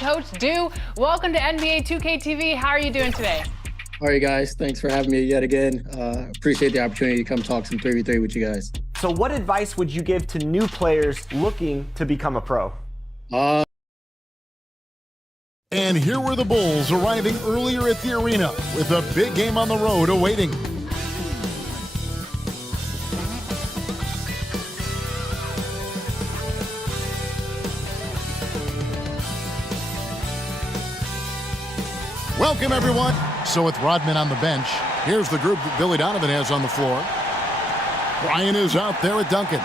Coach Du. Welcome to NBA 2K TV. How are you doing today? All right, guys. Thanks for having me yet again. Appreciate the opportunity to come talk some 3v3 with you guys. So what advice would you give to new players looking to become a pro? And here were the Bulls arriving earlier at the arena with a big game on the road awaiting. Welcome, everyone. So with Rodman on the bench, here's the group that Billy Donovan has on the floor. Bryant is out there with Duncan.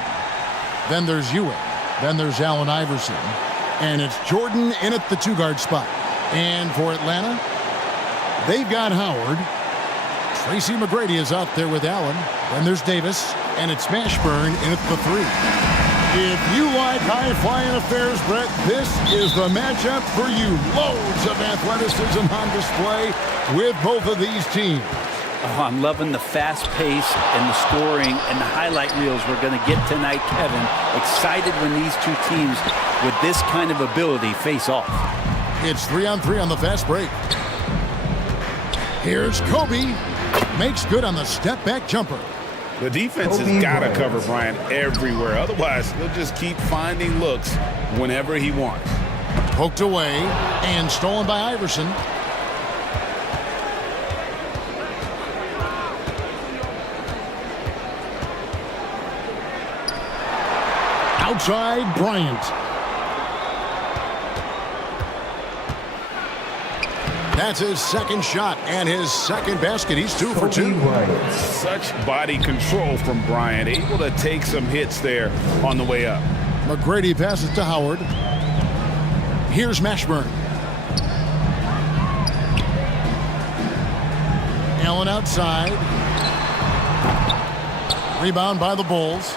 Then there's Ewing. Then there's Allen Iverson. And it's Jordan in at the two-guard spot. And for Atlanta, they've got Howard. Tracy McGrady is out there with Allen. Then there's Davis. And it's Mashburn in at the three. If you like high-flying affairs, Brett, this is the matchup for you. Loads of athleticism on display with both of these teams. Oh, I'm loving the fast pace and the scoring and the highlight reels we're going to get tonight, Kevin. Excited when these two teams with this kind of ability face off. It's 3-on-3 on the fast break. Here's Kobe. Makes good on the step-back jumper. The defense has got to cover Bryant everywhere. Otherwise, he'll just keep finding looks whenever he wants. Poked away and stolen by Iverson. Outside Bryant. That's his second shot and his second basket. He's 2 for 2. Such body control from Bryant. Able to take some hits there on the way up. McGrady passes to Howard. Here's Mashburn. Allen outside. Rebound by the Bulls.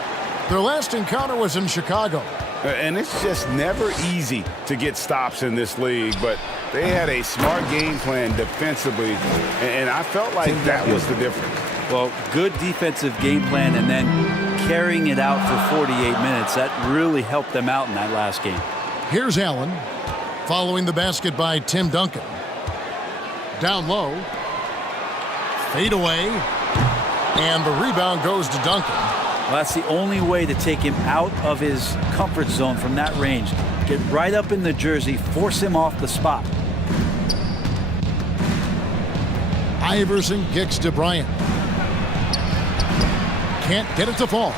Their last encounter was in Chicago. And it's just never easy to get stops in this league, but they had a smart game plan defensively, and I felt like that was the difference. Well, good defensive game plan and then carrying it out for 48 minutes. That really helped them out in that last game. Here's Allen, following the basket by Tim Duncan. Down low. Fade away. And the rebound goes to Duncan. Well, that's the only way to take him out of his comfort zone from that range. Get right up in the jersey, force him off the spot. Iverson kicks to Bryant. Can't get it to fall.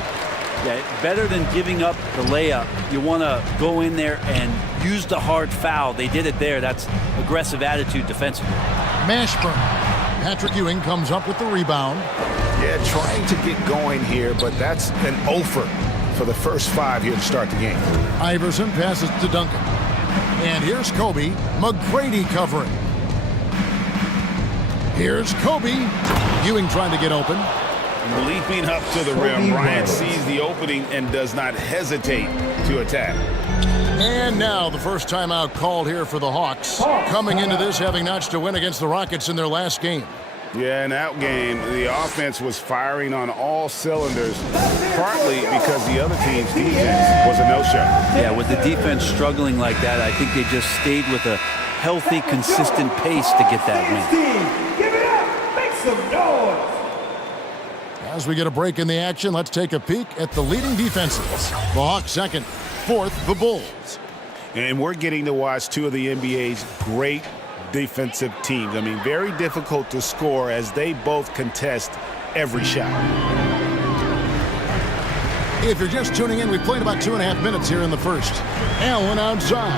Yeah, better than giving up the layup. You want to go in there and use the hard foul. They did it there. That's aggressive attitude defensively. Mashburn. Patrick Ewing comes up with the rebound. Yeah, trying to get going here, but that's an offer for the first 5 here to start the game. Iverson passes to Duncan. And here's Kobe. McGrady covering. Here's Kobe. Ewing trying to get open. Leaping up to the rim, Bryant sees the opening and does not hesitate to attack. And now the first timeout called here for the Hawks. Coming into this having notched a win against the Rockets in their last game. Yeah, in that game, the offense was firing on all cylinders, partly because the other team's defense was a no-show. Yeah, with the defense struggling like that, I think they just stayed with a healthy, consistent pace to get that win. Give it up! Make some noise! As we get a break in the action, let's take a peek at the leading defenses. The Hawks second, fourth, the Bulls. And we're getting to watch two of the NBA's great defensive teams. I mean, very difficult to score as they both contest every shot. If you're just tuning in, we've played about 2.5 minutes here in the first. Allen outside.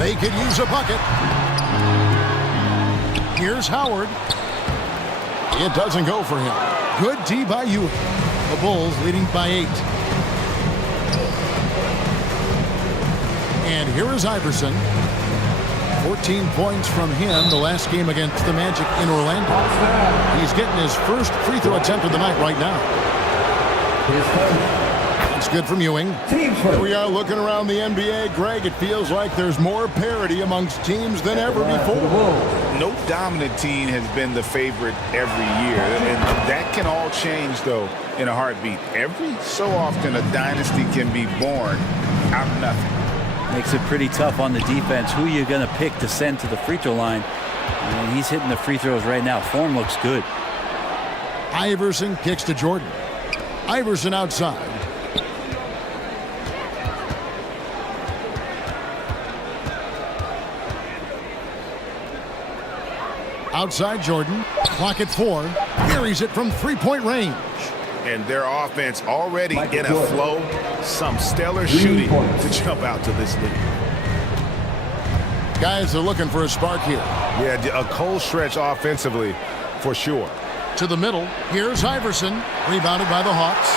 They could use a bucket. Here's Howard. It doesn't go for him. Good D by Ewing. The Bulls leading by 8. And here is Iverson. 14 points from him the last game against the Magic in Orlando. He's getting his first free throw attempt of the night right now. That's good from Ewing. Here we are looking around the NBA. Greg, it feels like there's more parity amongst teams than ever before. No dominant team has been the favorite every year, and that can all change, though, in a heartbeat. Every so often, a dynasty can be born out of nothing. Makes it pretty tough on the defense. Who are you going to pick to send to the free throw line? And he's hitting the free throws right now. Form looks good. Iverson kicks to Jordan. Iverson outside. Outside Jordan. Clock at 4. Carries it from three-point range. And their offense already in a flow. Some stellar shooting to jump out to this lead. Guys are looking for a spark here. Yeah, a cold stretch offensively for sure. To the middle. Here's Iverson. Rebounded by the Hawks.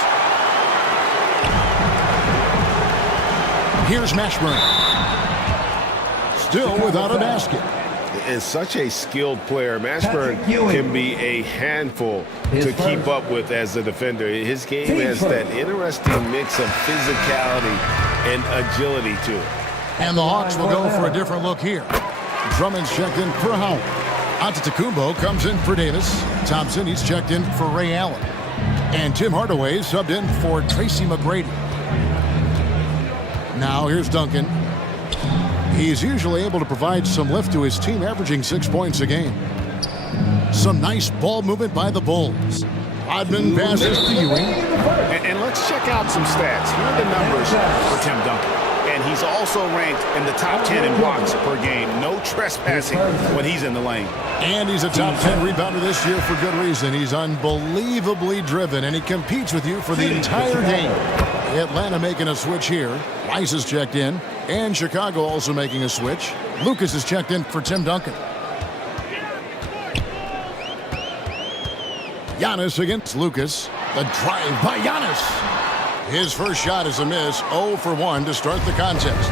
Here's Mashburn. Still without a basket. Is such a skilled player. Mashburn can be a handful to keep up with as a defender. His game has that interesting mix of physicality and agility to it. And the Hawks will go for a different look here. Drummond's checked in for Howard. Antetokounmpo comes in for Davis. Thompson, he's checked in for Ray Allen. And Tim Hardaway subbed in for Tracy McGrady. Now here's Duncan. He's usually able to provide some lift to his team, averaging 6 points a game. Some nice ball movement by the Bulls. Rodman passes to Ewing. And let's check out some stats. Here are the numbers for Tim Duncan. And he's also ranked in the top 10 in blocks per game. No trespassing when he's in the lane. And he's a top 10 rebounder this year for good reason. He's unbelievably driven, and he competes with you for the entire game. Atlanta making a switch here. Rice is checked in. And Chicago also making a switch. Lucas is checked in for Tim Duncan. Giannis against Lucas. The drive by Giannis. His first shot is a miss. 0 for 1 to start the contest.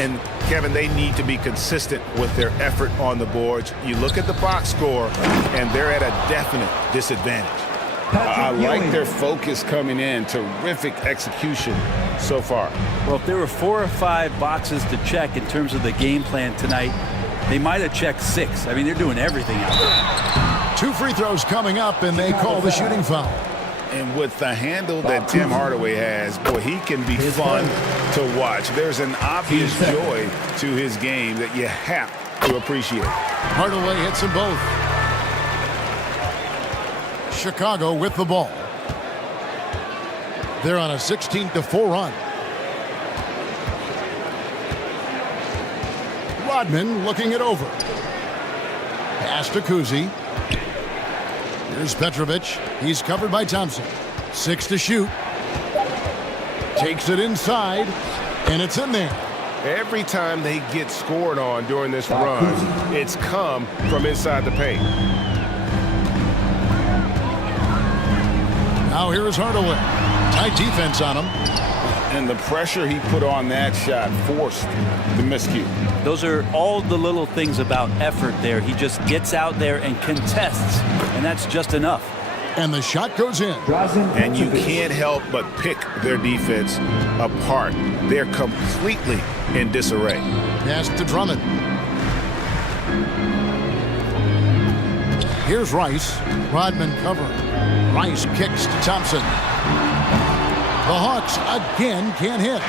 And Kevin, they need to be consistent with their effort on the boards. You look at the box score, and they're at a definite disadvantage. I like their focus coming in. Terrific execution so far. Well, if there were 4 or 5 boxes to check in terms of the game plan tonight, they might have checked 6. I mean, they're doing everything out there. 2 free throws coming up, and they call the shooting foul. And with the handle that Tim Hardaway has, boy, he can be fun to watch. There's an obvious joy to his game that you have to appreciate. Hardaway hits them both. Chicago with the ball. They're on a 16-4 run. Rodman looking it over. Pass to Kuzi. Here's Petrovic. He's covered by Thompson. 6 to shoot. Takes it inside, and it's in there. Every time they get scored on during this run, it's come from inside the paint. Now here is Hardaway. Tight defense on him. And the pressure he put on that shot forced the miscue. Those are all the little things about effort there. He just gets out there and contests, and that's just enough. And the shot goes in. And you can't help but pick their defense apart. They're completely in disarray. Pass to Drummond. Here's Rice. Rodman covering. Rice kicks to Thompson. The Hawks again can't hit.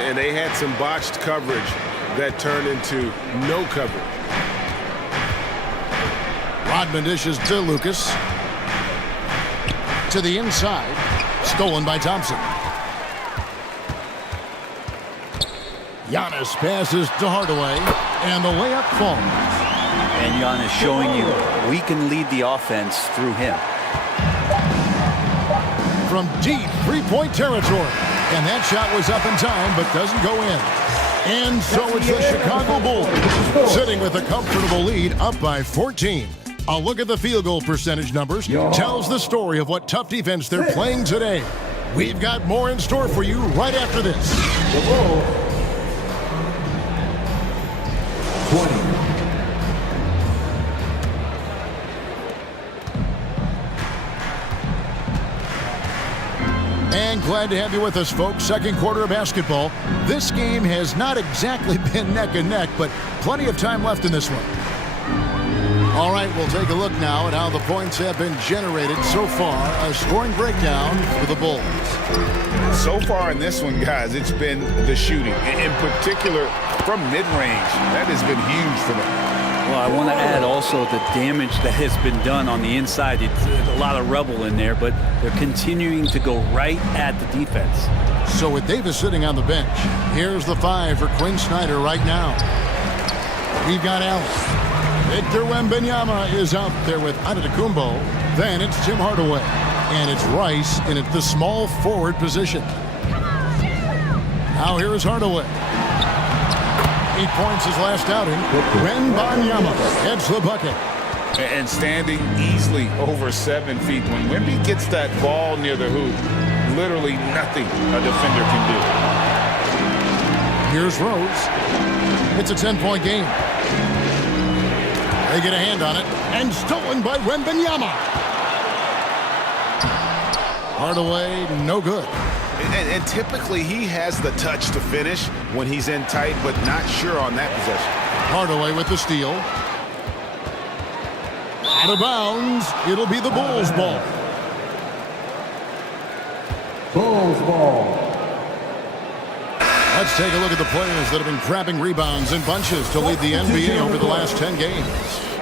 And they had some botched coverage that turned into no coverage. Rodman dishes to Lucas. To the inside. Stolen by Thompson. Giannis passes to Hardaway. And the layup falls. And Giannis showing you we can lead the offense through him. From deep three-point territory. And that shot was up in time, but doesn't go in. And so it's the Chicago Bulls sitting with a comfortable lead, up by 14. A look at the field goal percentage numbers tells the story of what tough defense they're playing today. We've got more in store for you right after this. 20. And glad to have you with us, folks. Second quarter of basketball. This game has not exactly been neck and neck, but plenty of time left in this one. All right, we'll take a look now at how the points have been generated so far. A scoring breakdown for the Bulls. So far in this one, guys, it's been the shooting, in particular from mid-range. That has been huge for them. Well, I want to add also the damage that has been done on the inside. It's a lot of rubble in there, but they're continuing to go right at the defense. So with Davis sitting on the bench, here's the 5 for Quinn Snyder right now. We've got Allen. Victor Wembanyama is out there with Antetokounmpo. Then it's Tim Hardaway. And it's Rice in the small forward position. Now here is Hardaway. 8 points his last outing. Wembanyama heads the bucket. And standing easily over 7 feet. When Wemby gets that ball near the hoop, literally nothing a defender can do. Here's Rose. It's a 10-point game. They get a hand on it, and stolen by Wembanyama. Hardaway, no good. And typically he has the touch to finish when he's in tight, but not sure on that possession. Hardaway with the steal. Out of bounds. It'll be the Bulls' ball. Bulls ball. Let's take a look at the players that have been grabbing rebounds in bunches to lead the NBA over the last 10 games.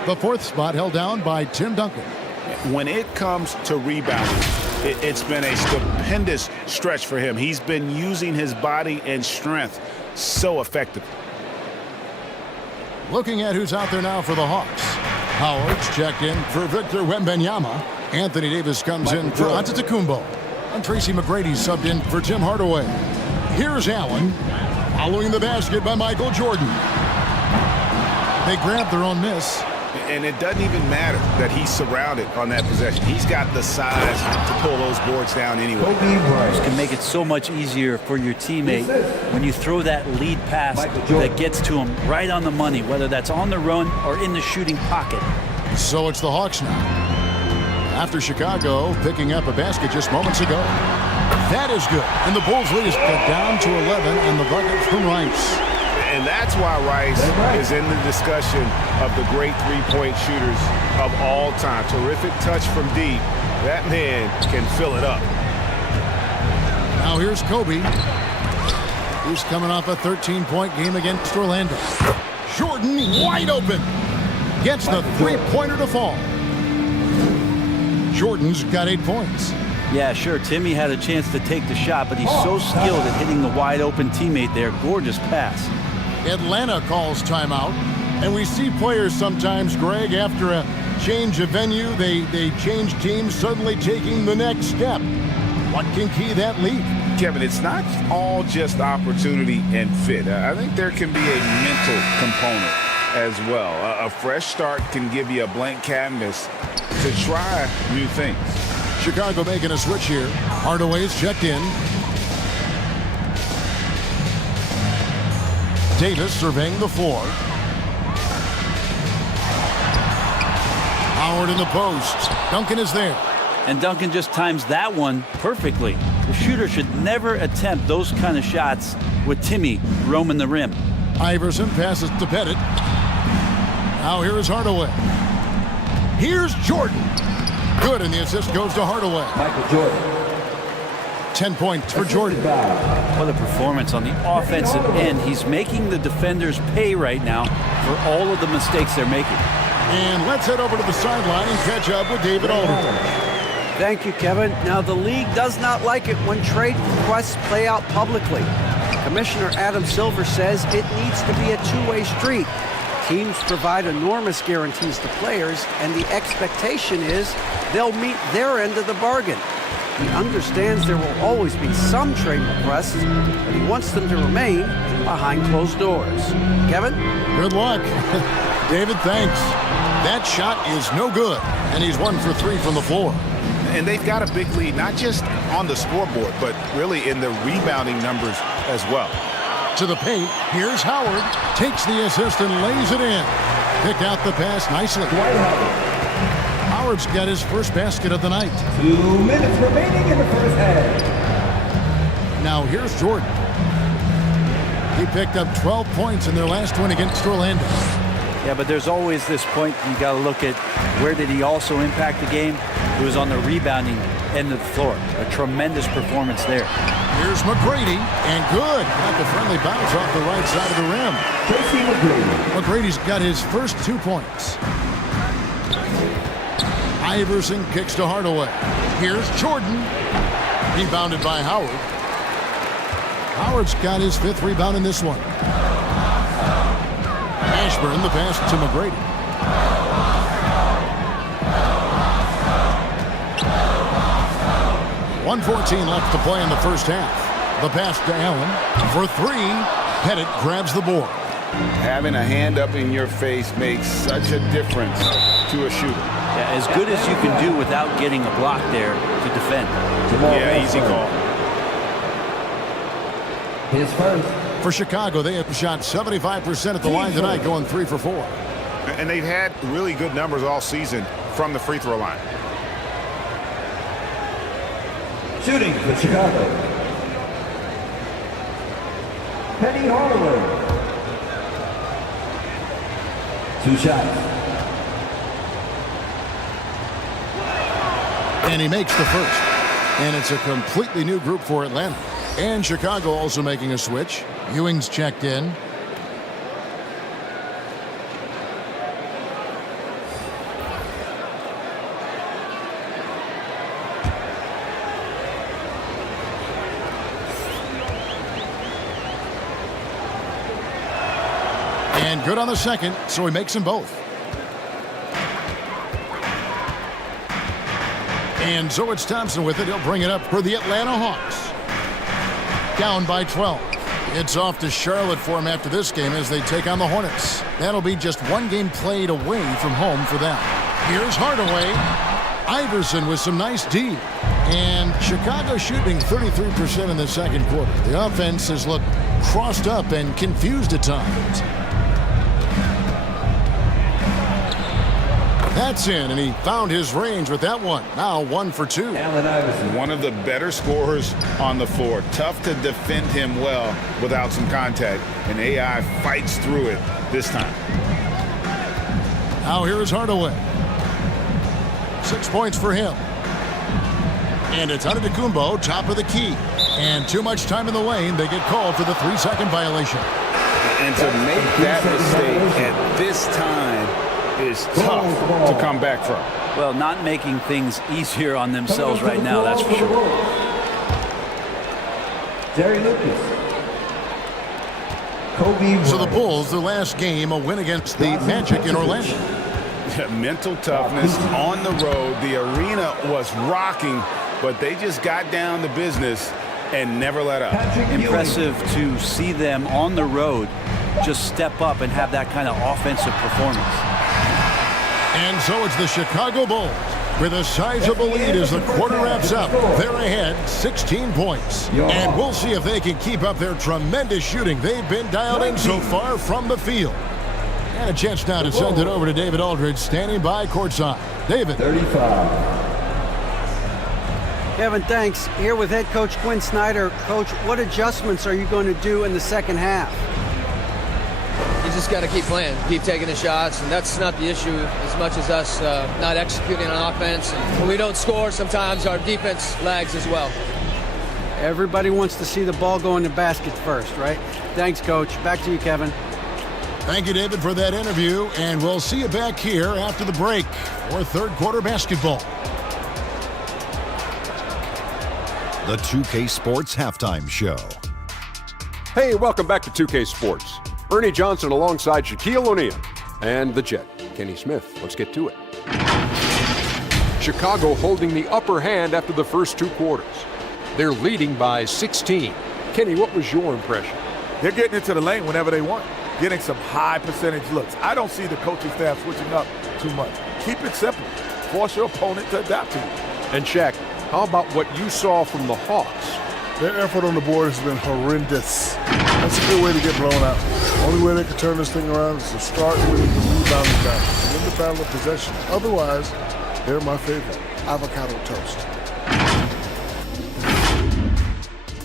The 4th spot held down by Tim Duncan. When it comes to rebounding, it's been a stupendous stretch for him. He's been using his body and strength so effectively. Looking at who's out there now for the Hawks. Howard's checked in for Victor Wembanyama. Anthony Davis comes in for Antetokounmpo. And Tracy McGrady subbed in for Tim Hardaway. Here's Allen, following the basket by Michael Jordan. They grab their own miss. And it doesn't even matter that he's surrounded on that possession. He's got the size to pull those boards down anyway. This can make it so much easier for your teammate when you throw that lead pass that gets to him right on the money, whether that's on the run or in the shooting pocket. So it's the Hawks now. After Chicago picking up a basket just moments ago. That is good. And the Bulls lead is down to 11 and the bucket from Rice. And that's why Rice is in the discussion of the great three-point shooters of all time. Terrific touch from deep. That man can fill it up. Now here's Kobe, who's coming off a 13-point game against Orlando. Jordan wide open. Gets the three-pointer to fall. Jordan's got 8 points. Yeah, sure, Timmy had a chance to take the shot, but he's so skilled at hitting the wide-open teammate there. Gorgeous pass. Atlanta calls timeout. And we see players sometimes, Greg, after a change of venue, they change teams, suddenly taking the next step. What can key that lead? Kevin, it's not all just opportunity and fit. I think there can be a mental component as well. A fresh start can give you a blank canvas to try new things. Chicago making a switch here. Hardaway's checked in. Davis surveying the floor. Howard in the post. Duncan is there. And Duncan just times that one perfectly. The shooter should never attempt those kind of shots with Timmy roaming the rim. Iverson passes to Pettit. Now here is Hardaway. Here's Jordan. Good, and the assist goes to Hardaway. Michael Jordan. 10 points for Jordan. What a performance on the offensive end. He's making the defenders pay right now for all of the mistakes they're making. And let's head over to the sideline and catch up with David Alderton. Thank you, Kevin. Now, the league does not like it when trade requests play out publicly. Commissioner Adam Silver says it needs to be a two-way street. Teams provide enormous guarantees to players, and the expectation is they'll meet their end of the bargain. He understands there will always be some trade requests, but he wants them to remain behind closed doors. Kevin? Good luck. David, thanks. That shot is no good, and he's 1 for 3 from the floor. And they've got a big lead, not just on the scoreboard, but really in the rebounding numbers as well. To the paint, here's Howard. Takes the assist and lays it in. Picked out the pass nicely. Howard's got his first basket of the night. 2 minutes remaining in the first half. Now here's Jordan. He picked up 12 points in their last win against Orlando. Yeah, but there's always this point you got to look at where did he also impact the game? It was on the rebounding end of the floor. A tremendous performance there. Here's McGrady, and good. Got the friendly bounce off the right side of the rim. Tracy McGrady. McGrady's got his first 2 points. Iverson kicks to Hardaway. Here's Jordan. Rebounded by Howard. Howard's got his 5th rebound in this one. Ashburn, the pass to McGrady. .114 left to play in the first half. The pass to Allen for 3. Pettit grabs the board. Having a hand up in your face makes such a difference to a shooter. Yeah, as good as you can do without getting a block there to defend. Yeah, easy call. His first. For Chicago, they have shot 75% at the line tonight, going 3 for 4. And they've had really good numbers all season from the free throw line. Shooting for Chicago. Penny Hardaway. 2 shots. And he makes the first. And it's a completely new group for Atlanta. And Chicago also making a switch. Ewing's checked in. And good on the second, so he makes them both. And so it's Thompson with it. He'll bring it up for the Atlanta Hawks. Down by 12. It's off to Charlotte for him after this game as they take on the Hornets. That'll be just 1 game played away from home for them. Here's Hardaway. Iverson with some nice D. And Chicago shooting 33% in the second quarter. The offense has looked crossed up and confused at times. That's in, and he found his range with that one. Now 1 for 2. Allen Iverson. One of the better scorers on the floor. Tough to defend him well without some contact. And AI fights through it this time. Now here is Hardaway. 6 points for him. And it's Antetokounmpo, top of the key. And too much time in the lane. They get called for the 3-second violation. And to make that mistake at this time is tough to come back from. Well, not making things easier on themselves right now, that's for sure. Jerry Lucas. Kobe. So the Bulls, their last game, a win against the Magic in Orlando. Mental toughness on the road. The arena was rocking, but they just got down to business and never let up. Impressive to see them on the road just step up and have that kind of offensive performance. And so it's the Chicago Bulls with a sizable lead as the quarter wraps up. They're ahead 16 points. And we'll see if they can keep up their tremendous shooting they've been dialed in so far from the field. And a chance now to send it over to David Aldridge, standing by courtside. David. 35. Kevin, thanks. Here with head coach Quinn Snyder. Coach, what adjustments are you going to do in the second half? You just got to keep playing, keep taking the shots, and that's not the issue as much as us not executing on offense. And when we don't score, sometimes our defense lags as well. Everybody wants to see the ball go in the basket first, right? Thanks, Coach. Back to you, Kevin. Thank you, David, for that interview, and we'll see you back here after the break for third quarter basketball. The 2K Sports Halftime Show. Hey, welcome back to 2K Sports. Ernie Johnson alongside Shaquille O'Neal and the Jet, Kenny Smith. Let's get to it. Chicago holding the upper hand after the first 2 quarters. They're leading by 16. Kenny, what was your impression? They're getting into the lane whenever they want, getting some high percentage looks. I don't see the coaching staff switching up too much. Keep it simple. Force your opponent to adapt to you. And Shaq, how about what you saw from the Hawks? Their effort on the board has been horrendous. That's a good way to get blown out. The only way they can turn this thing around is to start winning the rebounding battle, to win the battle of possession. Otherwise, they're my favorite. Avocado toast.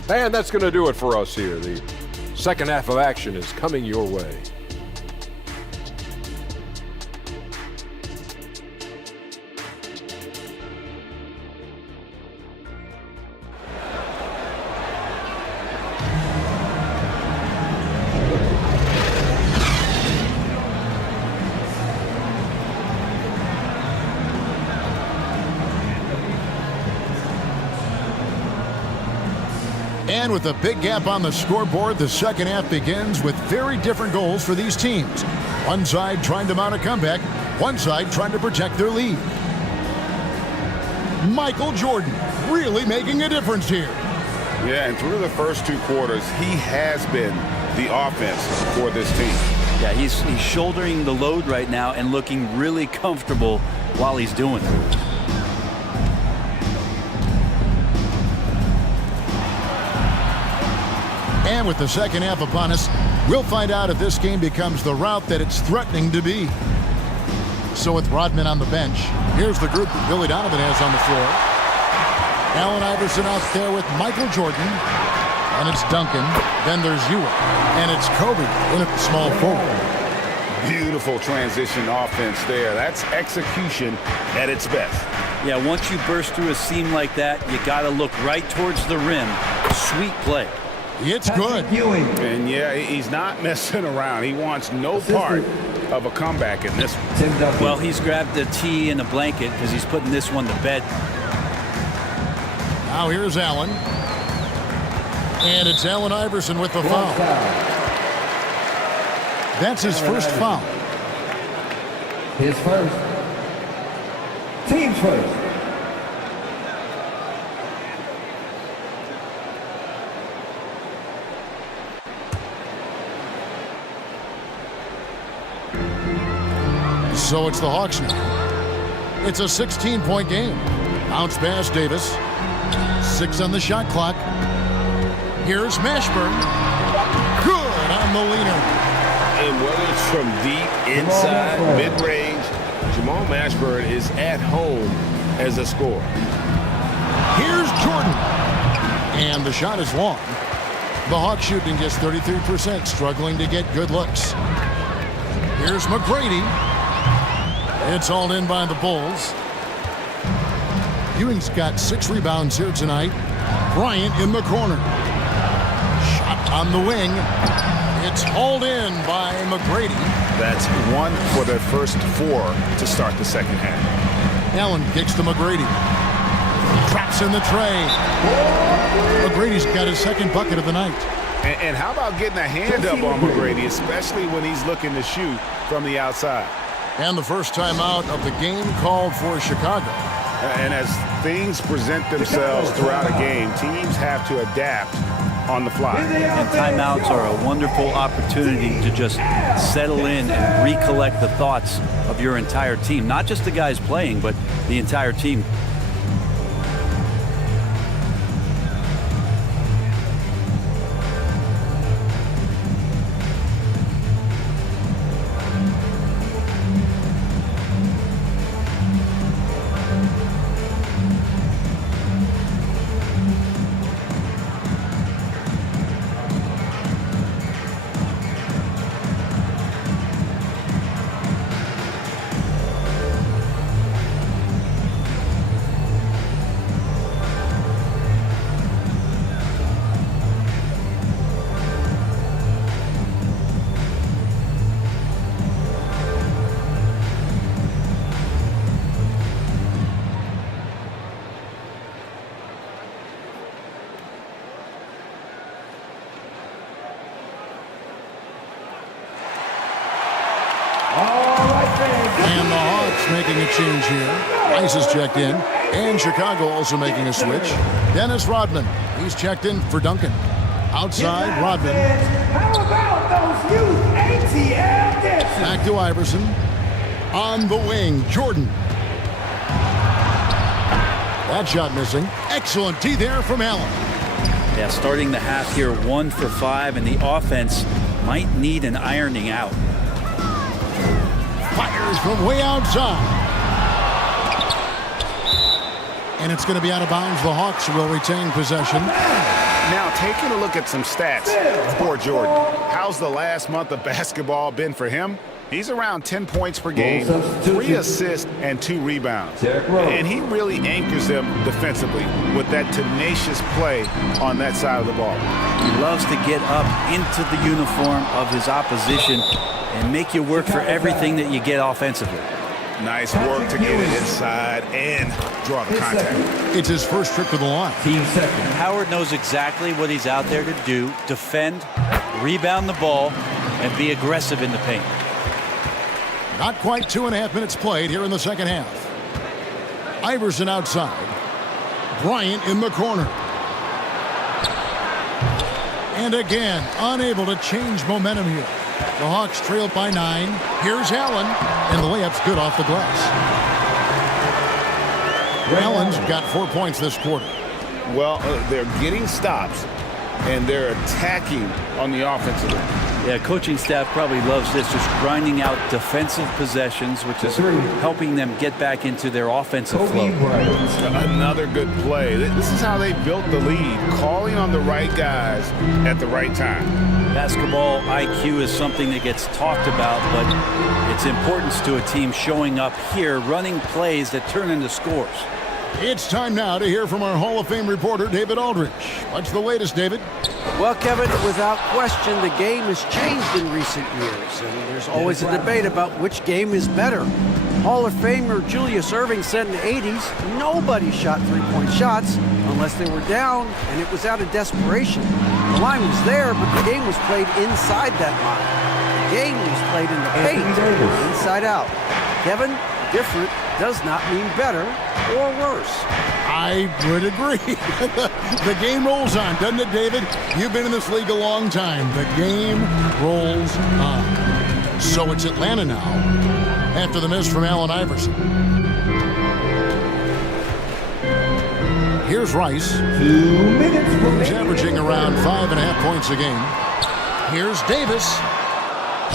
And that's going to do it for us here. The second half of action is coming your way. And with a big gap on the scoreboard, the second half begins with very different goals for these teams. One side trying to mount a comeback, one side trying to protect their lead. Michael Jordan really making a difference here. Yeah, and through the first 2 quarters, he has been the offense for this team. Yeah, he's shouldering the load right now and looking really comfortable while he's doing it. And with the second half upon us, we'll find out if this game becomes the rout that it's threatening to be. So with Rodman on the bench, here's the group that Billy Donovan has on the floor. Allen Iverson out there with Michael Jordan. And it's Duncan. Then there's Ewing. And it's Kobe in at the small forward. Beautiful transition offense there. That's execution at its best. Yeah, once you burst through a seam like that, you got to look right towards the rim. Sweet play. It's good. And yeah, he's not messing around. He wants no part of a comeback in this one. Well, he's grabbed a tee and a blanket because he's putting this one to bed. Now here's Allen. And it's Allen Iverson with the foul. That's his first foul. His first. Team's first. So it's the Hawks now. It's a 16-point game. Bounce pass, Davis. 6 on the shot clock. Here's Mashburn. Good on the leaner. And whether it's from deep, inside, mid-range, Jamal Mashburn is at home as a scorer. Here's Jordan. And the shot is long. The Hawks shooting just 33%, struggling to get good looks. Here's McGrady. It's all in by the Bulls. Ewing's got 6 rebounds here tonight. Bryant in the corner. Shot on the wing. It's hauled in by McGrady. That's 1 for their first 4 to start the second half. Allen kicks to McGrady. Traps in the tray. McGrady's got his second bucket of the night. And how about getting a hand up on McGrady, especially when he's looking to shoot from the outside. And the first timeout of the game called for Chicago. And as things present themselves throughout a game, teams have to adapt on the fly. And timeouts are a wonderful opportunity to just settle in and recollect the thoughts of your entire team. Not just the guys playing, but the entire team. And the Hawks making a change here. Ice is checked in. And Chicago also making a switch. Dennis Rodman. He's checked in for Duncan. Outside, Rodman. How about those youth ATL dances? Back to Iverson. On the wing, Jordan. That shot missing. Excellent D there from Allen. Yeah, starting the half here 1 for 5, and the offense might need an ironing out. Fires from way outside. And it's going to be out of bounds. The Hawks will retain possession. Now, taking a look at some stats for Jordan. How's the last month of basketball been for him? He's around 10 points per game, 3 assists, and 2 rebounds. And he really anchors them defensively with that tenacious play on that side of the ball. He loves to get up into the uniform of his opposition and make you work for everything that you get offensively. Nice work to get it inside and draw the contact. It's his first trip to the line. Team second. Howard knows exactly what he's out there to do: defend, rebound the ball, and be aggressive in the paint. Not quite 2.5 minutes played here in the second half. Iverson outside. Bryant in the corner. And again, unable to change momentum here. The Hawks trail by 9. Here's Allen, and the layup's good off the glass. Allen's got 4 points this quarter. Well, they're getting stops, and they're attacking on the offensive end. Yeah, coaching staff probably loves this, just grinding out defensive possessions, which is helping them get back into their offensive flow. Another good play. This is how they built the lead, calling on the right guys at the right time. Basketball IQ is something that gets talked about, but its importance to a team showing up here, running plays that turn into scores. It's time now to hear from our Hall of Fame reporter, David Aldridge. What's the latest, David? Well, Kevin, without question, the game has changed in recent years, and there's always a debate about which game is better. Hall of Famer Julius Erving said in the 80s, nobody shot three-point shots unless they were down, and it was out of desperation. The line was there, but the game was played inside that line. The game was played in the paint, inside out. Kevin, different does not mean better or worse. I would agree. The game rolls on, doesn't it, David? You've been in this league a long time. The game rolls on. So it's Atlanta now, after the miss from Allen Iverson. Here's Rice, who's averaging around 5.5 points a game. Here's Davis.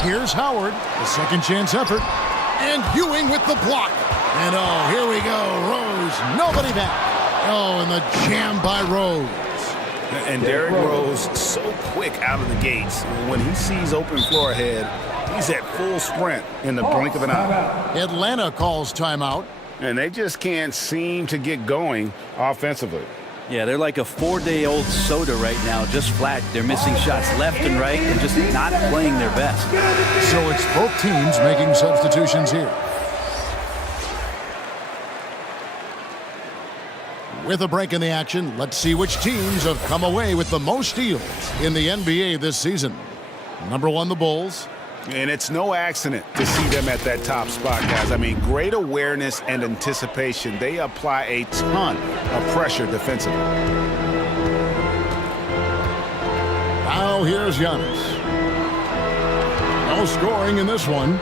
Here's Howard, the second chance effort. And Ewing with the block. And oh, here we go. Rose, nobody back. Oh, and the jam by Rose. And Derrick Rose, so quick out of the gates. When he sees open floor ahead, he's at full sprint in the blink of an eye. Atlanta calls timeout. And they just can't seem to get going offensively. Yeah, they're like a 4-day-old soda right now, just flat. They're missing shots left and right and just not playing their best. So it's both teams making substitutions here. With a break in the action, let's see which teams have come away with the most steals in the NBA this season. Number 1, the Bulls. And it's no accident to see them at that top spot, guys. I mean, great awareness and anticipation. They apply a ton of pressure defensively. Now here's Giannis. No scoring in this one.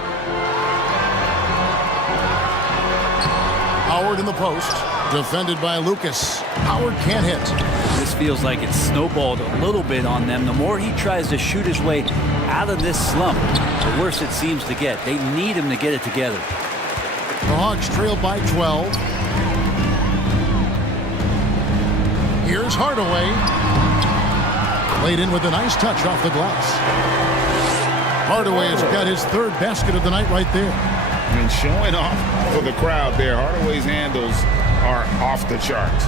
Howard in the post. Defended by Lucas. Howard can't hit. This feels like it's snowballed a little bit on them. The more he tries to shoot his way out of this slump, the worse it seems to get. They need him to get it together. The Hawks trail by 12. Here's Hardaway. Played in with a nice touch off the glass. Hardaway has got his third basket of the night right there. I mean, showing off for the crowd there. Hardaway's handles are off the charts.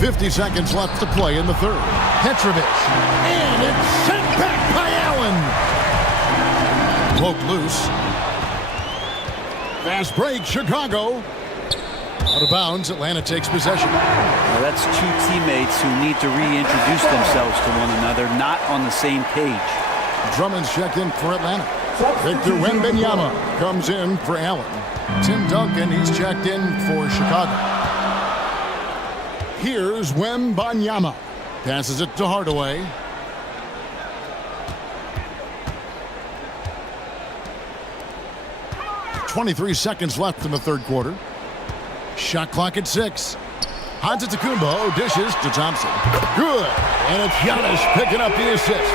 .50 seconds left to play in the third. Petrovic. And it's sent back by Allen. Poked loose. Fast break, Chicago. Out of bounds, Atlanta takes possession. Well, that's two teammates who need to reintroduce themselves to one another, not on the same page. Drummond's checked in for Atlanta. Victor Wembanyama comes in for Allen. Tim Duncan, he's checked in for Chicago. Here's Wembanyama. Passes it to Hardaway. .23 seconds left in the third quarter. Shot clock at 6. Antetokounmpo dishes to Thompson. Good. And it's Giannis picking up the assist.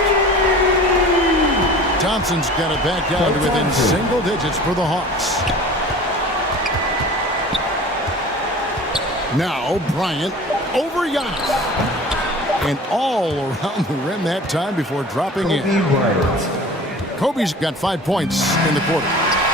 Thompson's got it back down to within single digits for the Hawks. Now Bryant over Giannis. And all around the rim that time before dropping in. Kobe's got 5 points in the quarter.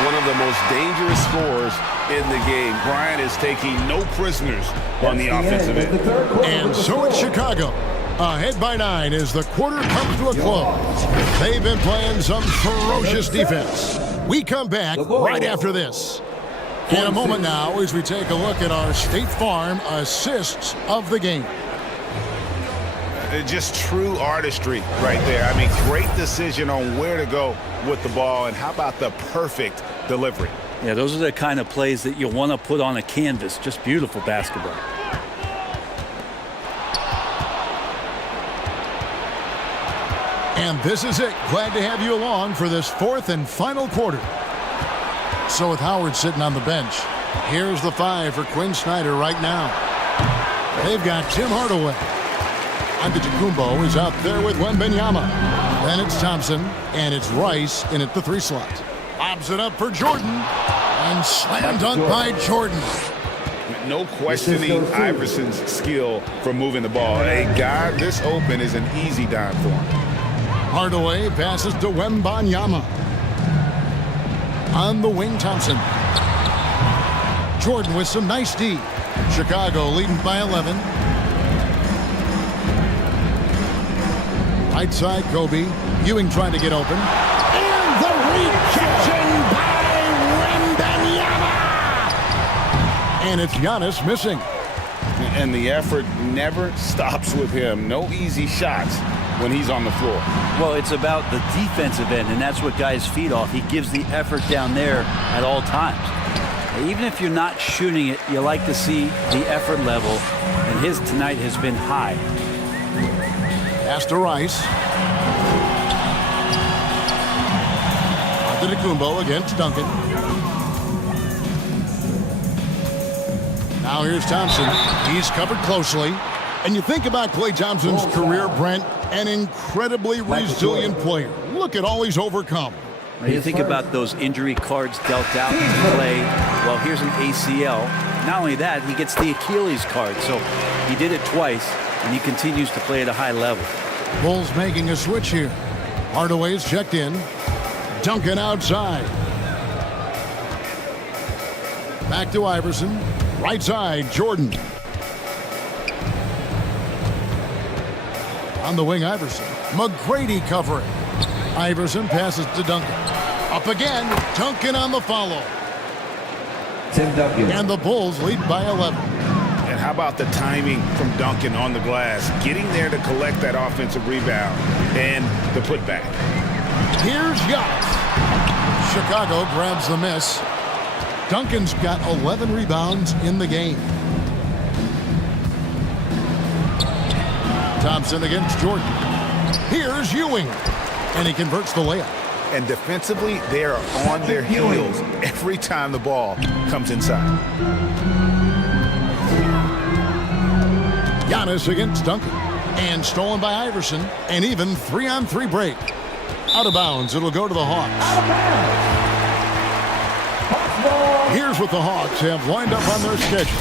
One of the most dangerous scorers in the game. Bryant is taking no prisoners on the offensive end. And so it's Chicago. Ahead by 9 as the quarter comes to a close. They've been playing some ferocious defense. We come back right after this. In a moment now as we take a look at our State Farm assists of the game. Just true artistry right there. I mean, great decision on where to go with the ball, and how about the perfect delivery? Yeah, those are the kind of plays that you want to put on a canvas. Just beautiful basketball. And this is it. Glad to have you along for this fourth and final quarter. So with Howard sitting on the bench, here's the 5 for Quinn Snyder right now. They've got Tim Hardaway. Antetokounmpo is out there with Wembanyama. Then it's Thompson, and it's Rice in at the 3 slot. Lobs it up for Jordan, and slam dunk by Jordan. No questioning Iverson's skill for moving the ball. A guy this open is an easy dime for him. Hardaway passes to Wembanyama. On the wing, Thompson. Jordan with some nice D. Chicago leading by 11. Right side, Kobe. Ewing trying to get open. And the rejection by Wembanyama! And it's Giannis missing. And the effort never stops with him. No easy shots when he's on the floor. Well, it's about the defensive end, and that's what guys feed off. He gives the effort down there at all times. Even if you're not shooting it, you like to see the effort level, and his tonight has been high. Pass to Rice. Antetokounmpo against Duncan. Now here's Thompson. He's covered closely. And you think about Klay Thompson's career, Brent, an incredibly resilient player. Look at all he's overcome. You think about those injury cards dealt out to Klay. Well, here's an ACL. Not only that, he gets the Achilles card. So he did it twice, and he continues to play at a high level. Bulls making a switch here. Hardaway's checked in. Duncan outside. Back to Iverson. Right side, Jordan. On the wing, Iverson. McGrady covering. Iverson passes to Duncan. Up again. Duncan on the follow. Tim Duncan. And the Bulls lead by 11. And how about the timing from Duncan on the glass? Getting there to collect that offensive rebound and the putback. Here's Giannis. Chicago grabs the miss. Duncan's got 11 rebounds in the game. Thompson against Jordan. Here's Ewing. And he converts the layup. And defensively, they are on their heels every time the ball comes inside. Giannis against Duncan. And stolen by Iverson. And even 3-on-3 break. Out of bounds. It'll go to the Hawks. Here's what the Hawks have lined up on their schedule.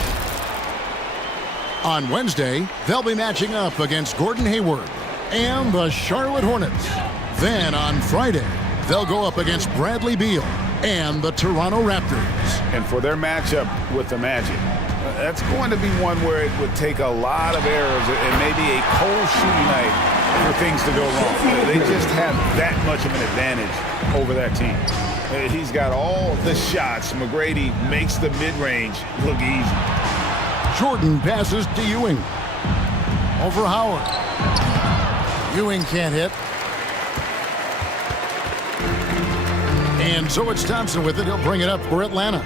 On Wednesday, they'll be matching up against Gordon Hayward and the Charlotte Hornets. Then on Friday, they'll go up against Bradley Beal and the Toronto Raptors. And for their matchup with the Magic, that's going to be one where it would take a lot of errors and maybe a cold shooting night for things to go wrong. They just have that much of an advantage over that team. He's got all the shots. McGrady makes the mid-range look easy. Jordan passes to Ewing. Over Howard. Ewing can't hit. And so it's Thompson with it. He'll bring it up for Atlanta.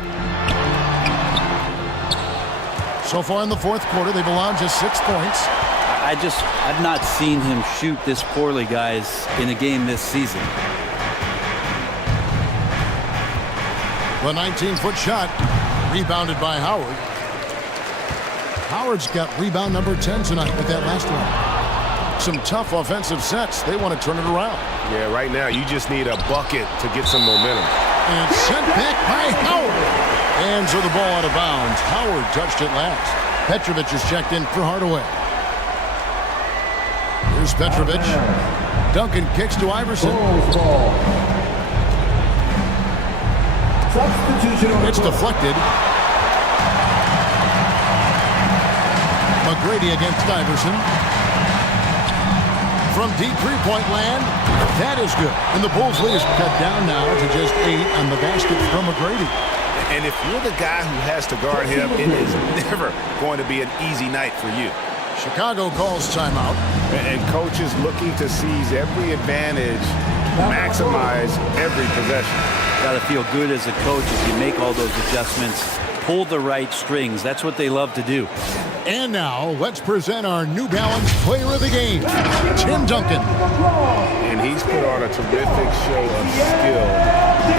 So far in the fourth quarter, they've allowed just 6 points. I've not seen him shoot this poorly, guys, in a game this season. The 19-foot shot rebounded by Howard. Howard's got rebound number 10 tonight with that last one. Some tough offensive sets. They want to turn it around. Yeah, right now you just need a bucket to get some momentum. And sent back by Howard. And so the ball out of bounds. Howard touched it last. Petrovic is checked in for Hardaway. Here's Petrovic. Duncan kicks to Iverson. It's deflected. McGrady against Iverson. from deep three-point land. That is good. And the Bulls' lead is cut down now to just 8 on the basket from McGrady. And if you're the guy who has to guard him, it is never going to be an easy night for you. Chicago calls timeout. And coaches looking to seize every advantage, maximize every possession. Got to feel good as a coach as you make all those adjustments. Pull the right strings. That's what they love to do. And now, let's present our New Balance Player of the Game, Tim Duncan. And he's put on a terrific show of skill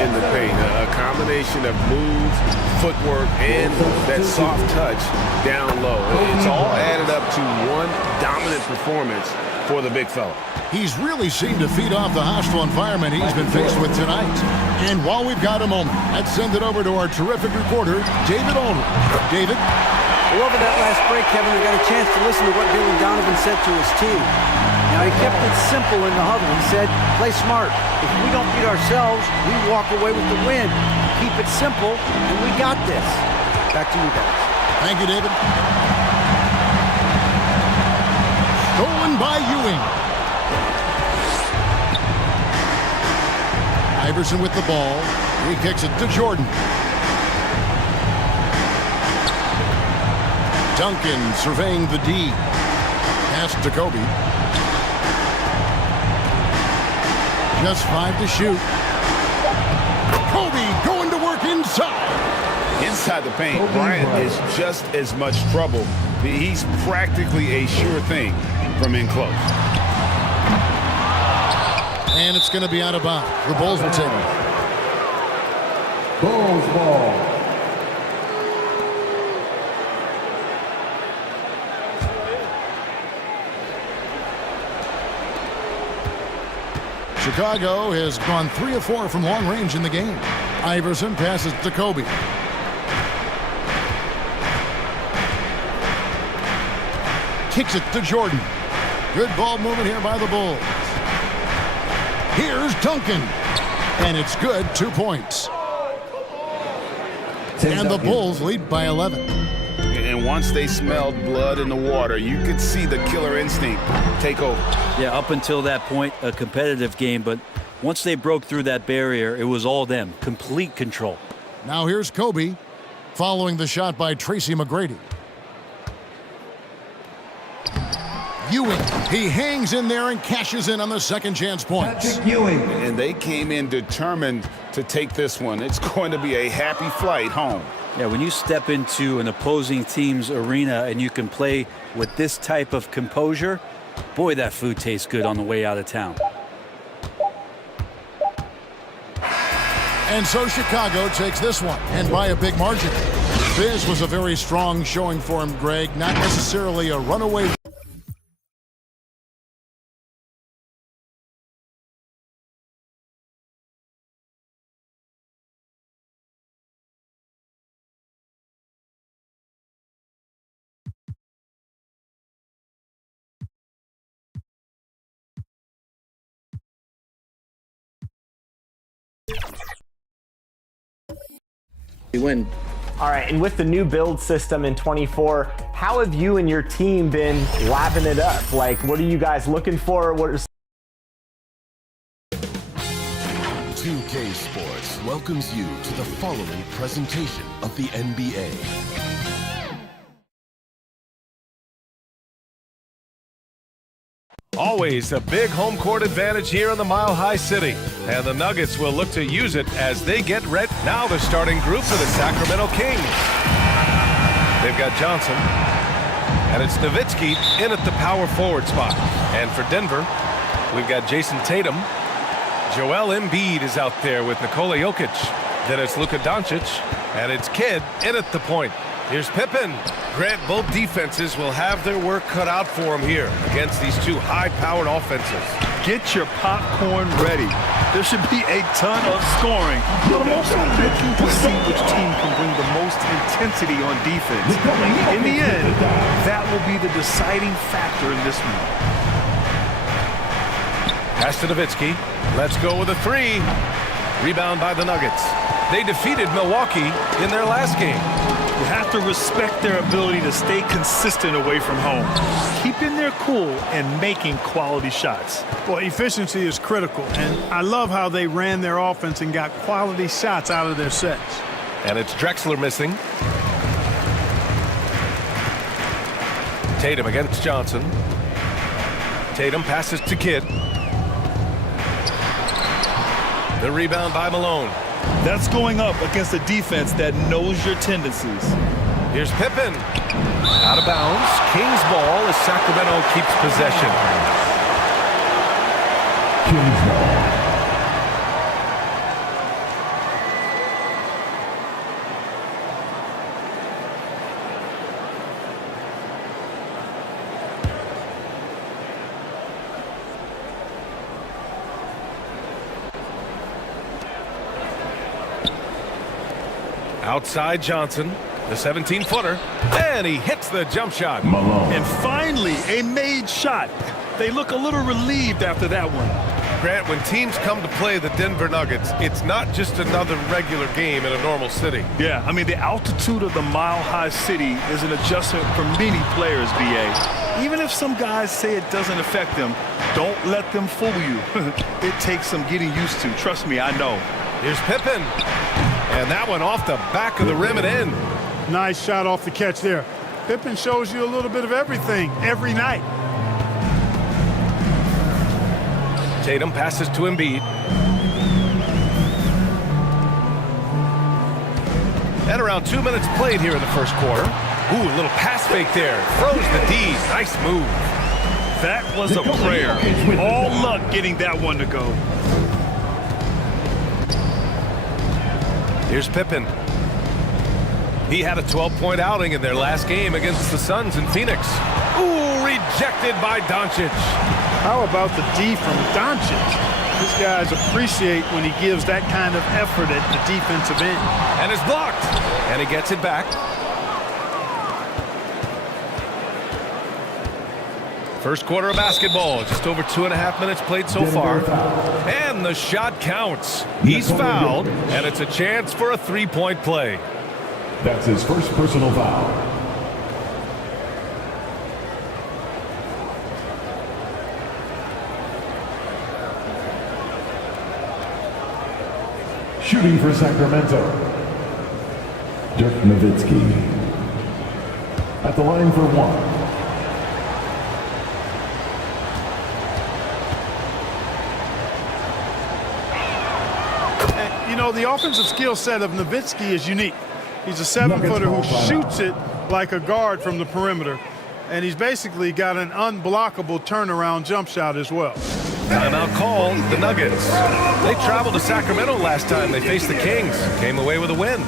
in the paint. A combination of moves, footwork, and that soft touch down low. It's all added up to one dominant performance for the big fella. He's really seemed to feed off the hostile environment he's been faced with tonight. And while we've got a moment, let's send it over to our terrific reporter, David Aldridge. David? Well, over that last break, Kevin, we got a chance to listen to what Billy Donovan said to his team. Now, he kept it simple in the huddle. He said, play smart. If we don't beat ourselves, we walk away with the win. Keep it simple, and we got this. Back to you guys. Thank you, David. Stolen by Ewing. Iverson with the ball. He kicks it to Jordan. Duncan surveying the D. Pass to Kobe. Just 5 to shoot. Kobe going to work inside. Inside the paint, Bryant is just as much trouble. He's practically a sure thing from in close. And it's going to be out of bounds. The Bulls will take it. Bulls ball. Chicago has gone 3 of 4 from long range in the game. Iverson passes to Kobe. Kicks it to Jordan. Good ball movement here by the Bulls. Here's Duncan. And it's good, 2 points. And the Bulls lead by 11. And once they smelled blood in the water, you could see the killer instinct take over. Yeah, up until that point, a competitive game, but once they broke through that barrier, it was all them. Complete control. Now here's Kobe, following the shot by Tracy McGrady. Ewing, he hangs in there and cashes in on the second chance points. And they came in determined to take this one. It's going to be a happy flight home. Yeah, when you step into an opposing team's arena and you can play with this type of composure, boy, that food tastes good on the way out of town. And so Chicago takes this one, and by a big margin. This was a very strong showing for him, Greg, not necessarily a runaway. We win. All right, and with the new build system in 24, how have you and your team been lapping it up? Like, what are you guys looking for? What are 2K Sports welcomes you to the following presentation of the NBA. Always a big home court advantage here in the Mile High City, and the Nuggets will look to use it as they get ready. Now the starting group for the Sacramento Kings. They've got Johnson, and it's Nowitzki in at the power forward spot. And for Denver, we've got Jason Tatum. Joel Embiid is out there with Nikola Jokic. Then it's Luka Doncic, and it's Kidd in at the point. Here's Pippen. Grant, both defenses will have their work cut out for them here against these two high-powered offenses. Get your popcorn ready. There should be a ton of scoring, but I'm also looking to see which team can bring the most intensity on defense. In the end, that will be the deciding factor in this one. Pass to Nowitzki. Let's go with a three. Rebound by the Nuggets. They defeated Milwaukee in their last game. You have to respect their ability to stay consistent away from home, keeping their cool and making quality shots. Well, efficiency is critical, and I love how they ran their offense and got quality shots out of their sets. And it's Drexler missing. Tatum against Johnson. Tatum passes to Kidd. The rebound by Malone. That's going up against a defense that knows your tendencies. Here's Pippen. Out of bounds. Kings ball as Sacramento keeps possession. Kings ball. Outside Johnson, the 17-footer, and he hits the jump shot. Malone. And finally, a made shot. They look a little relieved after that one. Grant, when teams come to play the Denver Nuggets, it's not just another regular game in a normal city. Yeah, I mean, the altitude of the mile-high city is an adjustment for many players, B.A. Even if some guys say it doesn't affect them, don't let them fool you. It takes some getting used to. Trust me, I know. Here's Pippen. And that one off the back of the rim and in. Nice shot off the catch there. Pippen shows you a little bit of everything every night. Tatum passes to Embiid. And around 2 minutes played here in the first quarter. Ooh, a little pass fake there. Throws the D. Nice move. That was a prayer. All luck getting that one to go. Here's Pippen. He had a 12-point outing in their last game against the Suns in Phoenix. Ooh, rejected by Doncic. How about the D from Doncic? These guys appreciate when he gives that kind of effort at the defensive end. And it's blocked. And he gets it back. First quarter of basketball, just over 2.5 minutes played so far. And the shot counts. He's fouled, and it's a chance for a three-point play. That's his first personal foul. Shooting for Sacramento, Dirk Nowitzki. At the line for one. You know, the offensive skill set of Nowitzki is unique. He's a 7-footer who shoots it like a guard from the perimeter. And he's basically got an unblockable turnaround jump shot as well. Timeout called the Nuggets. They traveled to Sacramento last time they faced the Kings. Came away with a win.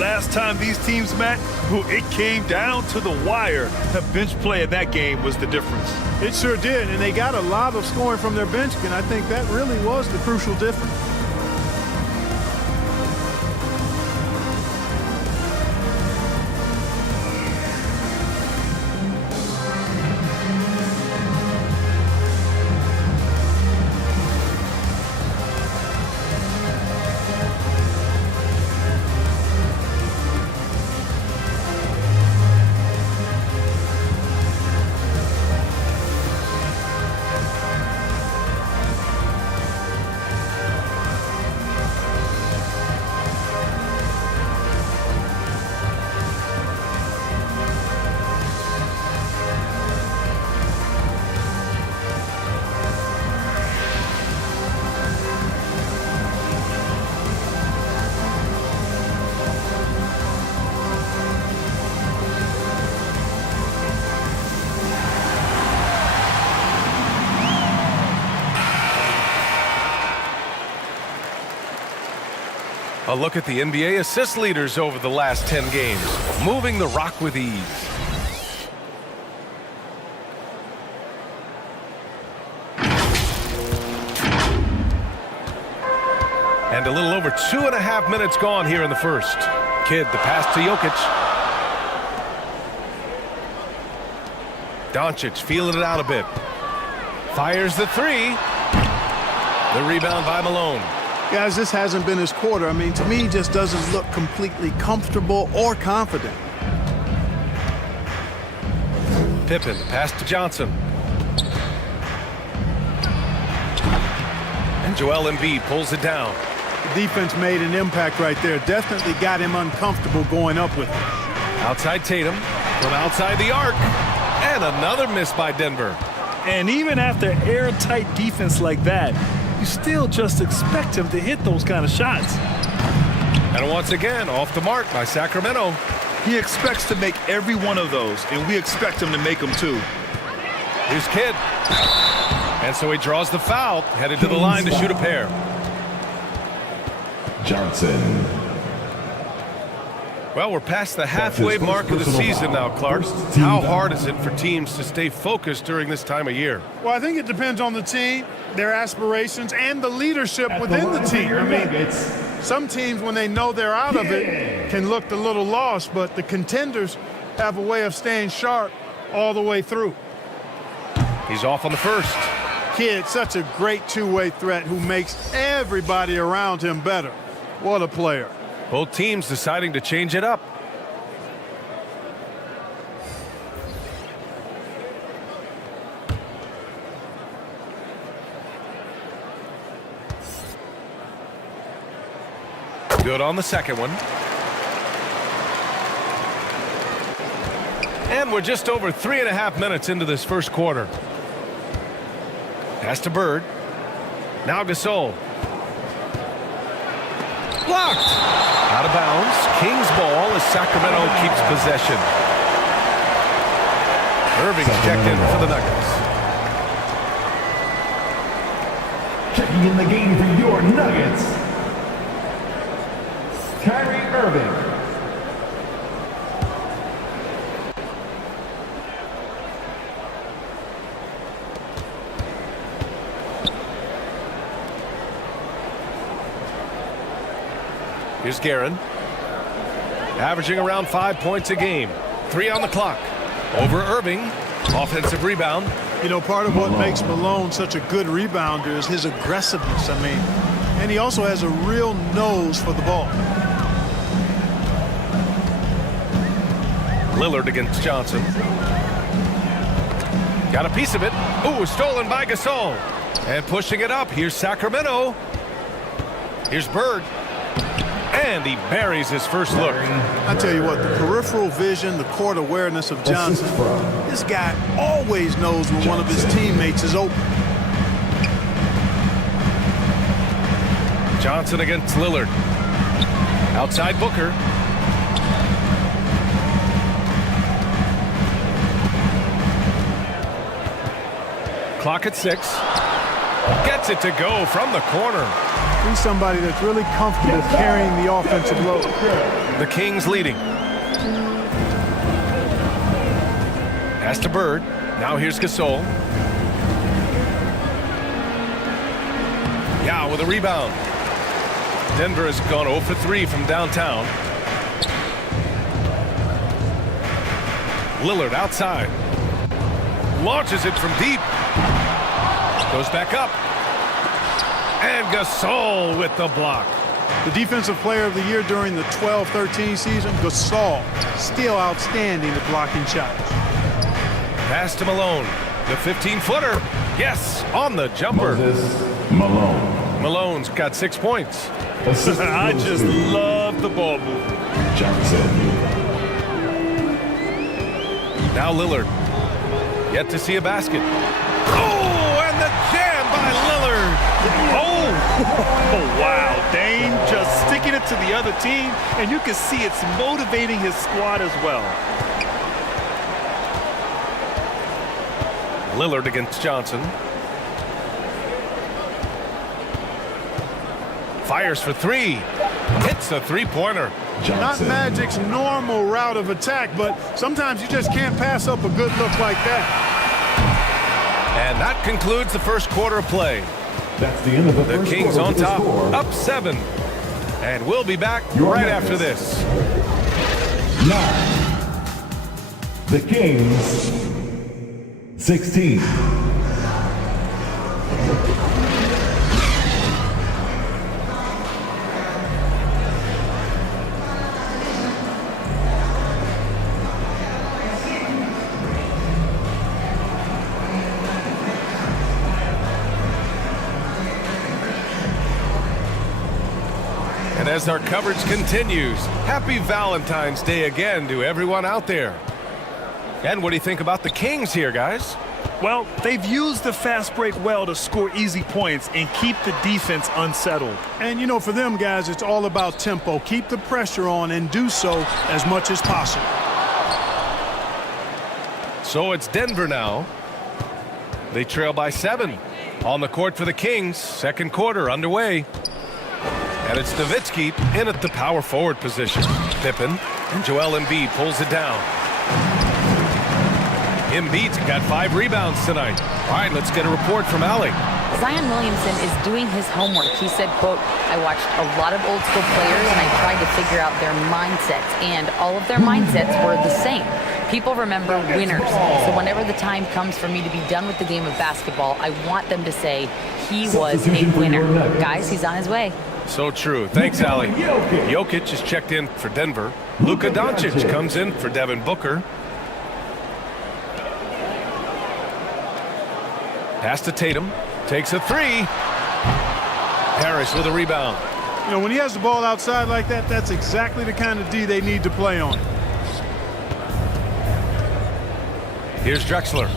Last time these teams met, it came down to the wire. The bench play in that game was the difference. It sure did, and they got a lot of scoring from their bench, and I think that really was the crucial difference. A look at the NBA assist leaders over the last 10 games, moving the rock with ease. And a little over 2.5 minutes gone here in the first. Kidd, the pass to Jokic. Doncic feeling it out a bit. Fires the three. The rebound by Malone. Guys, this hasn't been his quarter. I mean, to me, he just doesn't look completely comfortable or confident. Pippen, pass to Johnson. And Joel Embiid pulls it down. The defense made an impact right there. Definitely got him uncomfortable going up with it. Outside Tatum, from outside the arc. And another miss by Denver. And even after airtight defense like that, you still just expect him to hit those kind of shots. And once again, off the mark by Sacramento. He expects to make every one of those, and we expect him to make them too. Here's Kidd. And so he draws the foul, headed to the line to shoot a pair. Johnson. Well, we're past the halfway mark of the season now, Clark. How hard is it for teams to stay focused during this time of year? Well, I think it depends on the team, their aspirations, and the leadership within the team. I mean, some teams, when they know they're out of it, can look a little lost, but the contenders have a way of staying sharp all the way through. He's off on the first. Kidd, such a great two-way threat who makes everybody around him better. What a player. Both teams deciding to change it up. Good on the second one. And we're just over 3.5 minutes into this first quarter. Pass to Bird. Now Gasol. Blocked. Out of bounds. Kings ball as Sacramento keeps possession. Irving's checked in for the Nuggets. Checking in the game for your Nuggets, Kyrie Irving. Here's Guerin. Averaging around 5 points a game. 3 on the clock. Over Irving. Offensive rebound. You know, part of what makes Malone such a good rebounder is his aggressiveness. I mean, and he also has a real nose for the ball. Lillard against Johnson. Got a piece of it. Ooh, stolen by Gasol. And pushing it up. Here's Sacramento. Here's Bird. And he buries his first look. I tell you what, the peripheral vision, the court awareness of Johnson, this guy always knows when one of his teammates is open. Johnson against Lillard. Outside Booker. Clock at 6. Gets it to go from the corner. He's somebody that's really comfortable carrying the offensive load. The Kings leading. Pass to Bird. Now here's Gasol. Yao with a rebound. Denver has gone 0 for 3 from downtown. Lillard outside. Launches it from deep. Goes back up. And Gasol with the block. The defensive player of the year during the 12-13 season, Gasol, still outstanding at blocking shots. Pass to Malone. The 15-footer. Yes, on the jumper. Malone. Malone's got 6 points. I just love the ball movement. Johnson. Now Lillard. Yet to see a basket. Oh, and the jam by Lillard. Oh, wow. Dame just sticking it to the other team, and you can see it's motivating his squad as well. Lillard against Johnson. Fires for 3. Hits a three-pointer. Not Magic's normal route of attack, but sometimes you just can't pass up a good look like that. And that concludes the first quarter of play. That's the end of the first Kings quarter on with the top, score. up 7. And we'll be back Your right Nuggets. after this. 9. The Kings 16. And as our coverage continues, happy Valentine's Day again to everyone out there. And what do you think about the Kings here, guys? Well, they've used the fast break well to score easy points and keep the defense unsettled. And, you know, for them guys, it's all about tempo. Keep the pressure on and do so as much as possible. So it's Denver now. They trail by 7. On the court for the Kings, second quarter underway. And it's Nowitzki in at the power forward position. Pippen and Joel Embiid pulls it down. Embiid's got 5 rebounds tonight. All right, let's get a report from Allie. Zion Williamson is doing his homework. He said, quote, I watched a lot of old school players and I tried to figure out their mindsets, and all of their mindsets were the same. People remember winners. So whenever the time comes for me to be done with the game of basketball, I want them to say he was a winner. Guys, he's on his way. So true. Thanks, Allie. Jokic is checked in for Denver. Luka Doncic comes in for Devin Booker. Pass to Tatum. Takes a 3. Parrish with a rebound. You know, when he has the ball outside like that, that's exactly the kind of D they need to play on. Here's Drexler.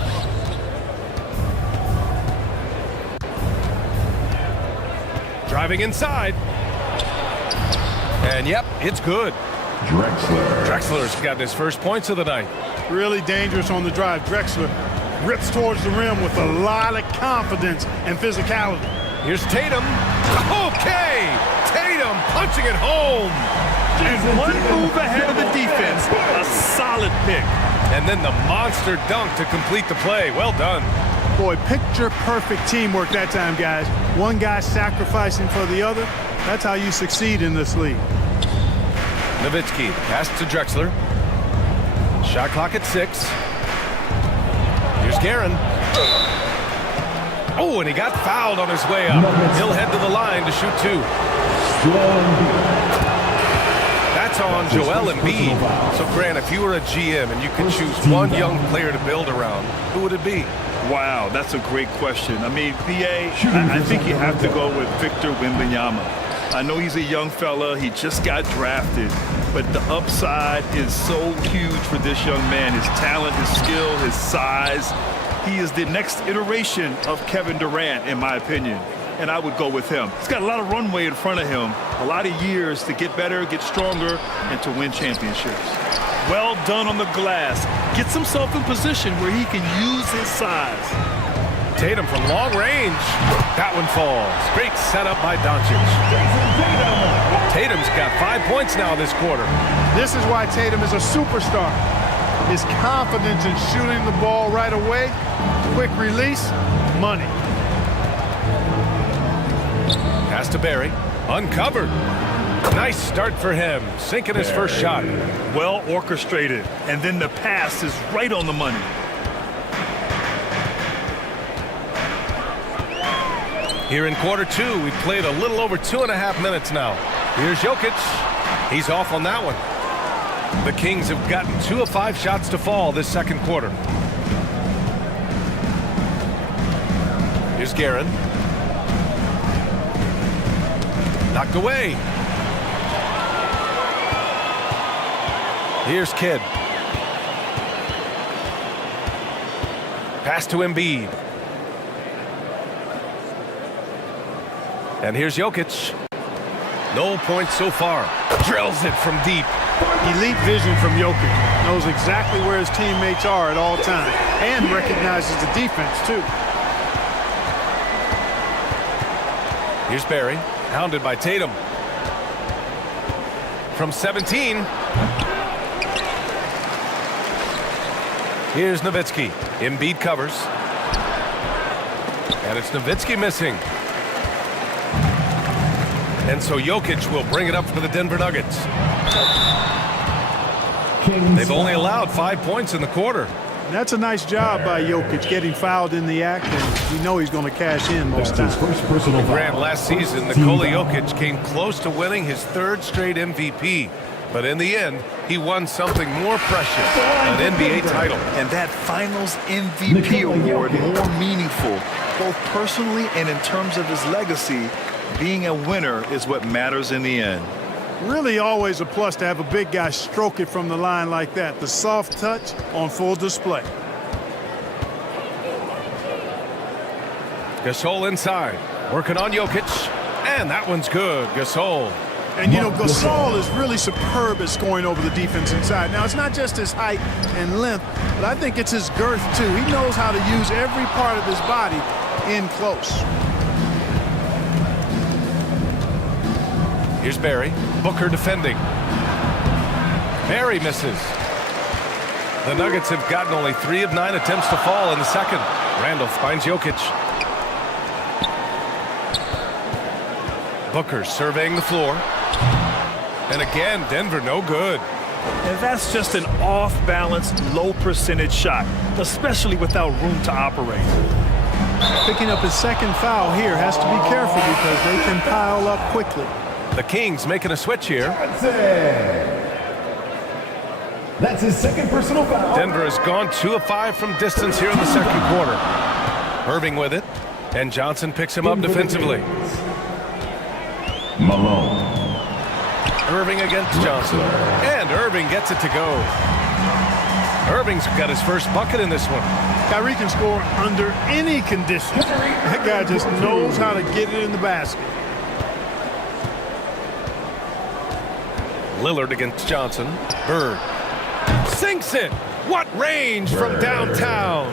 Driving inside. And yep, it's good. Drexler's gotten his first points of the night. Really dangerous on the drive. Drexler rips towards the rim with a lot of confidence and physicality. Here's Tatum. Okay! Tatum punching it home. And one move ahead of the defense. A solid pick. And then the monster dunk to complete the play. Well done. Boy, picture-perfect teamwork that time, guys. One guy sacrificing for the other. That's how you succeed in this league. Nowitzki, pass to Drexler. Shot clock at 6. Here's Guerin. Oh, and he got fouled on his way up. He'll head to the line to shoot 2. That's on Joel Embiid. So, Grant, if you were a GM and you could choose one young player to build around, who would it be? Wow, that's a great question. I mean, PA, I think you have to go with Victor Wembanyama. I know he's a young fella. He just got drafted. But the upside is so huge for this young man. His talent, his skill, his size. He is the next iteration of Kevin Durant, in my opinion. And I would go with him. He's got a lot of runway in front of him. A lot of years to get better, get stronger, and to win championships. Well done on the glass. Gets himself in position where he can use his size. Tatum from long range. That one falls. Great setup by Doncic. Tatum's got 5 points now this quarter. This is why Tatum is a superstar. His confidence in shooting the ball right away, quick release, money. Pass to Barry. Uncovered. Nice start for him. Sinking his first shot. Well orchestrated. And then the pass is right on the money. Here in quarter 2, we've played a little over 2.5 minutes now. Here's Jokic. He's off on that one. The Kings have gotten 2 of 5 shots to fall this second quarter. Here's Guerin. Knocked away. Here's Kidd. Pass to Embiid. And here's Jokic. No points so far. Drills it from deep. Elite vision from Jokic. Knows exactly where his teammates are at all times. And recognizes the defense, too. Here's Barry. Hounded by Tatum. From 17. Here's Nowitzki. Embiid covers. And it's Nowitzki missing. And so Jokic will bring it up for the Denver Nuggets. They've only allowed 5 points in the quarter. That's a nice job by Jokic, getting fouled in the act, and we know he's going to cash in most times. Grant, last season, Nikola Jokic came close to winning his 3rd straight MVP. But in the end, he won something more precious, an NBA title. And that Finals MVP award more meaningful, both personally and in terms of his legacy, being a winner is what matters in the end. Really always a plus to have a big guy stroke it from the line like that. The soft touch on full display. Gasol inside, working on Jokic, and that one's good. Gasol. And, you know, Gasol is really superb at scoring over the defense inside. Now, it's not just his height and length, but I think it's his girth, too. He knows how to use every part of his body in close. Here's Barry. Booker defending. Barry misses. The Nuggets have gotten only 3 of 9 attempts to fall in the second. Randolph finds Jokic. Booker surveying the floor. And again, Denver no good. And that's just an off-balance, low-percentage shot, especially without room to operate. Picking up his second foul here, has to be careful because they can pile up quickly. The Kings making a switch here. That's his second personal foul. Denver has gone 2 of 5 from distance here in the second quarter. Irving with it, and Johnson picks him up defensively. Malone. Irving against Johnson, and Irving gets it to go. Irving's got his first bucket in this one. Kyrie can score under any conditions. That guy just knows how to get it in the basket. Lillard against Johnson. Bird sinks it. What range from downtown.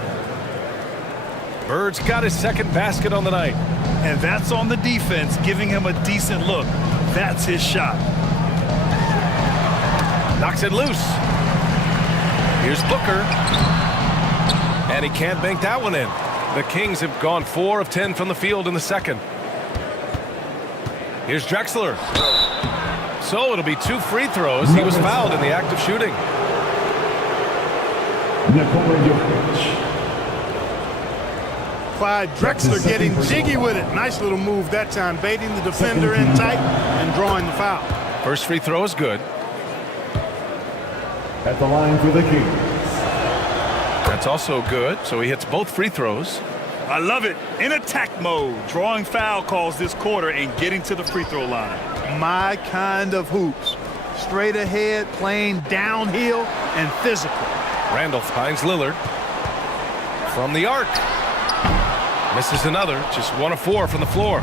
Bird's got his second basket on the night. And that's on the defense, giving him a decent look. That's his shot. Knocks it loose. Here's Booker. And he can't bank that one in. The Kings have gone 4 of 10 from the field in the second. Here's Drexler. So it'll be 2 free throws. He was fouled in the act of shooting. Clyde Drexler getting jiggy with it. Nice little move that time, baiting the defender in tight and drawing the foul. First free throw is good. At the line for the Kings. That's also good, so he hits both free throws. I love it. In attack mode, drawing foul calls this quarter and getting to the free throw line. My kind of hoops. Straight ahead, playing downhill and physical. Randolph finds Lillard. From the arc. Misses another, just 1 of 4 from the floor.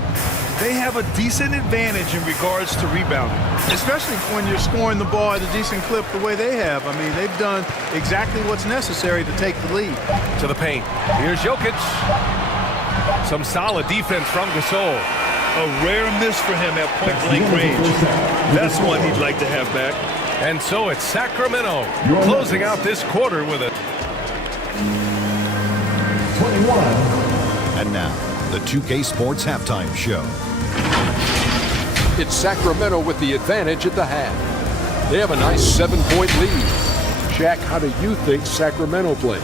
They have a decent advantage in regards to rebounding. Especially when you're scoring the ball at a decent clip the way they have. I mean, they've done exactly what's necessary to take the lead. To the paint. Here's Jokic. Some solid defense from Gasol. A rare miss for him at point-blank range. That's one he'd like to have back. And so it's Sacramento closing out this quarter with it. 21. And now, the 2K Sports Halftime Show. It's Sacramento with the advantage at the half. They have a nice 7-point lead. Shaq, how do you think Sacramento played?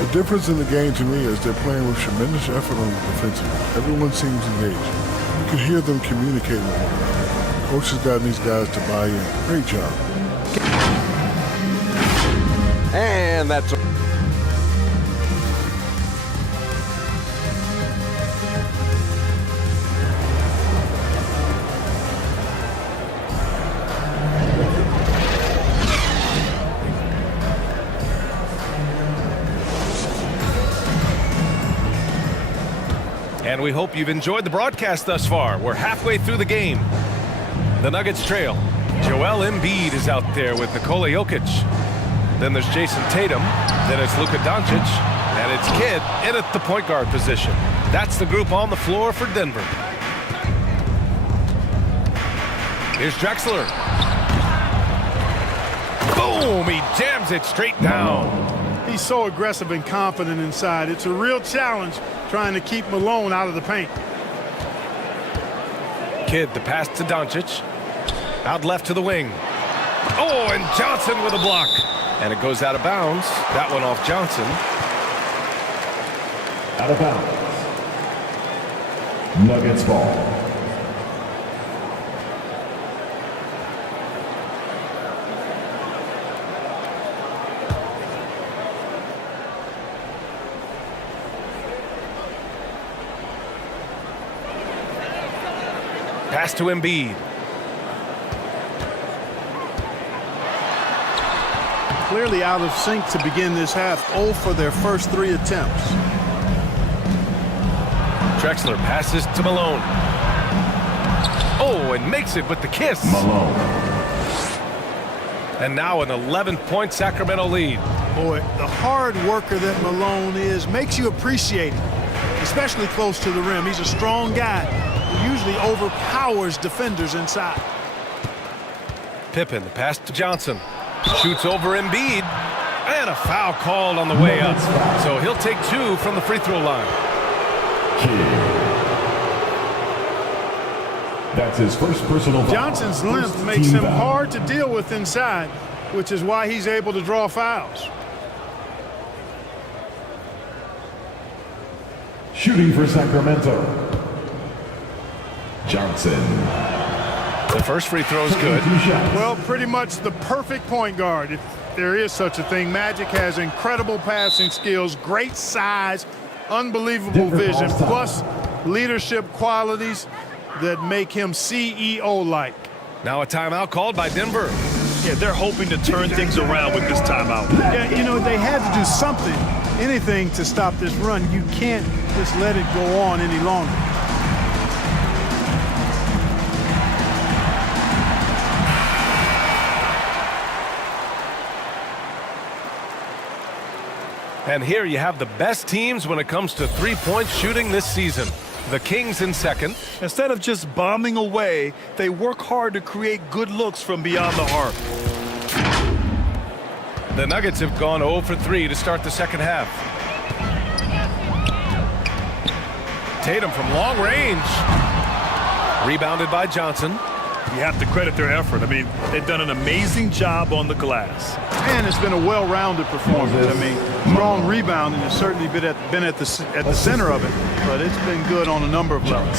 The difference in the game to me is they're playing with tremendous effort on the defensive end. Everyone seems engaged. You can hear them communicating with one another. Coach has gotten these guys to buy in. Great job. And that's And we hope you've enjoyed the broadcast thus far. We're halfway through the game. The Nuggets trail. Joel Embiid is out there with Nikola Jokic. Then there's Jason Tatum. Then it's Luka Doncic. And it's Kidd in at the point guard position. That's the group on the floor for Denver. Here's Drexler. Boom! He jams it straight down. He's so aggressive and confident inside. It's a real challenge trying to keep Malone out of the paint. Kidd, the pass to Doncic. Out left to the wing. Oh, and Johnson with a block. And it goes out of bounds. That one off Johnson. Out of bounds. Nuggets ball. Pass to Embiid. Clearly out of sync to begin this half. 0 for their first 3 attempts. Drexler passes to Malone. Oh, and makes it with the kiss. Malone. And now an 11-point Sacramento lead. Boy, the hard worker that Malone is makes you appreciate him, especially close to the rim. He's a strong guy who usually overpowers defenders inside. Pippen, the pass to Johnson. Shoots over Embiid. And a foul called on the way up. So he'll take 2 from the free throw line. That's his first personal foul. Johnson's length makes him hard to deal with inside, which is why he's able to draw fouls. Shooting for Sacramento, Johnson. The first free throw is good. Well, pretty much the perfect point guard, if there is such a thing. Magic has incredible passing skills, great size, unbelievable vision, plus leadership qualities that make him CEO-like. Now a timeout called by Denver. Yeah, they're hoping to turn things around with this timeout. Yeah, you know, they had to do something, anything to stop this run. You can't just let it go on any longer. And here you have the best teams when it comes to three-point shooting this season. The Kings in second. Instead of just bombing away, they work hard to create good looks from beyond the arc. The Nuggets have gone 0 for 3 to start the second half. Tatum from long range. Rebounded by Johnson. You have to credit their effort. I mean, they've done an amazing job on the glass. And it's been a well-rounded performance. I mean, strong rebounding has certainly been at the center of it, but it's been good on a number of levels.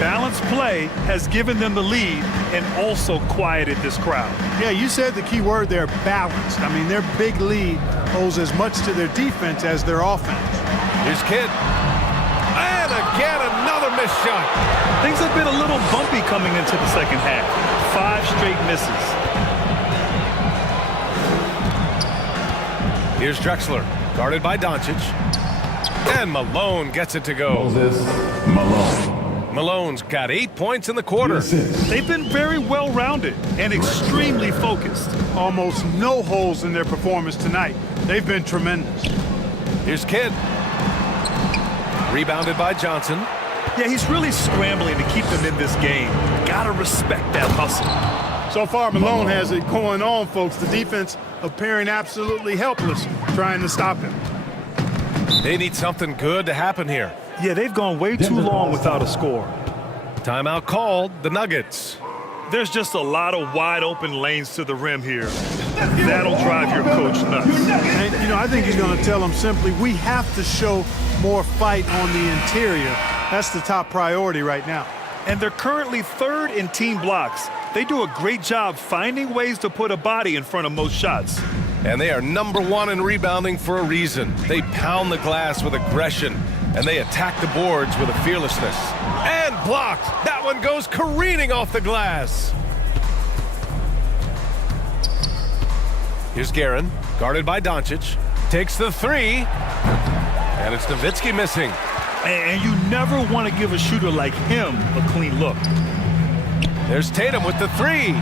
Balanced play has given them the lead and also quieted this crowd. Yeah, you said the key word there, balanced. I mean, their big lead owes as much to their defense as their offense. Here's Kidd. And again, another missed shot. Things have been a little bumpy coming into the second half. 5 straight misses. Here's Drexler, guarded by Doncic. And Malone gets it to go. Malone's got 8 points in the quarter. They've been very well-rounded and extremely focused. Almost no holes in their performance tonight. They've been tremendous. Here's Kidd. Rebounded by Johnson. Yeah, he's really scrambling to keep them in this game. Gotta respect that hustle. So far, Malone has it going on, folks. The defense appearing absolutely helpless, trying to stop him. They need something good to happen here. Yeah, they've gone way too long without a score. Timeout called, the Nuggets. There's just a lot of wide open lanes to the rim here. That'll drive your coach nuts. And, you know, I think he's going to tell them simply, we have to show more fight on the interior. That's the top priority right now. And they're currently 3rd in team blocks. They do a great job finding ways to put a body in front of most shots. And they are number 1 in rebounding for a reason. They pound the glass with aggression, and they attack the boards with a fearlessness. And blocked. That one goes careening off the glass. Here's Guerin, guarded by Doncic. Takes the 3. And it's Nowitzki missing. And you never want to give a shooter like him a clean look. There's Tatum with the 3.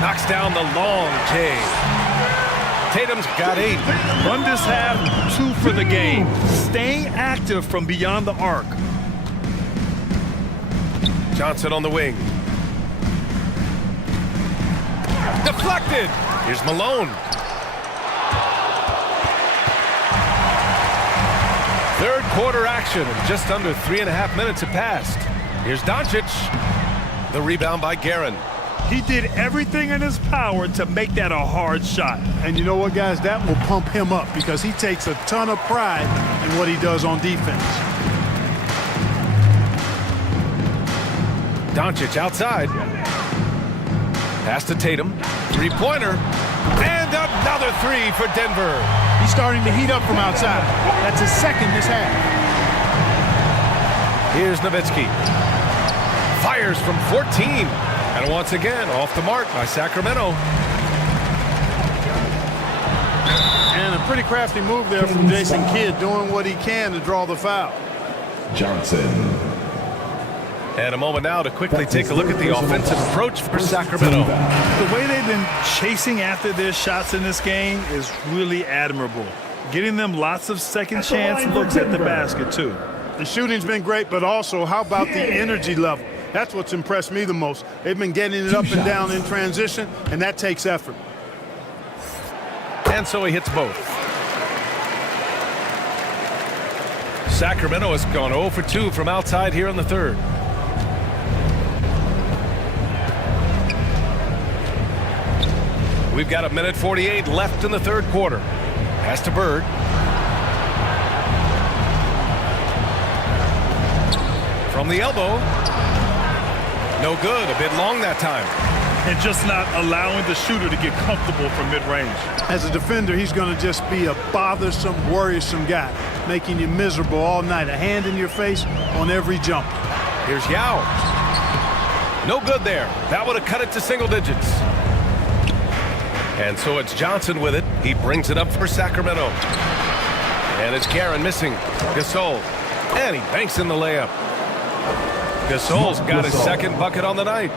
Knocks down the long J. Tatum's got 8. Run this half, 2 for the game. Staying active from beyond the arc. Johnson on the wing. Deflected. Here's Malone. Third quarter action, and just under 3.5 minutes have passed. Here's Doncic. The rebound by Guerin. He did everything in his power to make that a hard shot. And you know what, guys? That will pump him up because he takes a ton of pride in what he does on defense. Doncic outside. Pass to Tatum. Three-pointer. And another 3 for Denver. He's starting to heat up from outside. That's his 2nd this half. Here's Nowitzki. Fires fires from 14. And once again, off the mark by Sacramento. And a pretty crafty move there from Jason Kidd, doing what he can to draw the foul. Johnson. And a moment now to quickly take a look at the offensive approach for Sacramento. The way they've been chasing after their shots in this game is really admirable. Getting them lots of second chance looks at the basket, too. The shooting's been great, but also how about the energy level? That's what's impressed me the most. They've been getting it up and down in transition, and that takes effort. And so he hits both. Sacramento has gone 0 for 2 from outside here in the third. We've got 1:48 left in the third quarter. Pass to Bird. From the elbow. No good. A bit long that time. And just not allowing the shooter to get comfortable from mid-range. As a defender, he's going to just be a bothersome, worrisome guy, making you miserable all night. A hand in your face on every jump. Here's Yao. No good there. That would have cut it to single digits. And so it's Johnson with it. He brings it up for Sacramento. And it's Guerin missing. Gasol. And he banks in the layup. Gasol's got his second bucket on the night.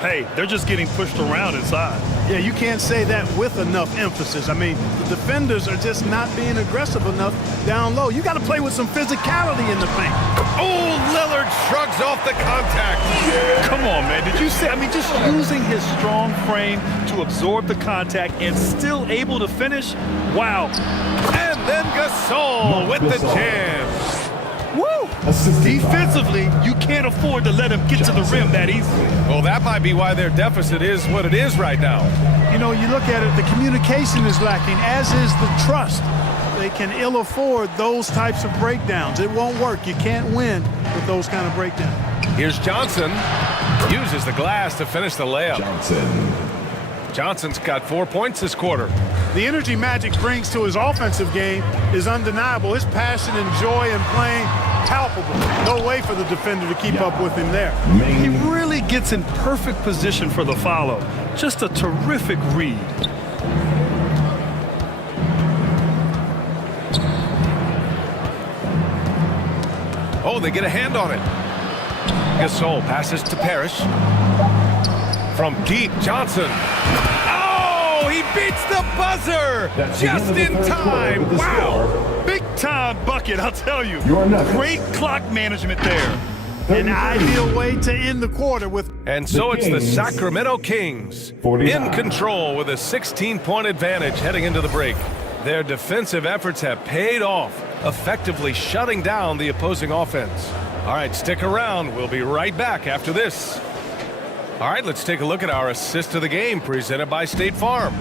Hey, they're just getting pushed around inside. Yeah, you can't say that with enough emphasis. I mean, the defenders are just not being aggressive enough down low. You got to play with some physicality in the paint. Oh, Lillard shrugs off the contact. Yeah. Come on, man. Did you see? I mean, just using his strong frame to absorb the contact and still able to finish. Wow. And then Gasol with the jam. Woo! Defensively, you can't afford to let him get to the rim that easily. Well, that might be why their deficit is what it is right now. You know, you look at it, the communication is lacking, as is the trust. They can ill afford those types of breakdowns. It won't work. You can't win with those kind of breakdowns. Here's Johnson. Uses the glass to finish the layup. Johnson's got 4 points this quarter. The energy Magic brings to his offensive game is undeniable. His passion and joy in playing, palpable. No way for the defender to keep up with him there. He really gets in perfect position for the follow. Just a terrific read. Oh, they get a hand on it. Gasol passes to Parrish. From deep, Johnson. Oh, he beats the buzzer just in time. Wow. Big time bucket, I'll tell you. Great clock management there. An ideal way to end the quarter with. And so it's the Sacramento Kings in control with a 16-point advantage heading into the break. Their defensive efforts have paid off, effectively shutting down the opposing offense. All right, stick around. We'll be right back after this. All right, let's take a look at our assist of the game presented by State Farm.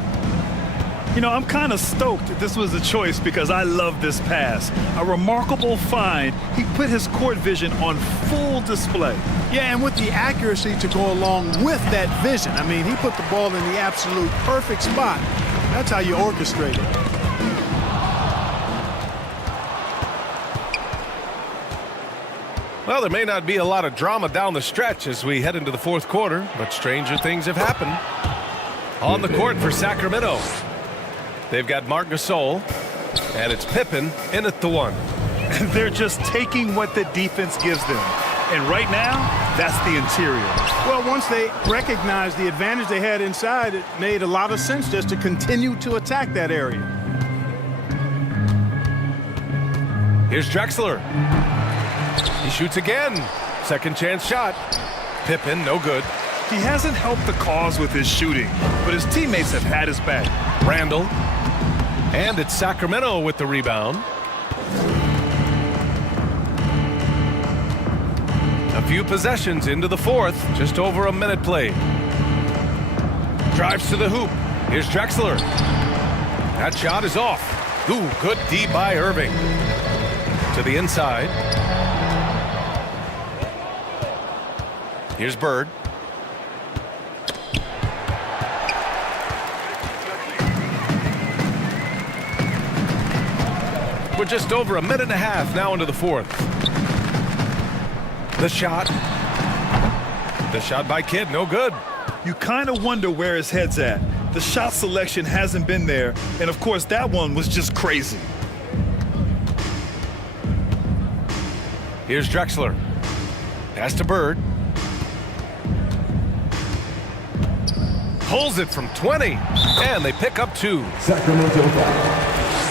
You know, I'm kind of stoked that this was a choice because I love this pass. A remarkable find. He put his court vision on full display. Yeah, and with the accuracy to go along with that vision. I mean, he put the ball in the absolute perfect spot. That's how you orchestrate it. Well, there may not be a lot of drama down the stretch as we head into the fourth quarter, but stranger things have happened. On the court for Sacramento, they've got Marc Gasol, and it's Pippen in at the one. They're just taking what the defense gives them. And right now, that's the interior. Well, once they recognized the advantage they had inside, it made a lot of sense just to continue to attack that area. Here's Drexler. He shoots again. Second chance shot. Pippen, no good. He hasn't helped the cause with his shooting, but his teammates have had his back. Randall. And it's Sacramento with the rebound. A few possessions into the fourth. Just over a minute played. Drives to the hoop. Here's Drexler. That shot is off. Ooh, good D by Irving. To the inside. Here's Bird. We're just over a minute and a half now into the fourth. The shot. The shot by Kidd, no good. You kind of wonder where his head's at. The shot selection hasn't been there, and of course that one was just crazy. Here's Drexler. Pass to Bird. Pulls it from 20, and they pick up 2. Sacramento foul.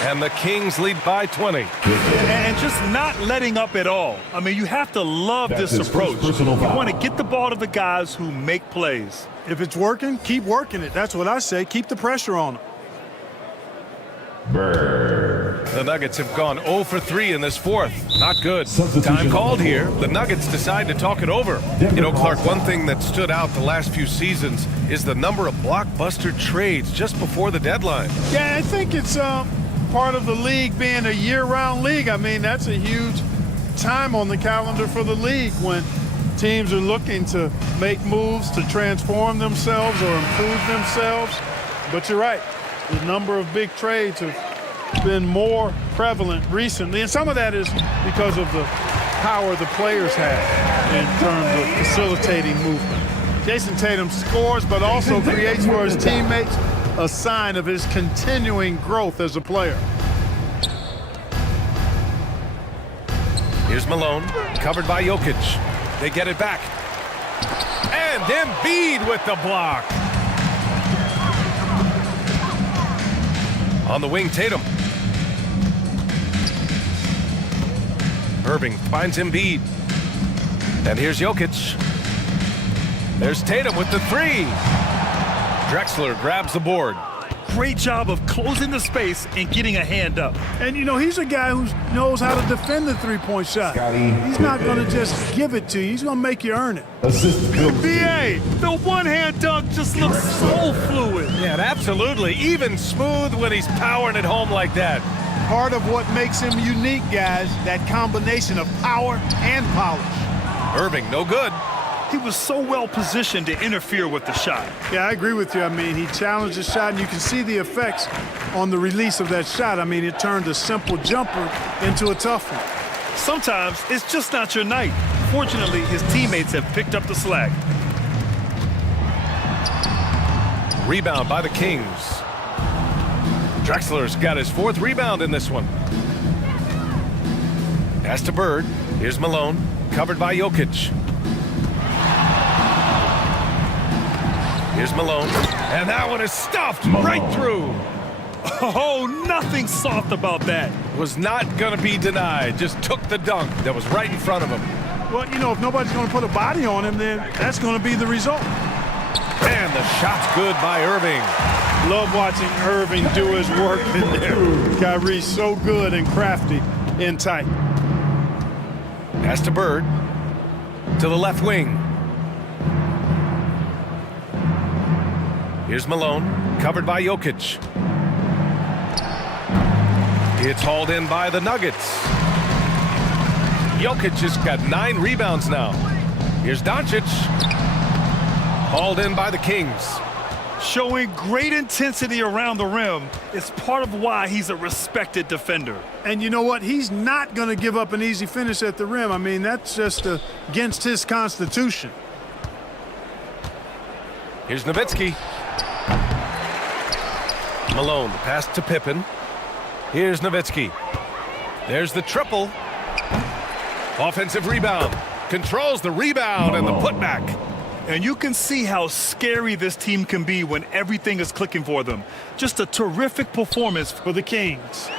And the Kings lead by 20. And just not letting up at all. I mean, you have to love this approach. You want to get the ball to the guys who make plays. If it's working, keep working it. That's what I say. Keep the pressure on them. Bird. The Nuggets have gone 0 for 3 in this fourth. Not good. Time called here. The Nuggets decide to talk it over. You know, Clark, one thing that stood out the last few seasons is the number of blockbuster trades just before the deadline. Yeah, I think it's part of the league being a year-round league. I mean, that's a huge time on the calendar for the league when teams are looking to make moves to transform themselves or improve themselves. But you're right. The number of big trades have been more prevalent recently, and some of that is because of the power the players have in terms of facilitating movement. Jason Tatum scores, but also creates for his teammates a sign of his continuing growth as a player. Here's Malone, covered by Jokic. They get it back. And Embiid with the block. On the wing, Tatum. Irving finds Embiid. And here's Jokic. There's Tatum with the 3. Drexler grabs the board. Great job of closing the space and getting a hand up. And, you know, he's a guy who knows how to defend the three-point shot. He's not going to just give it to you. He's going to make you earn it. BA, the one-hand dunk just looks so fluid. Yeah, absolutely. Even smooth when he's powering it home like that. Part of what makes him unique, guys, that combination of power and polish. Irving, no good. He was so well positioned to interfere with the shot. Yeah, I agree with you. I mean, he challenged the shot, and you can see the effects on the release of that shot. I mean, it turned a simple jumper into a tough one. Sometimes it's just not your night. Fortunately, his teammates have picked up the slack. Rebound by the Kings. Drexler's got his 4th rebound in this one. Pass to Bird. Here's Malone, covered by Jokic. Here's Malone, and that one is stuffed right through. Oh, nothing soft about that. Was not going to be denied, just took the dunk that was right in front of him. Well, you know, if nobody's going to put a body on him, then that's going to be the result. And the shot's good by Irving. Love watching Irving do his work in there. Kyrie's so good and crafty in tight. Pass to Bird, to the left wing. Here's Malone, covered by Jokic. It's hauled in by the Nuggets. Jokic has got 9 rebounds now. Here's Doncic, hauled in by the Kings. Showing great intensity around the rim is part of why he's a respected defender. And you know what? He's not going to give up an easy finish at the rim. I mean, that's just against his constitution. Here's Nowitzki. Malone, the pass to Pippen. Here's Nowitzki. There's the triple. Offensive rebound. Controls the rebound and the putback. And you can see how scary this team can be when everything is clicking for them. Just a terrific performance for the Kings.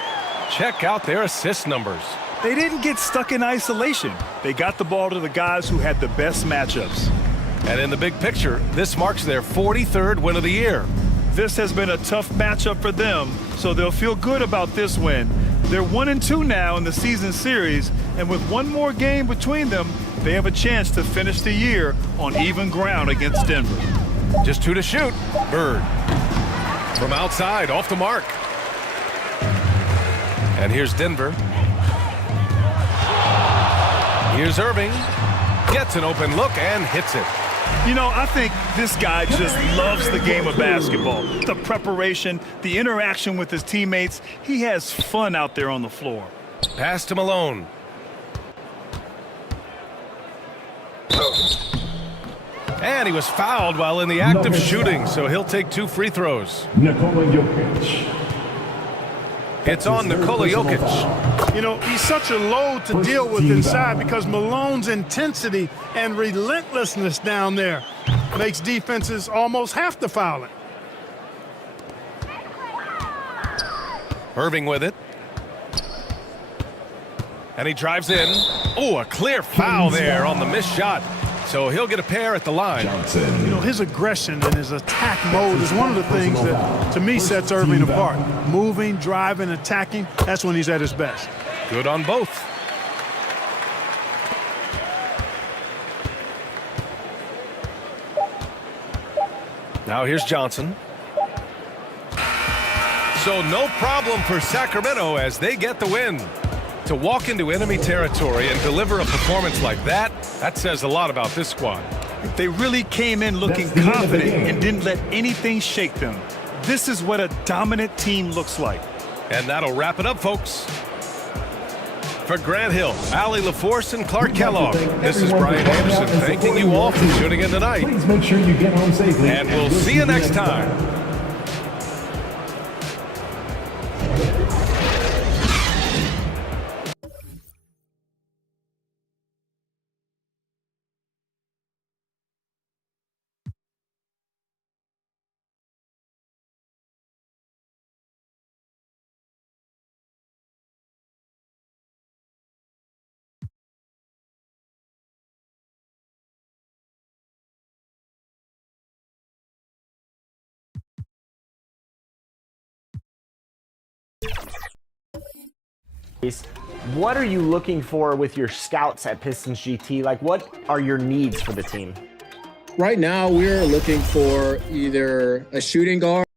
Check out their assist numbers. They didn't get stuck in isolation. They got the ball to the guys who had the best matchups. And in the big picture, this marks their 43rd win of the year. This has been a tough matchup for them, so they'll feel good about this win. They're 1-2 now in the season series, and with one more game between them, they have a chance to finish the year on even ground against Denver. Just 2 to shoot. Bird. From outside, off the mark. And here's Denver. Here's Irving. Gets an open look and hits it. You know, I think this guy just loves the game of basketball. The preparation, the interaction with his teammates. He has fun out there on the floor. Pass to Malone. And he was fouled while in the act of shooting, so he'll take 2 free throws. Nikola Jokic. It's on Nikola Jokic. You know, he's such a load to deal with inside because Malone's intensity and relentlessness down there makes defenses almost have to foul it. Irving with it. And he drives in. Oh, a clear foul there on the missed shot. So he'll get a pair at the line. You know, his aggression and his attack mode is one of the things that, to me, sets Irving apart. Moving, driving, attacking, that's when he's at his best. Good on both. Now here's Johnson. So no problem for Sacramento as they get the win. To walk into enemy territory and deliver a performance like that, that says a lot about this squad. They really came in looking confident and didn't let anything shake them. This is what a dominant team looks like. And that'll wrap it up, folks. For Grant Hill, Allie LaForce, and Clark Kellogg, this is Brian Anderson thanking you all for tuning in tonight. Please make sure you get home safely. And we'll see you next time. What are you looking for with your scouts at Pistons GT? Like, what are your needs for the team? Right now, we're looking for either a shooting guard.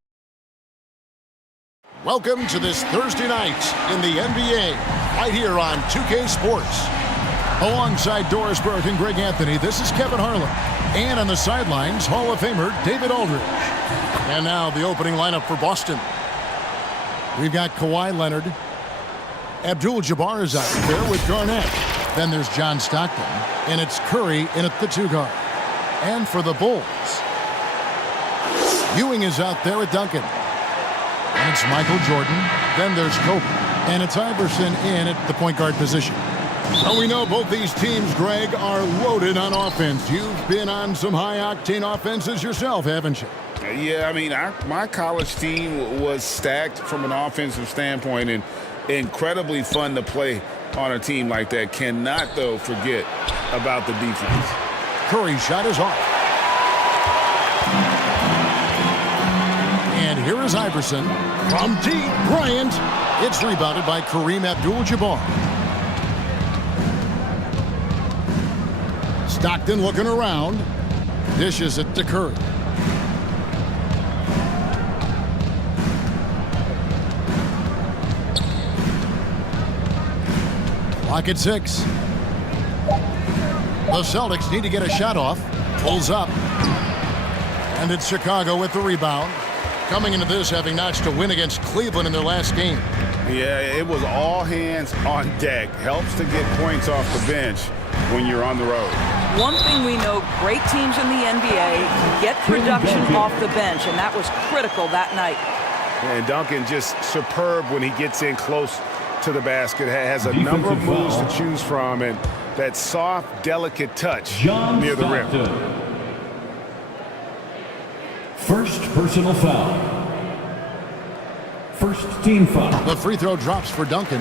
Welcome to this Thursday night in the NBA, right here on 2K Sports. Alongside Doris Burke and Greg Anthony, this is Kevin Harlan. And on the sidelines, Hall of Famer David Aldridge. And now the opening lineup for Boston. We've got Kawhi Leonard. Abdul-Jabbar is out there with Garnett. Then there's John Stockton. And it's Curry in at the 2 guard. And for the Bulls, Ewing is out there with Duncan. And it's Michael Jordan. Then there's Kobe. And it's Iverson in at the point guard position. Well, we know both these teams, Greg, are loaded on offense. You've been on some high-octane offenses yourself, haven't you? Yeah, I mean, my college team was stacked from an offensive standpoint and incredibly fun to play on a team like that. Cannot, though, forget about the defense. Curry's shot is off. And here is Iverson from deep. Bryant. It's rebounded by Kareem Abdul-Jabbar. Stockton looking around. Dishes it to Curry. Clock at 6. The Celtics need to get a shot off. Pulls up. And it's Chicago with the rebound. Coming into this, having notched a win against Cleveland in their last game. Yeah, it was all hands on deck. Helps to get points off the bench when you're on the road. One thing we know, great teams in the NBA get production off the bench, and that was critical that night. And Duncan just superb when he gets in close to the basket, has a number of moves to choose from, and that soft, delicate touch near the rim. First personal foul. First team foul. The free throw drops for Duncan.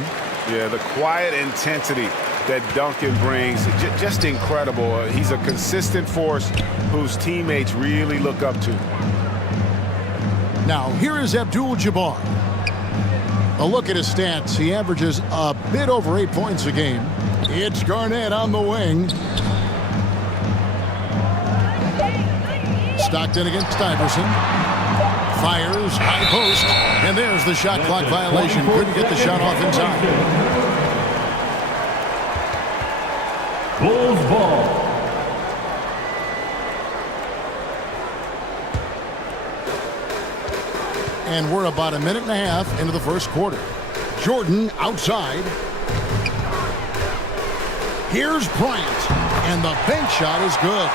Yeah, the quiet intensity that Duncan brings, just incredible. He's a consistent force whose teammates really look up to. Now, here is Abdul-Jabbar. A look at his stats. He averages a bit over 8 points a game. It's Garnett on the wing. Stockton against Iverson. Fires, high post, and there's the shot clock violation. Couldn't get the shot off in time. Bulls ball. And we're about a minute and a half into the first quarter. Jordan outside. Here's Bryant, and the bank shot is good.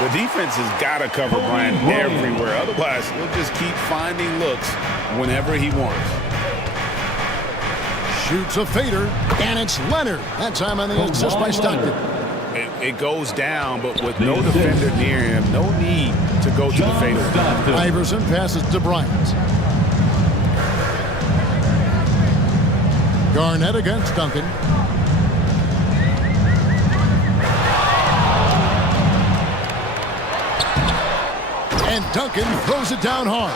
The defense has got to cover Bryant everywhere. Otherwise, he'll just keep finding looks whenever he wants. Shoots a fader, and it's Leonard. That time on the assist by Stockton. It goes down, but with no defender near him, no need to go to the fader. Iverson passes to Bryant. Garnett against Duncan. And Duncan throws it down hard.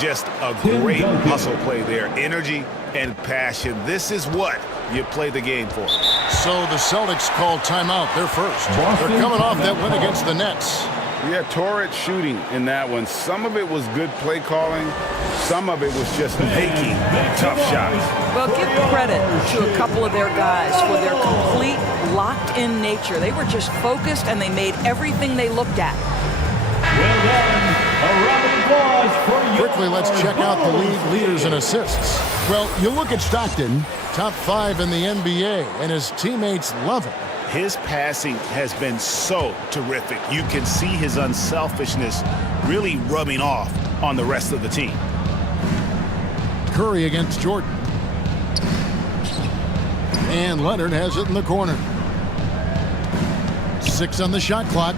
Just a great hustle play there. Energy and passion. This is what you play the game for. So the Celtics call timeout. They're first. They're coming off that win against the Nets. Yeah, torrid shooting in that one. Some of it was good play calling. Some of it was just making tough shots. Well, give credit to a couple of their guys for their complete locked-in nature. They were just focused, and they made everything they looked at. Well done. A round of applause for you. Quickly, let's check out the league leaders in assists. Well, you look at Stockton, top 5 in the NBA, and his teammates love him. His passing has been so terrific. You can see his unselfishness really rubbing off on the rest of the team. Curry against Jordan. And Leonard has it in the corner. 6 on the shot clock.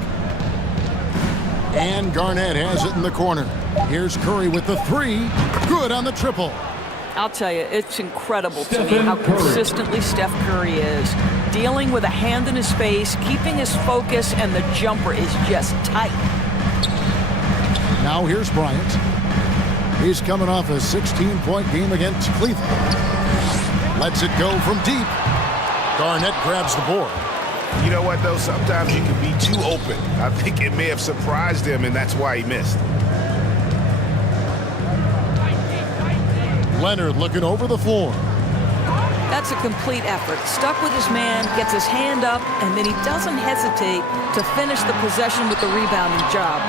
And Garnett has it in the corner. Here's Curry with the 3. Good on the triple. I'll tell you, it's incredible to me how consistently Steph Curry is. Dealing with a hand in his face, keeping his focus, and the jumper is just tight. Now here's Bryant. He's coming off a 16-point game against Cleveland. Lets it go from deep. Garnett grabs the board. You know what, though? Sometimes you can be too open. I think it may have surprised him, and that's why he missed. Leonard looking over the floor. That's a complete effort. Stuck with his man, gets his hand up, and then he doesn't hesitate to finish the possession with the rebounding job.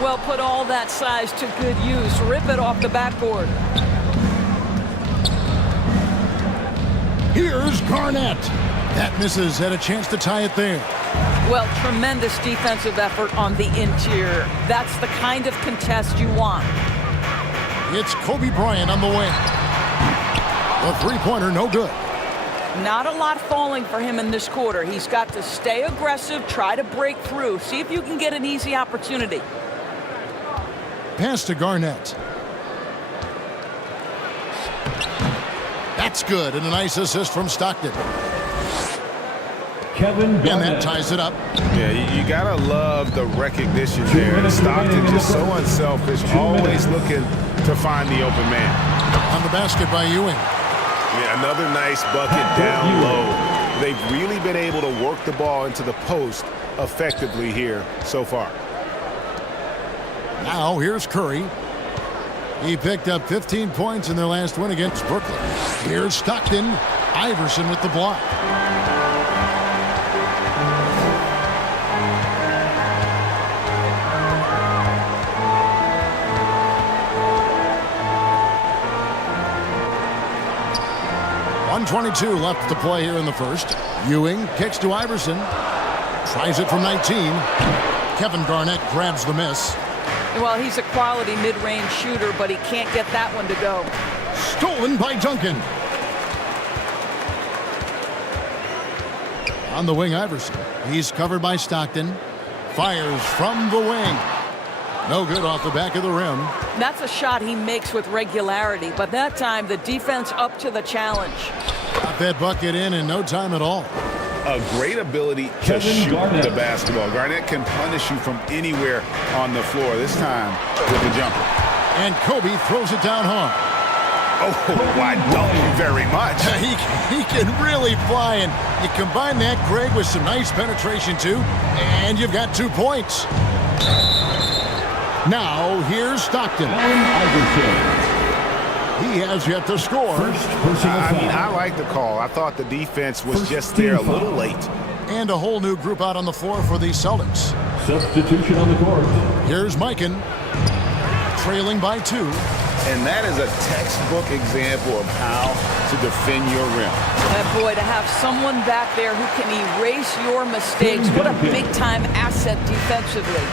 Well, put all that size to good use. Rip it off the backboard. Here's Garnett. That misses. Had a chance to tie it there. Well, tremendous defensive effort on the interior. That's the kind of contest you want. It's Kobe Bryant on the wing. The three-pointer, no good. Not a lot falling for him in this quarter. He's got to stay aggressive, try to break through. See if you can get an easy opportunity. Pass to Garnett. That's good, and a nice assist from Stockton. Kevin Garnett. And that ties it up. Yeah, you gotta love the recognition there. Stockton just so unselfish, always looking to find the open man. On the basket by Ewing. Yeah, another nice bucket down low. They've really been able to work the ball into the post effectively here so far. Now here's Curry. He picked up 15 points in their last win against Brooklyn. Here's Stockton. Iverson with the block. .122 left to play here in the first. Ewing kicks to Iverson. Tries it from 19. Kevin Garnett grabs the miss. Well, he's a quality mid-range shooter, but he can't get that one to go. Stolen by Duncan. On the wing, Iverson. He's covered by Stockton. Fires from the wing. No good off the back of the rim. That's a shot he makes with regularity, but that time the defense up to the challenge. Got that bucket in no time at all. A great ability to shoot the basketball. Garnett can punish you from anywhere on the floor, this time with the jumper. And Kobe throws it down hard. Oh, why don't you very much? He can really fly, and you combine that, Greg, with some nice penetration, too, and you've got 2 points. Now, here's Stockton. He has yet to score. I like the call. I thought the defense was just there a little late. And a whole new group out on the floor for the Celtics. Substitution on the court. Here's Mikan. Trailing by 2. And that is a textbook example of how to defend your rim. And boy, to have someone back there who can erase your mistakes, what a big-time asset defensively.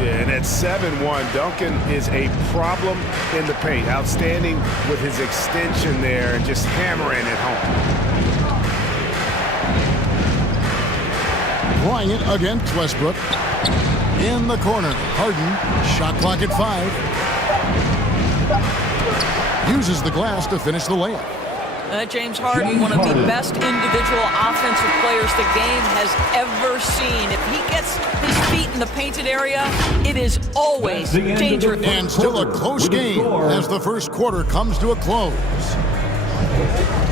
Yeah, and at 7-1, Duncan is a problem in the paint. Outstanding with his extension there and just hammering it home. Bryant against Westbrook. In the corner, Harden, shot clock at 5. Uses the glass to finish the layup. James Harden, one of the best individual offensive players the game has ever seen. If he gets his feet in the painted area, it is always dangerous. And still a close game as the first quarter comes to a close.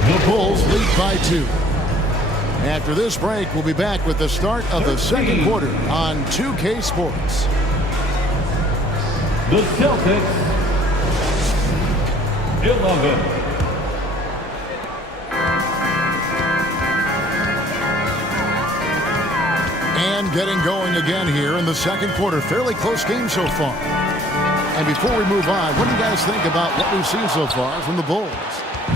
The Bulls lead by 2. After this break, we'll be back with the start of the second quarter on 2K Sports. The Celtics, 11. And getting going again here in the second quarter. Fairly close game so far. And before we move on, what do you guys think about what we've seen so far from the Bulls?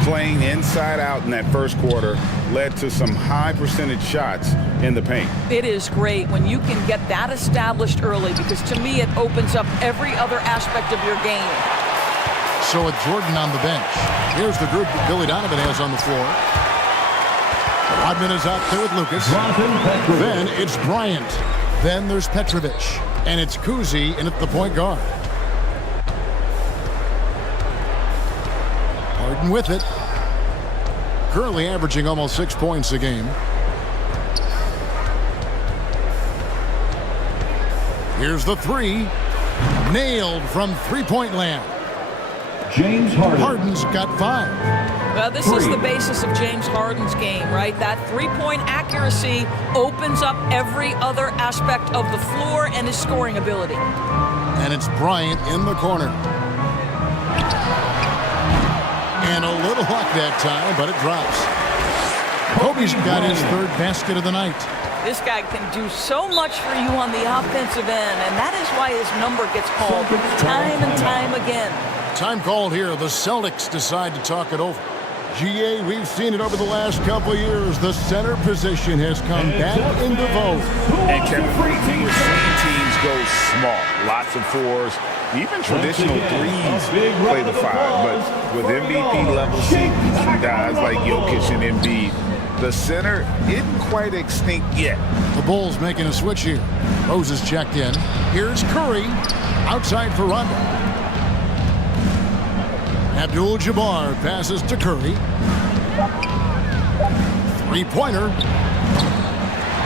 Playing inside out in that first quarter led to some high percentage shots in the paint. It is great when you can get that established early, because to me it opens up every other aspect of your game. So with Jordan on the bench, here's the group that Billy Donovan has on the floor. Rodman is out there with Lucas. Then it's Bryant. Then there's Petrovic. And it's Kuzi in at the point guard. Harden with it. Currently averaging almost 6 points a game. Here's the three. Nailed from three-point land. James Harden. Harden's got 5. Well, this is the basis of James Harden's game, right? That three-point accuracy opens up every other aspect of the floor and his scoring ability. And it's Bryant in the corner. And a little luck that time, but it drops. Kobe's got his third basket of the night. This guy can do so much for you on the offensive end, and that is why his number gets called time and time again. Time called here. The Celtics decide to talk it over. GA, we've seen it over the last couple years. The center position has come back into vogue. And Kevin, we're seeing teams go small. Lots of 4s, even traditional 3s play the 5. But with MVP-level seasons from guys like Jokic and Embiid, the center isn't quite extinct yet. The Bulls making a switch here. Rose is checked in. Here's Curry. Outside for Rondo. Abdul-Jabbar passes to Curry. Three-pointer.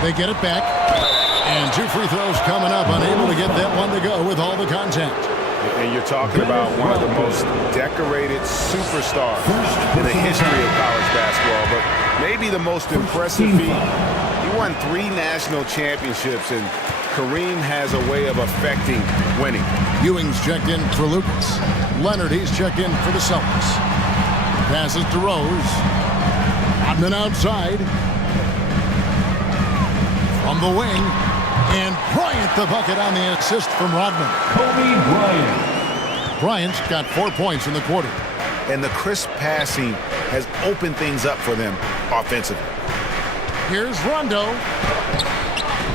They get it back. And 2 free throws coming up. Unable to get that one to go with all the contact. And you're talking about one of the most decorated superstars in the history of college basketball. But maybe the most impressive feat. He won 3 national championships, and Kareem has a way of affecting winning. Ewing's checked in for Lucas. Leonard, he's checked in for the Celtics. Passes to Rose. Rodman outside. From the wing. And Bryant the bucket on the assist from Rodman. Kobe Bryant. Bryant's got 4 points in the quarter. And the crisp passing has opened things up for them offensively. Here's Rondo.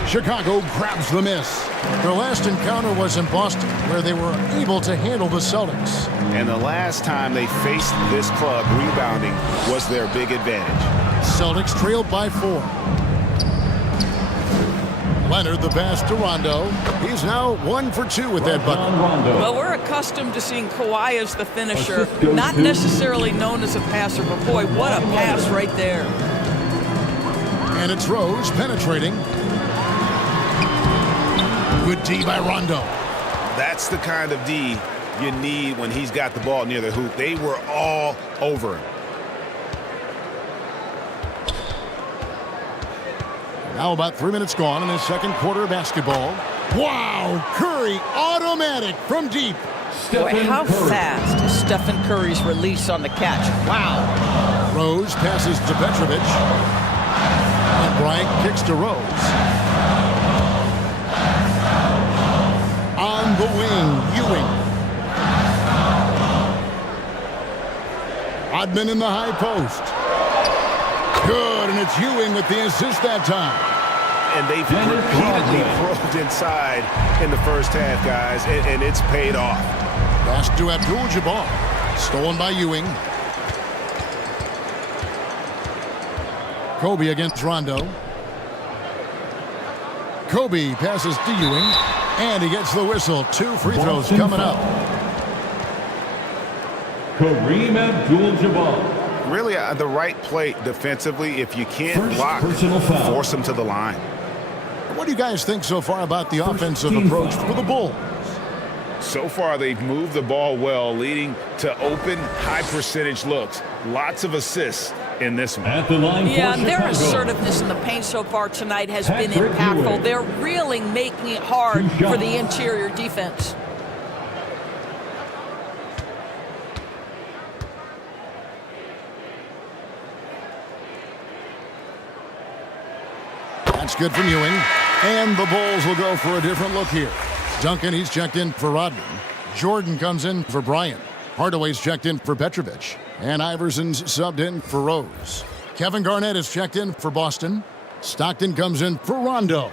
Chicago grabs the miss. Their last encounter was in Boston, where they were able to handle the Celtics. And the last time they faced this club, rebounding was their big advantage. Celtics trailed by 4. Leonard the pass to Rondo. He's now 1 for 2 with that bucket. Well, we're accustomed to seeing Kawhi as the finisher, not necessarily known as a passer, but boy, what a pass right there. And it's Rose penetrating. Good D by Rondo. That's the kind of D you need when he's got the ball near the hoop. They were all over him. Now about 3 minutes gone in the second quarter of basketball. Wow, Curry automatic from deep. Boy, how fast is Stephen Curry's release on the catch? Wow. Rose passes to Petrovic. And Bryant kicks to Rose. On the wing, Ewing. Rodman in the high post. Good, and it's Ewing with the assist that time. And they've repeatedly probed inside in the first half, guys, and it's paid off. Pass to Abdul-Jabbar. Stolen by Ewing. Kobe against Rondo. Kobe passes to Ewing, and he gets the whistle. 2 free throws coming up. Kareem Abdul-Jabbar. Really the right play defensively. If you can't block, force them to the line. What do you guys think so far about the offensive approach for the Bulls? So far, they've moved the ball well, leading to open, high-percentage looks. Lots of assists in this one. At the line yeah, their assertiveness in the paint so far tonight has been impactful. They're really making it hard for the interior defense. That's good from Ewing. And the Bulls will go for a different look here. Duncan, he's checked in for Rodman. Jordan comes in for Bryant. Hardaway's checked in for Petrovic. And Iverson's subbed in for Rose. Kevin Garnett is checked in for Boston. Stockton comes in for Rondo.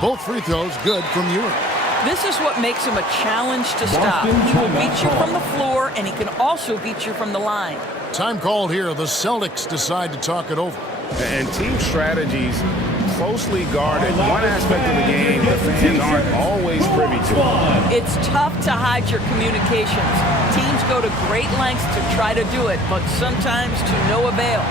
Both free throws good from Ewing. This is what makes him a challenge to stop. He will beat you from the floor, and he can also beat you from the line. Time called here. The Celtics decide to talk it over. And team strategies closely guarded. One aspect of the game the fans aren't always privy to. It's tough to hide your communications. Teams go to great lengths to try to do it, but sometimes to no avail.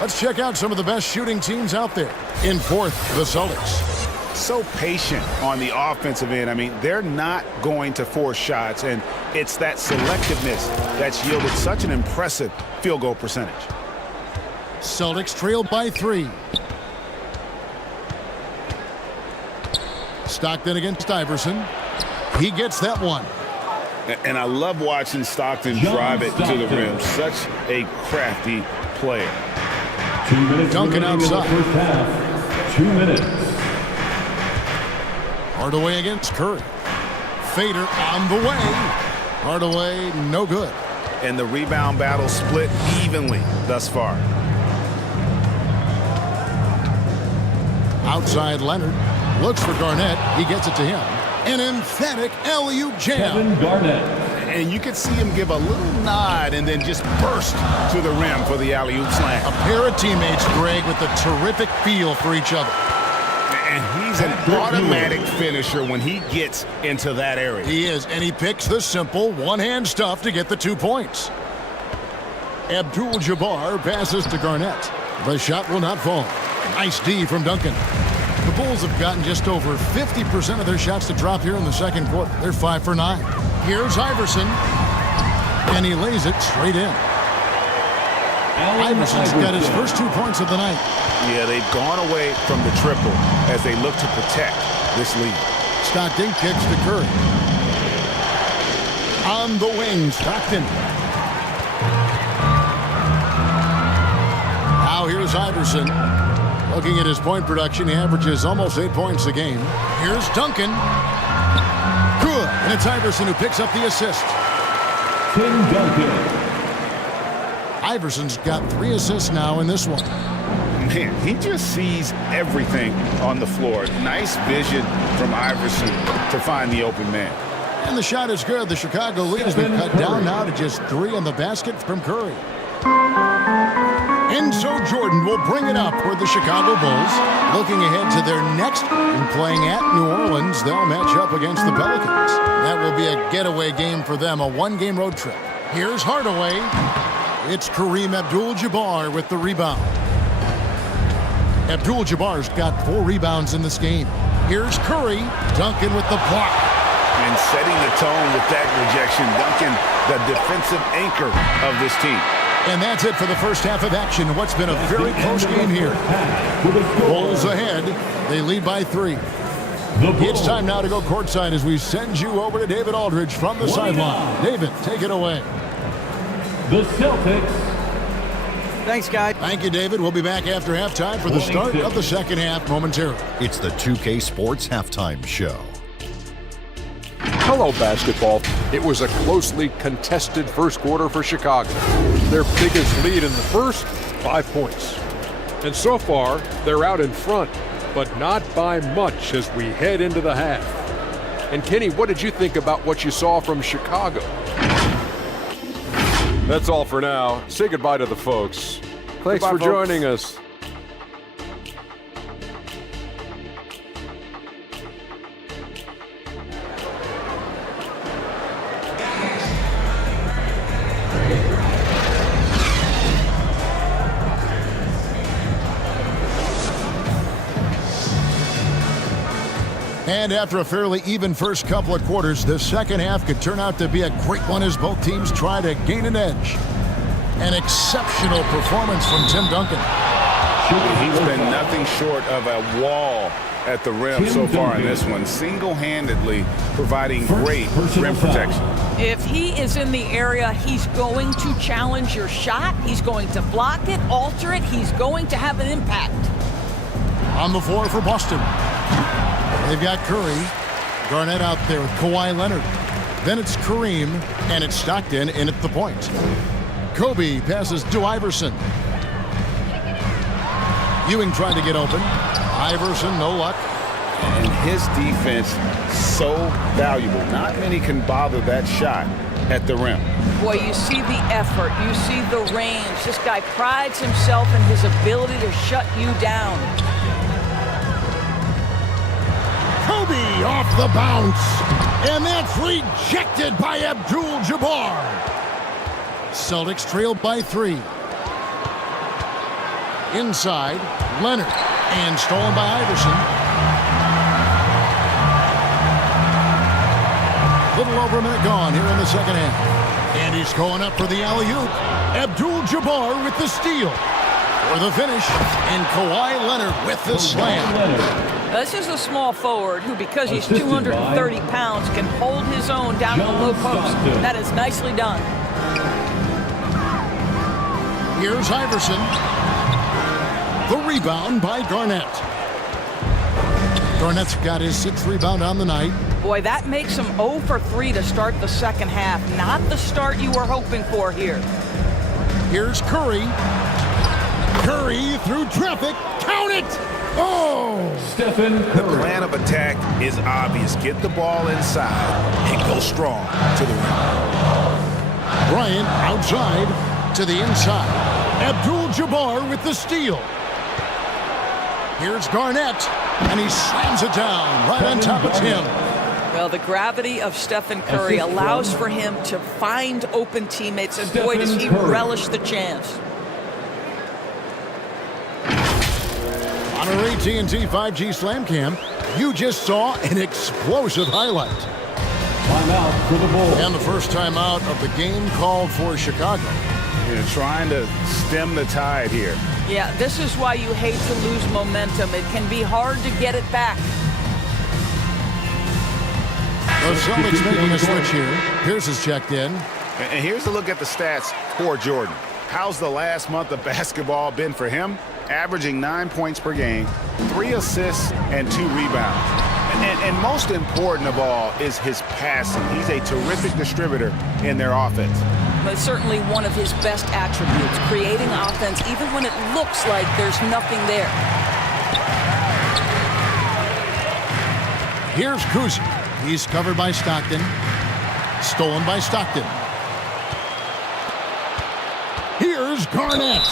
Let's check out some of the best shooting teams out there. In fourth, the Celtics. So patient on the offensive end. I mean, they're not going to force shots, and it's that selectiveness that's yielded such an impressive field goal percentage. Celtics trail by 3. Stockton against Iverson. He gets that one. And I love watching Stockton drive it to the rim. Such a crafty player. 2 minutes Duncan outside. First half. 2 minutes. Hardaway against Curry. Fader on the way. Hardaway, no good. And the rebound battle split evenly thus far. Outside Leonard. Looks for Garnett. He gets it to him. An emphatic alley-oop jam. Kevin Garnett. And you could see him give a little nod and then just burst to the rim for the alley-oop slam. A pair of teammates, Greg, with a terrific feel for each other. And he's an automatic finisher when he gets into that area. He is, and he picks the simple one-hand stuff to get the 2 points. Abdul-Jabbar passes to Garnett. The shot will not fall. Nice D from Duncan. The Bulls have gotten just over 50% of their shots to drop here in the second quarter. They're 5 for 9. Here's Iverson, and he lays it straight in. Iverson's got his first 2 points of the night. Yeah, they've gone away from the triple as they look to protect this lead. Stockton kicks to Curry. On the wing, Stockton. Now here's Iverson. Looking at his point production, he averages almost 8 points a game. Here's Duncan. Good, and it's Iverson who picks up the assist. Tim Duncan. Iverson's got 3 assists now in this one. Man, he just sees everything on the floor. Nice vision from Iverson to find the open man. And the shot is good. The Chicago lead has been cut down now to just 3 on the basket from Curry. And so Jordan will bring it up for the Chicago Bulls. Looking ahead to their next game, playing at New Orleans, they'll match up against the Pelicans. That will be a getaway game for them, a 1-game road trip. Here's Hardaway. It's Kareem Abdul-Jabbar with the rebound. Abdul-Jabbar's got 4 rebounds in this game. Here's Curry. Duncan with the block. And setting the tone with that rejection, Duncan, the defensive anchor of this team. And that's it for the first half of action. What's been a very close game here. Bulls ahead. They lead by 3. It's time now to go courtside as we send you over to David Aldridge from the sideline. David, take it away. The Celtics. Thanks, guys. Thank you, David. We'll be back after halftime for the start of the second half momentarily. It's the 2K Sports Halftime Show. Hello, basketball. It was a closely contested first quarter for Chicago. Their biggest lead in the first, 5 points. And so far, they're out in front, but not by much as we head into the half. And Kenny, what did you think about what you saw from Chicago? That's all for now. Say goodbye to the folks. Thanks for joining us. And after a fairly even first couple of quarters, the second half could turn out to be a great one as both teams try to gain an edge. An exceptional performance from Tim Duncan. He's been nothing short of a wall at the rim so far in this one, single-handedly providing great rim protection. If he is in the area, he's going to challenge your shot. He's going to block it, alter it. He's going to have an impact. On the floor for Boston. They've got Curry. Garnett out there with Kawhi Leonard. Then it's Kareem, and it's Stockton in at the point. Kobe passes to Iverson. Ewing tried to get open. Iverson, no luck. And his defense, so valuable. Not many can bother that shot at the rim. Boy, you see the effort. You see the range. This guy prides himself in his ability to shut you down. Kobe off the bounce, and that's rejected by Abdul-Jabbar. Celtics trail by 3. Inside, Leonard, and stolen by Iverson. Little over a minute gone here in the second half. And he's going up for the alley-oop. Abdul-Jabbar with the steal. For the finish, and Kawhi Leonard with the slam. This is a small forward who, because he's 230 pounds, can hold his own down in the low post. That is nicely done. Here's Iverson. The rebound by Garnett. Garnett's got his 6th rebound on the night. Boy, that makes him 0 for 3 to start the second half. Not the start you were hoping for here. Here's Curry. Curry through traffic. Count it! Oh! Stephen Curry. The plan of attack is obvious. Get the ball inside and go strong to the rim. Bryant outside to the inside. Abdul-Jabbar with the steal. Here's Garnett, and he slams it down right on top of Tim. Well, the gravity of Stephen Curry allows for him to find open teammates, and boy, does he relish the chance. On our AT&T 5G Slam Cam, you just saw an explosive highlight. Timeout for the Bulls. And the first timeout of the game called for Chicago. You're trying to stem the tide here. Yeah, this is why you hate to lose momentum. It can be hard to get it back. The Celtics making a switch here. Pierce is checked in. And here's a look at the stats for Jordan. How's the last month of basketball been for him? Averaging 9 points per game, 3 assists, and 2 rebounds. And And most important of all is his passing. He's a terrific distributor in their offense. But certainly one of his best attributes, creating offense even when it looks like there's nothing there. Here's Kuzi. He's covered by Stockton. Stolen by Stockton. Here's Garnett.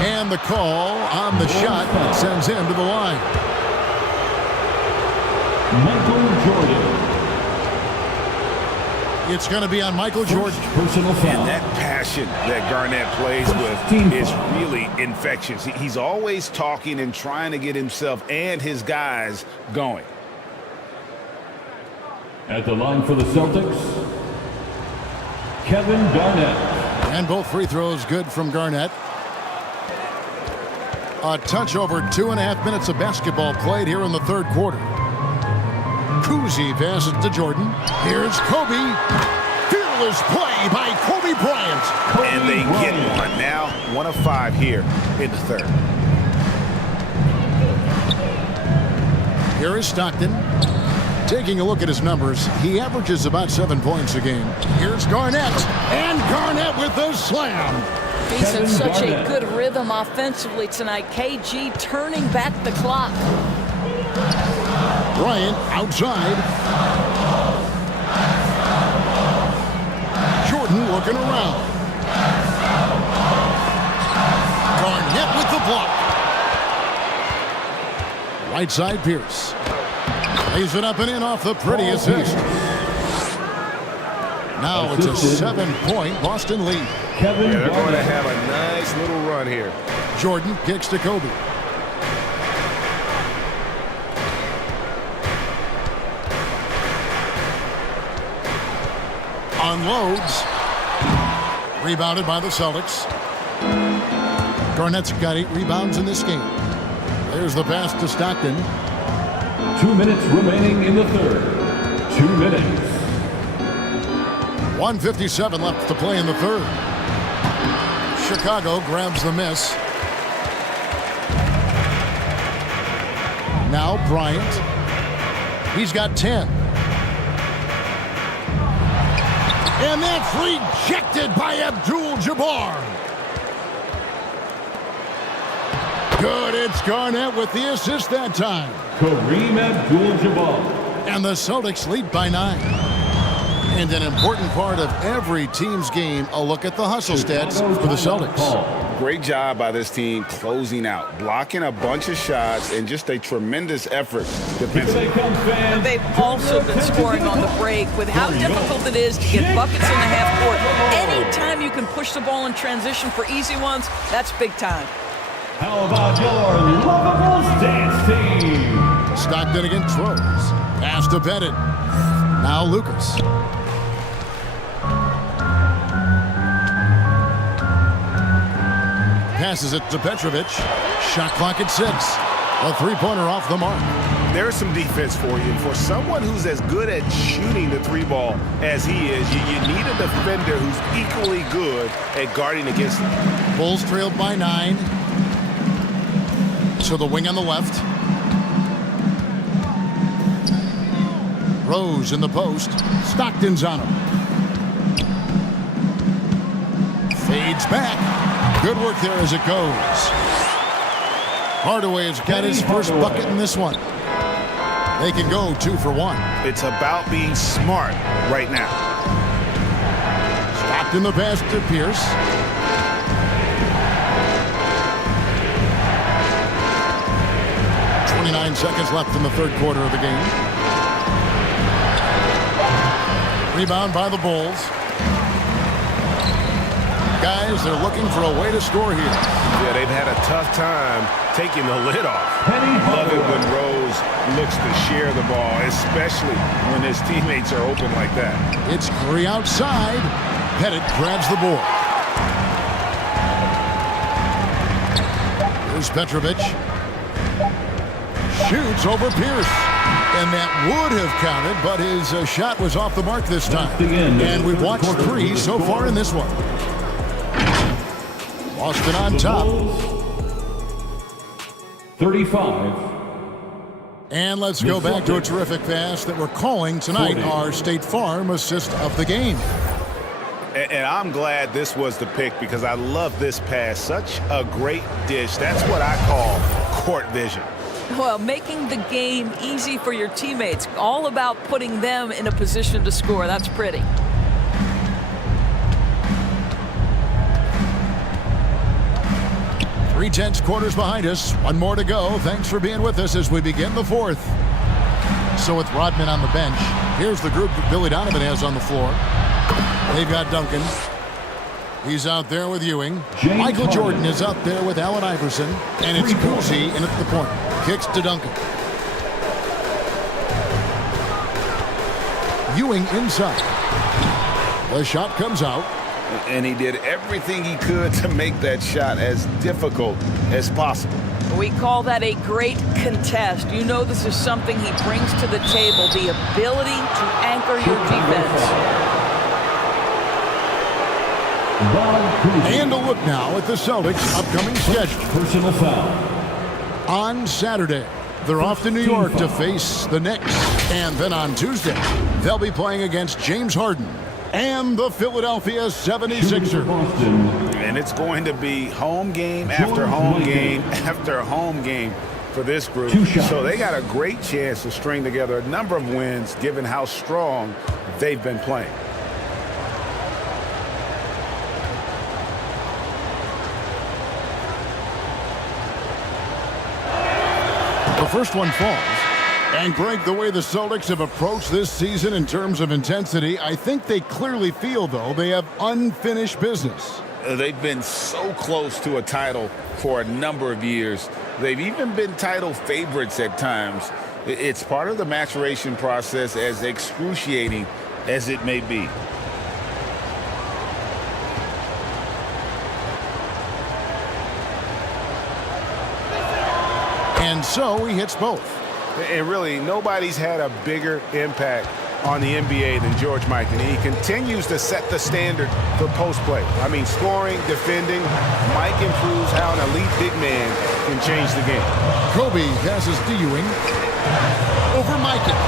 And the call on the shot that sends him to the line. Michael Jordan. It's going to be on Michael Jordan. Personal foul. And that passion that Garnett plays with is really infectious. He's always talking and trying to get himself and his guys going. At the line for the Celtics, Kevin Garnett. And both free throws good from Garnett. A touch over 2.5 minutes of basketball played here in the third quarter. Kuzi passes to Jordan. Here's Kobe. Fearless play by Kobe Bryant. And they get one now. 1 of 5 here in the third. Here is Stockton. Taking a look at his numbers, he averages about 7 points a game. Here's Garnett. And Garnett with the slam. He's in such a good rhythm offensively tonight. KG turning back the clock. Bryant outside. Jordan looking around. Garnett with the block. Right side Pierce. Lays it up and in off the pretty assist. Now it's a 7-point Boston lead. They're going to have a nice little run here. Jordan kicks to Kobe. Unloads. Rebounded by the Celtics. Garnett's got 8 rebounds in this game. There's the pass to Stockton. 2 minutes remaining in the third. 2 minutes. 1:57 left to play in the third. Chicago grabs the miss. Now Bryant. He's got 10. And that's rejected by Abdul-Jabbar. Good, it's Garnett with the assist that time. Kareem Abdul-Jabbar. And the Celtics lead by 9. And an important part of every team's game, a look at the hustle stats for the Celtics. Great job by this team closing out, blocking a bunch of shots, and just a tremendous effort defensively. And they've also been scoring on the break with how difficult it is to get buckets in the half court. Anytime you can push the ball in transition for easy ones, that's big time. How about your Lovables dance team? Stockton against Rose. Pass to Pettit. Now Lucas. Passes it to Petrovic. Shot clock at 6. A three-pointer off the mark. There's some defense for you. For someone who's as good at shooting the three ball as he is, you need a defender who's equally good at guarding against him. Bulls trailed by 9. So the wing on the left. Rose in the post. Stockton's on him. Fades back. Good work there as it goes. Hardaway has got his first bucket in this one. They can go 2 for 1. It's about being smart right now. Stockton the pass to Pierce. .29 seconds left in the third quarter of the game. Rebound by the Bulls. Guys, they're looking for a way to score here. Yeah, they've had a tough time taking the lid off. Love it when Rose looks to share the ball, especially when his teammates are open like that. It's Curry outside. Pettit grabs the board. Here's Petrovic. Shoots over Pierce. And that would have counted, but his shot was off the mark this time. And we've watched 3 so far in this one. Boston on top. 35. And let's go back to a terrific pass that we're calling tonight our State Farm assist of the game. And I'm glad this was the pick because I love this pass. Such a great dish. That's what I call court vision. Well, making the game easy for your teammates. All about putting them in a position to score. That's pretty. Three-tenths quarters behind us. One more to go. Thanks for being with us as we begin the fourth. So with Rodman on the bench, here's the group that Billy Donovan has on the floor. They've got Duncan. He's out there with Ewing. Michael Jordan is out there with Allen Iverson. And it's Cousy in at the point. Kicks to Duncan. Ewing inside. The shot comes out. And he did everything he could to make that shot as difficult as possible. We call that a great contest. You know this is something he brings to the table, the ability to anchor your defense. And a look now at the Celtics' upcoming schedule. Personal foul. On Saturday, they're off to New York to face the Knicks. And then on Tuesday, they'll be playing against James Harden and the Philadelphia 76ers. And it's going to be home game after home game after home game for this group. So they got a great chance to string together a number of wins given how strong they've been playing. The first one falls. And Greg, the way the Celtics have approached this season in terms of intensity, I think they clearly feel, though, they have unfinished business. They've been so close to a title for a number of years. They've even been title favorites at times. It's part of the maturation process, as excruciating as it may be. And so he hits both. And really, nobody's had a bigger impact on the NBA than George Mikan. And he continues to set the standard for post play. I mean, scoring, defending. Mike improves how an elite big man can change the game. Kobe passes to Ewing. Over Mikan.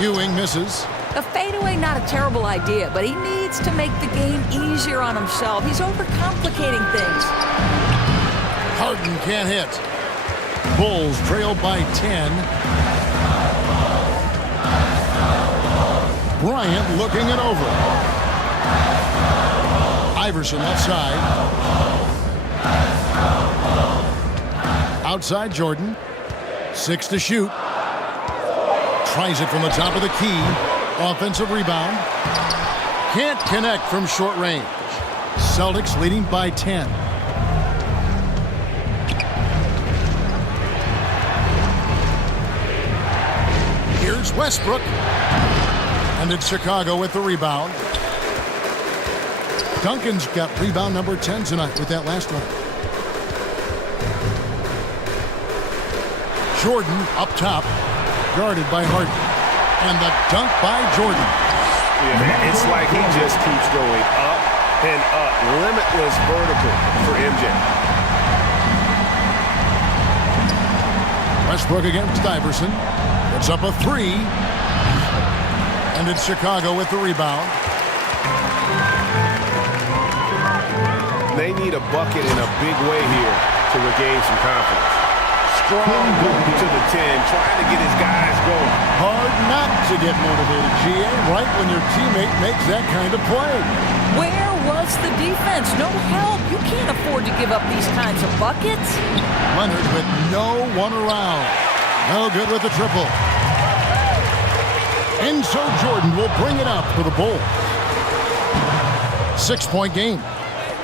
Ewing misses. A fadeaway, not a terrible idea, but he needs to make the game easier on himself. He's overcomplicating things. Harden can't hit. Bulls trail by 10. Bryant looking it over. Iverson left side. Outside Jordan. 6 to shoot. Tries it from the top of the key. Offensive rebound. Can't connect from short range. Celtics leading by 10. Here's Westbrook. And it's Chicago with the rebound. Duncan's got rebound number 10 tonight with that last one. Jordan up top, guarded by Harden. And the dunk by Jordan. Yeah, man, it's like he just keeps going up and up. Limitless vertical for MJ. Westbrook against Iverson. It's up a 3. And it's Chicago with the rebound. They need a bucket in a big way here to regain some confidence. Strong to the 10, trying to get his guys going. Hard not to get motivated, GA, right when your teammate makes that kind of play. Where was the defense? No help. You can't afford to give up these kinds of buckets. Leonard with no one around. No good with the triple. And so Jordan will bring it up for the Bulls. 6-point game.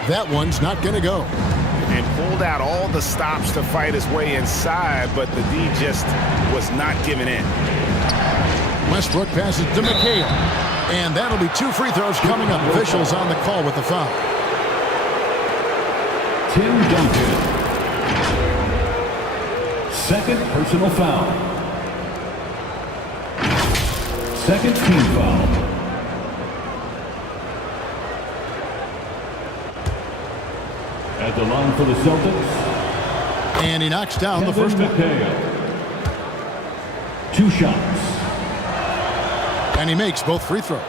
That one's not going to go. And pulled out all the stops to fight his way inside, but the D just was not giving in. Westbrook passes to McHale. And that'll be 2 free throws coming up. Officials on the call with the foul. Tim Duncan. Second personal foul. Second team foul. At the line for the Celtics. And he knocks down the first one. 2 shots. And he makes both free throws.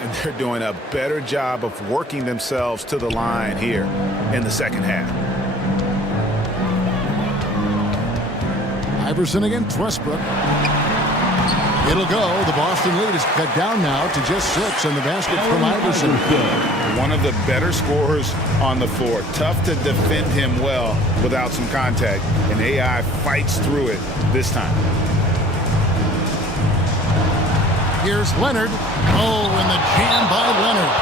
And they're doing a better job of working themselves to the line here in the second half. Iverson against Westbrook. It'll go. The Boston lead is cut down now to just 6, and the basket from Iverson. One of the better scorers on the floor. Tough to defend him well without some contact, and AI fights through it this time. Here's Leonard. Oh, and the jam by Leonard.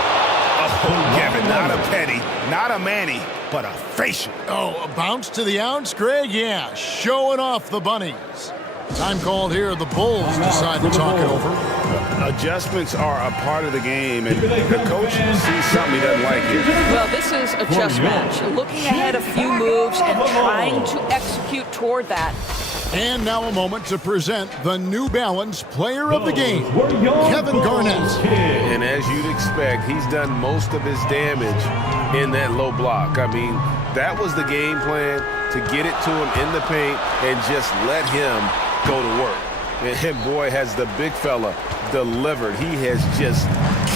Oh, Kevin, not a petty, not a Manny, but a facial. Oh, a bounce to the ounce, Greg? Yeah, showing off the bunnies. Time called here. The Bulls decide to talk it over. Adjustments are a part of the game, and the coach sees something he doesn't like here. Well, this is a chess match. Looking ahead a few moves and trying to execute toward that. And now a moment to present the New Balance Player of the Game, Kevin Garnett. And as you'd expect, he's done most of his damage in that low block. I mean, that was the game plan, to get it to him in the paint and just let him go to work. And boy, has the big fella delivered. He has just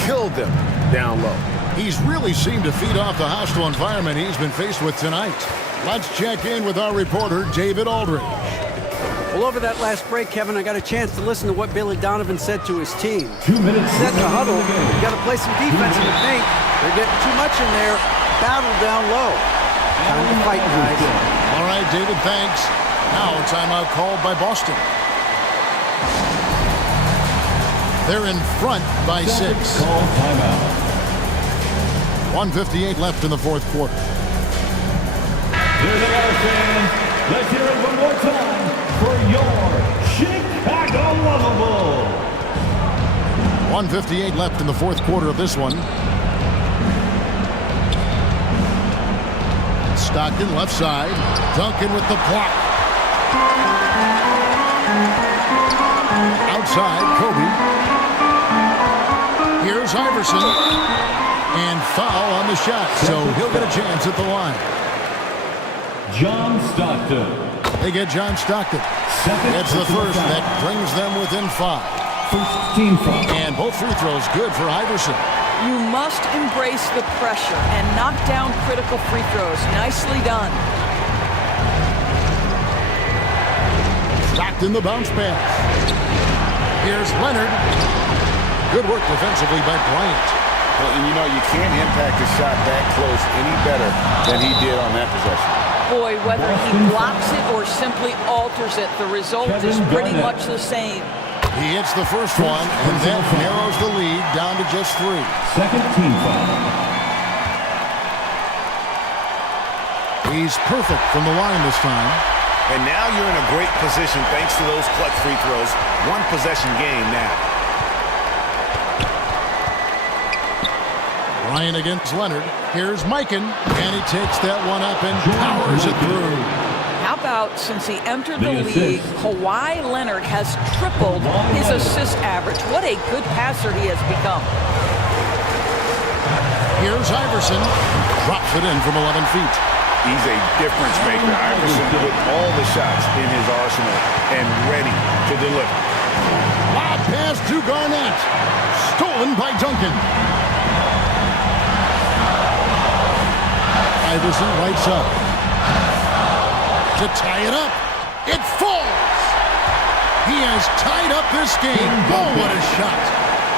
killed them down low. He's really seemed to feed off the hostile environment he's been faced with tonight. Let's check in with our reporter, David Aldridge. Well, over that last break, Kevin, I got a chance to listen to what Billy Donovan said to his team. 2 minutes. Set to huddle. You got to play some defense in the paint. They're getting too much in there. Battle down low. Time to fight, guys. All right, David, thanks. Now a timeout called by Boston. They're in front by 6. Call timeout. 1:58 left in the fourth quarter. Here they are, fans. Let's hear it one more time for your Chicago Lovable. 1:58 left in the fourth quarter of this one. Stockton left side. Duncan with the block. Outside, Kobe. Here's Iverson. And foul on the shot, so he'll get a chance at the line. John Stockton. They get John Stockton. It's the first that brings them within 5. First team foul. And both free throws good for Iverson. You must embrace the pressure and knock down critical free throws. Nicely done. Stockton the bounce pass. Here's Leonard. Good work defensively by Bryant. Well, and you know, you can't impact a shot that close any better than he did on that possession. Boy, whether he blocks it or simply alters it, the result is pretty much the same. He hits the first one, and that narrows the lead down to just 3. Second team foul. He's perfect from the line this time. And now you're in a great position thanks to those clutch free throws. One possession game now. Bryant against Leonard. Here's Mikan, and he takes that one up and powers it through. How about since he entered the league, Kawhi Leonard has tripled his assist average. What a good passer he has become. Here's Iverson. Drops it in from 11 feet. He's a difference maker. Iverson with all the shots in his arsenal and ready to deliver. Lob pass to Garnett. Stolen by Duncan. Iverson lights up. To tie it up. It falls. He has tied up this game. Oh, what a shot.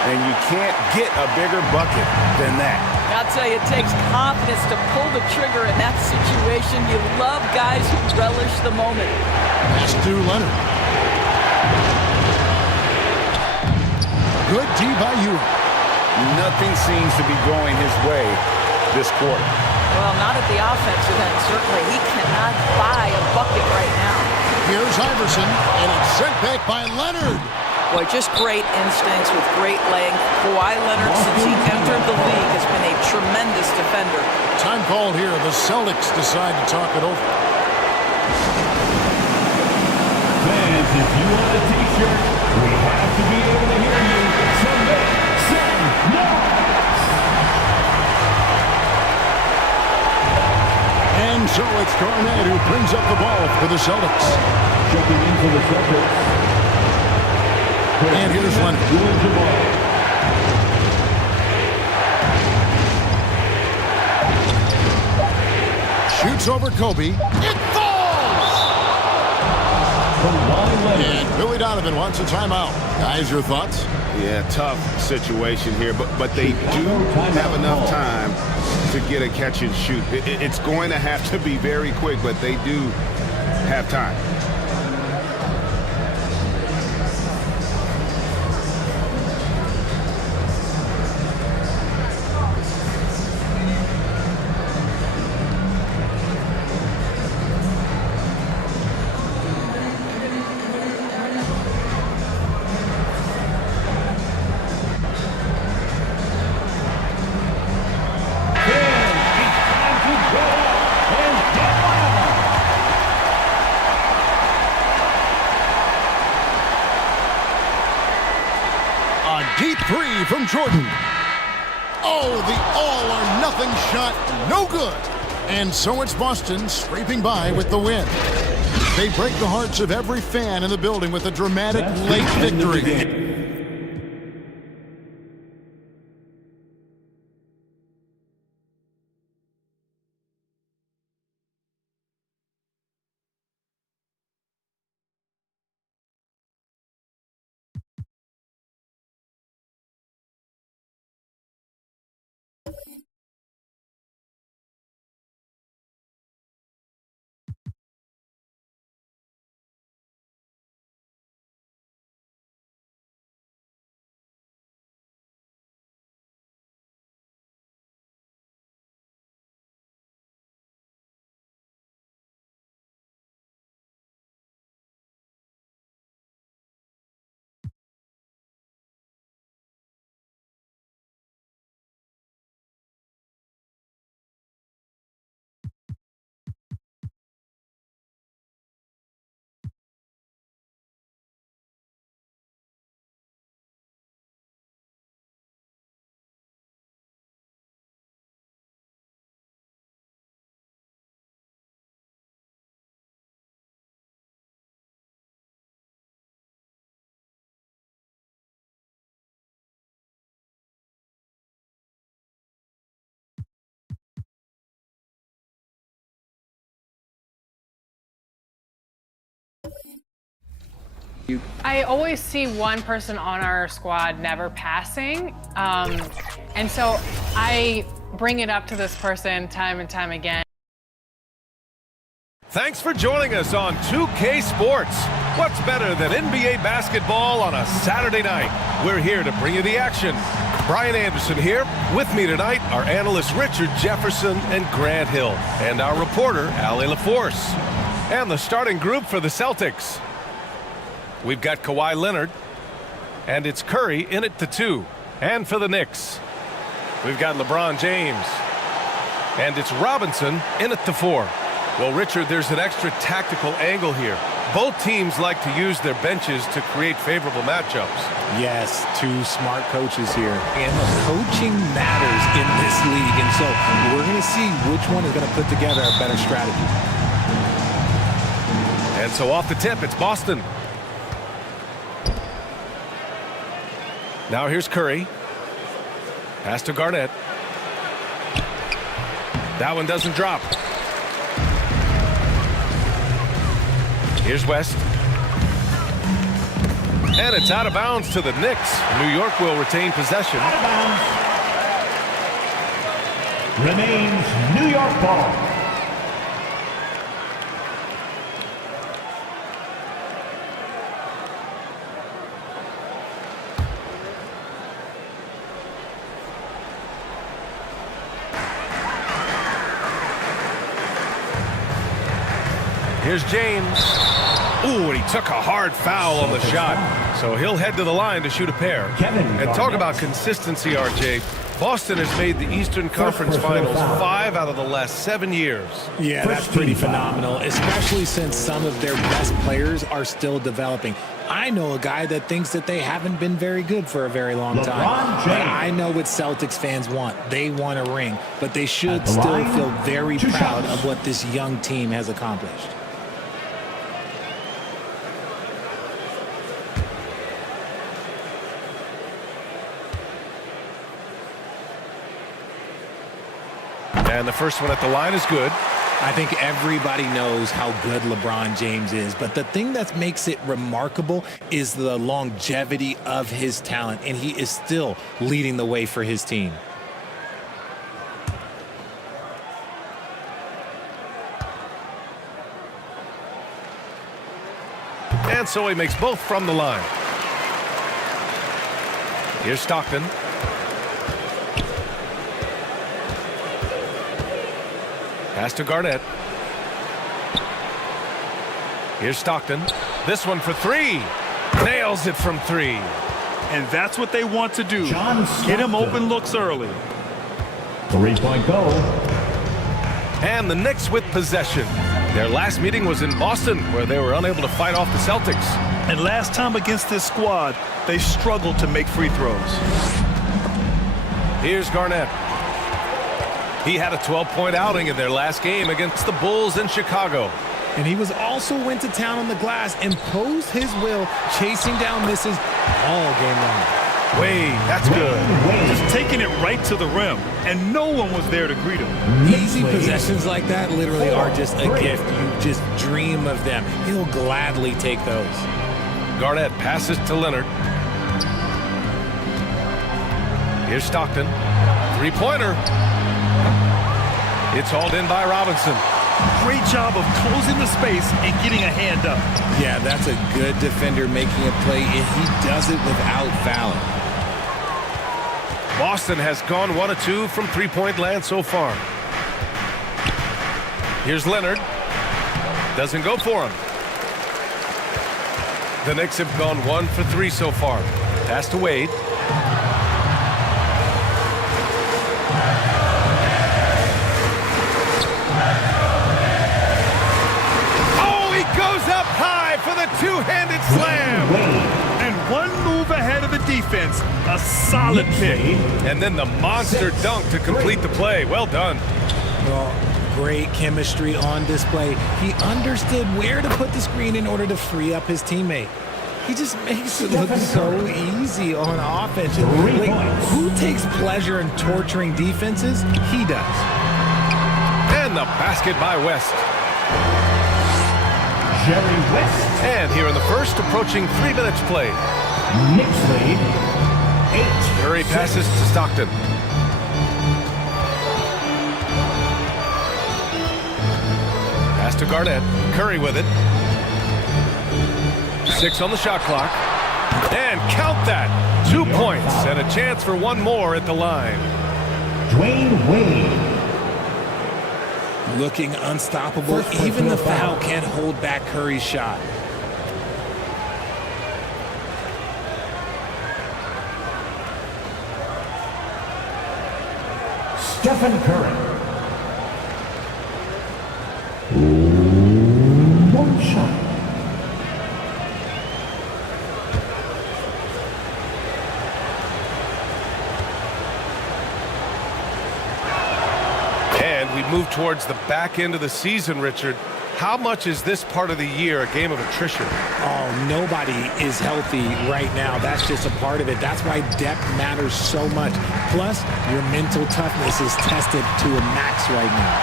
And you can't get a bigger bucket than that. I'll tell you, it takes confidence to pull the trigger in that situation. You love guys who relish the moment. Pass to Leonard. Good D by Ewing. Nothing seems to be going his way this quarter. Well, not at the offensive end, certainly. He cannot buy a bucket right now. Here's Iverson, and it's sent back by Leonard. Boy, just great instincts with great length. Kawhi Leonard, since he entered the league, has been a tremendous defender. Time called here. The Celtics decide to talk it over. Fans, if you want a t-shirt, we have to be able to hear you. So make some noise! And so it's Garnett who brings up the ball for the Celtics. Checking in for the Celtics. And here's Leonard. Shoots over Kobe. It falls! And Billy Donovan wants a timeout. Guys, your thoughts? Yeah, tough situation here, but they do have enough time to get a catch and shoot. It's going to have to be very quick, but they do have time. Deep three from Jordan. Oh, the all-or-nothing shot, no good. And so it's Boston scraping by with the win. They break the hearts of every fan in the building with a dramatic late victory. I always see one person on our squad never passing, and so I bring it up to this person time and time again. Thanks for joining us on 2K Sports. What's better than NBA basketball on a Saturday night? We're here to bring you the action. Brian Anderson here. With me tonight are analysts Richard Jefferson and Grant Hill, and our reporter, Allie LaForce. And the starting group for the Celtics. We've got Kawhi Leonard, and it's Curry in at the 2. And for the Knicks, we've got LeBron James, and it's Robinson in at the 4. Well, Richard, there's an extra tactical angle here. Both teams like to use their benches to create favorable matchups. Yes, two smart coaches here. And the coaching matters in this league. And so we're going to see which one is going to put together a better strategy. And so off the tip, it's Boston. Now here's Curry. Pass to Garnett. That one doesn't drop. Here's West. And it's out of bounds to the Knicks. New York will retain possession. Out of bounds. Remains New York ball. Here's James. Ooh, and he took a hard foul on the shot. So he'll head to the line to shoot a pair. And talk about consistency, RJ. Boston has made the Eastern Conference Finals 5 out of the last 7 years. Yeah, that's pretty phenomenal, especially since some of their best players are still developing. I know a guy that thinks that they haven't been very good for a very long time. But I know what Celtics fans want. They want a ring, but they should still feel very proud of what this young team has accomplished. And the first one at the line is good. I think everybody knows how good LeBron James is, but the thing that makes it remarkable is the longevity of his talent, and he is still leading the way for his team. And so he makes both from the line. Here's Stockton. Pass to Garnett. Here's Stockton. This one for three. Nails it from three. And that's what they want to do. Get him open looks early. 3-point goal. And the Knicks with possession. Their last meeting was in Boston, where they were unable to fight off the Celtics. And last time against this squad, they struggled to make free throws. Here's Garnett. He had a 12-point outing in their last game against the Bulls in Chicago. And he was also went to town on the glass, imposed his will, chasing down misses all game long. Wade, that's good. Just taking it right to the rim, and no one was there to greet him. Easy possessions like that literally are just a gift. You just dream of them. He'll gladly take those. Garnett passes to Leonard. Here's Stockton. Three-pointer. It's hauled in by Robinson. Great job of closing the space and getting a hand up. Yeah, that's a good defender making a play, and he does it without fouling. Boston has gone 1 of 2 from three-point land so far. Here's Leonard. Doesn't go for him. The Knicks have gone 1 for 3 so far. Pass to Wade. Up high for the two-handed slam. And one move ahead of the defense. A solid pick. And then the monster dunk to complete the play. Well done. Well, great chemistry on display. He understood where to put the screen in order to free up his teammate. He just makes it look so easy on offense. Like, who takes pleasure in torturing defenses? He does. And the basket by West. Jerry West. And here in the first, approaching 3 minutes played. Knicks lead 8. Curry passes to Stockton. Pass to Garnett. Curry with it. 6 on the shot clock. And count that. 2 points and a chance for one more at the line. Dwayne Wade. Looking unstoppable. Even the foul can't hold back Curry's shot. Stephen Curry. One shot. Move towards the back end of the season, Richard. How much is this part of the year a game of attrition? Oh, nobody is healthy right now. That's just a part of it. That's why depth matters so much. Plus, your mental toughness is tested to a max right now.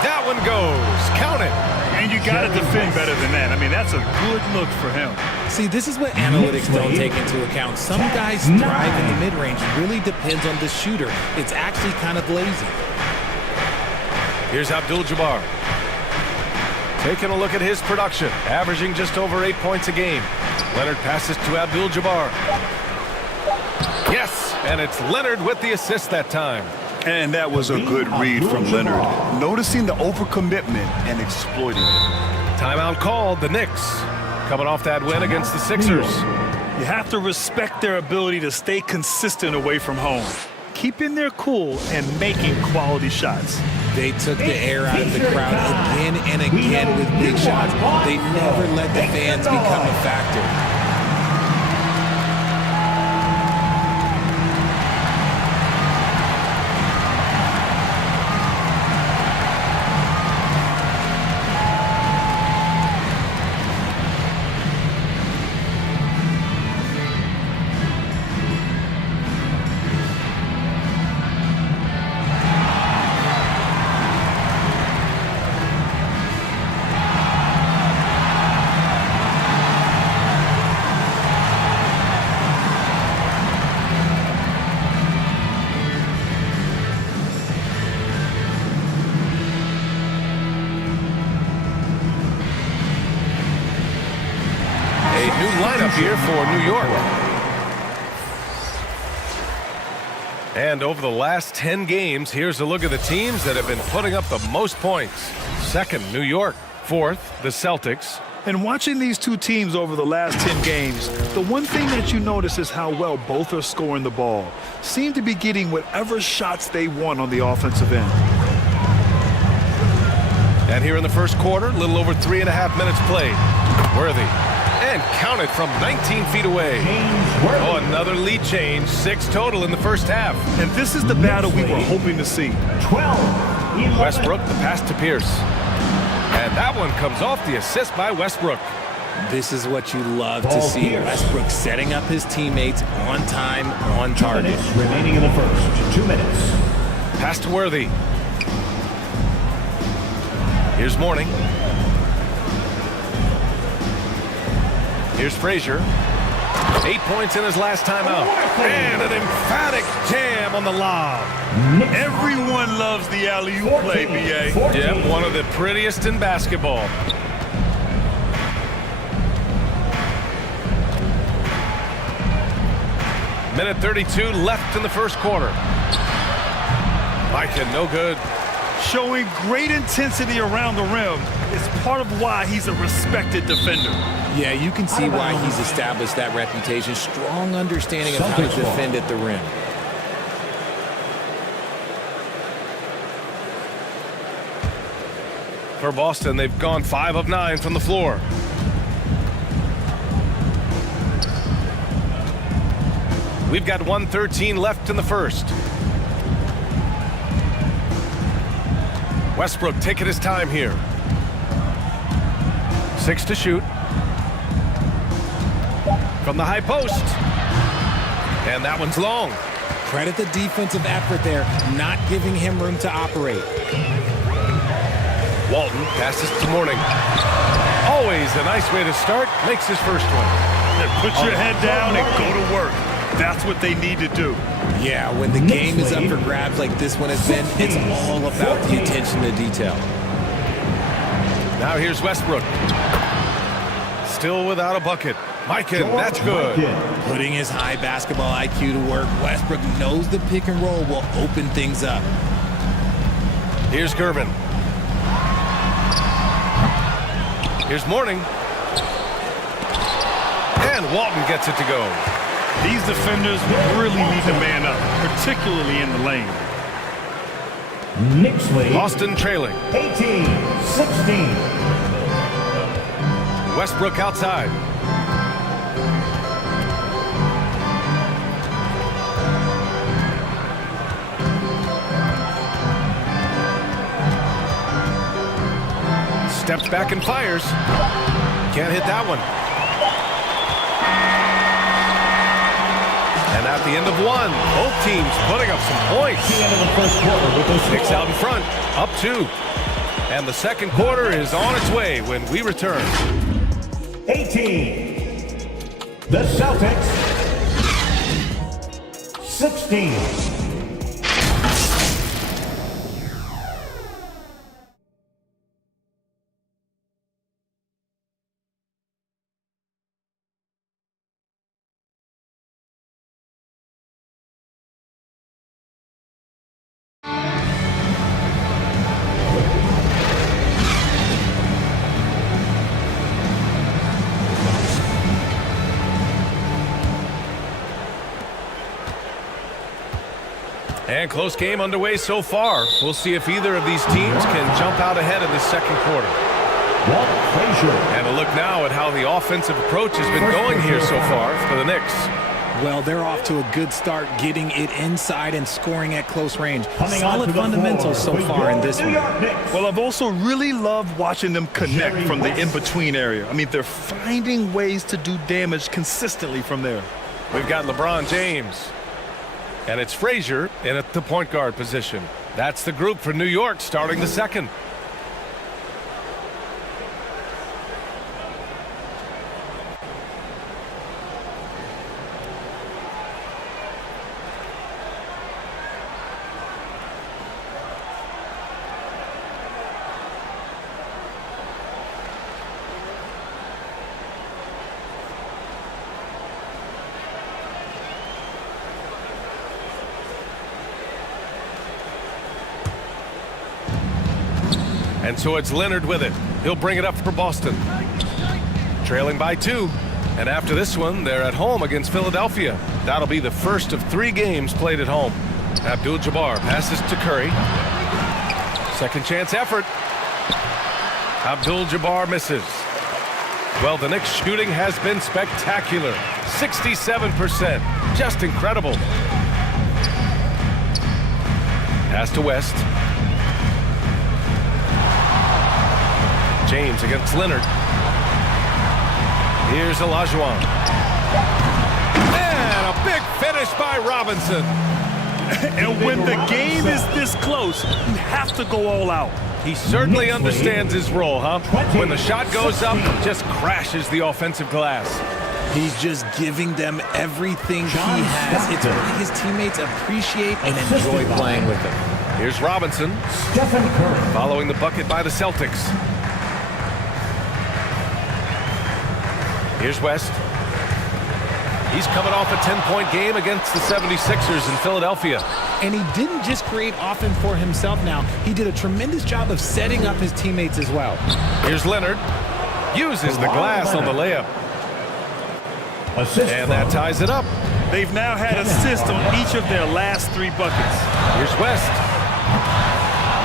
That one goes. Count it. And you got to defend better than that. I mean, that's a good look for him. See, this is what analytics don't take into account. Some guys thrive in the mid-range. Really depends on the shooter. It's actually kind of lazy. Here's Abdul-Jabbar. Taking a look at his production, averaging just over 8 points a game. Leonard passes to Abdul-Jabbar. Yes, and it's Leonard with the assist that time. And that was a good read from Leonard, noticing the overcommitment and exploiting it. Timeout called, the Knicks, coming off that win against the Sixers. You have to respect their ability to stay consistent away from home, keeping their cool and making quality shots. They took the air out of the crowd again and again with big shots. They never let the fans become a factor. here for New York. And over the last 10 games, here's a look at the teams that have been putting up the most points. Second, New York. Fourth, the Celtics. And watching these two teams over the last 10 games, the one thing that you notice is how well both are scoring the ball. Seem to be getting whatever shots they want on the offensive end. And here in the first quarter, a little over 3.5 minutes played. Worthy. And counted from 19 feet away. Oh, another lead change. 6 total in the first half. And this is the battle we were hoping to see. 12. Westbrook, the pass to Pierce. And that one comes off the assist by Westbrook. This is what you love to see. Westbrook setting up his teammates on time, on target. Remaining in the first. 2 minutes. Pass to Worthy. Here's Morning. Here's Frazier. 8 points in his last time out. And an emphatic jam on the lob. Everyone loves the alley-oop play, B.A. Yep, one of the prettiest in basketball. Minute 32 left in the first quarter. Micah, no good. Showing great intensity around the rim is part of why he's a respected defender. Yeah, you can see why he's established that reputation. Strong understanding of how to defend at the rim. For Boston, they've gone 5 of 9 from the floor. We've got 1:13 left in the first. Westbrook taking his time here. 6 to shoot. From the high post. And that one's long. Credit the defensive effort there, not giving him room to operate. Walton passes to Morning. Always a nice way to start. Makes his first one. Put your head down and go to work. That's what they need to do. Yeah, when the game is up for grabs like this one has been, it's all about the attention to detail. Now here's Westbrook. Still without a bucket. Micah, that's good. Putting his high basketball IQ to work, Westbrook knows the pick and roll will open things up. Here's Gervin. Here's Morning. And Walton gets it to go. These defenders really need to man up, particularly in the lane. Knicks lead. Boston trailing. 18-16. Westbrook outside. Steps back and fires. Can't hit that one. And at the end of one, both teams putting up some points. The end of the first quarter with the Knicks out in front, up 2. And the second quarter is on its way when we return. 18. The Celtics. 16. And close game underway so far. We'll see if either of these teams can jump out ahead in the second quarter. And a look now at how the offensive approach has been going here so far for the Knicks. Well, they're off to a good start getting it inside and scoring at close range. Solid fundamentals so far in this one. Well, I've also really loved watching them connect from the in-between area. I mean, they're finding ways to do damage consistently from there. We've got LeBron James. And it's Frazier in at the point guard position. That's the group for New York starting the second. And so it's Leonard with it. He'll bring it up for Boston. Trailing by 2. And after this one, they're at home against Philadelphia. That'll be the first of 3 games played at home. Abdul-Jabbar passes to Curry. Second chance effort. Abdul-Jabbar misses. Well, the Knicks shooting has been spectacular. 67%. Just incredible. Pass to West. James against Leonard. Here's Olajuwon. And a big finish by Robinson. And when the game is this close, you have to go all out. He certainly understands his role, huh? When the shot goes up, just crashes the offensive glass. He's just giving them everything he has. It's what his teammates appreciate and enjoy playing with him. Here's Robinson, following the bucket by the Celtics. Here's West. He's coming off a 10-point game against the 76ers in Philadelphia. And he didn't just create offense for himself now. He did a tremendous job of setting up his teammates as well. Here's Leonard. Uses the glass on the layup. And that ties it up. They've now had assists on each of their last 3 buckets. Here's West.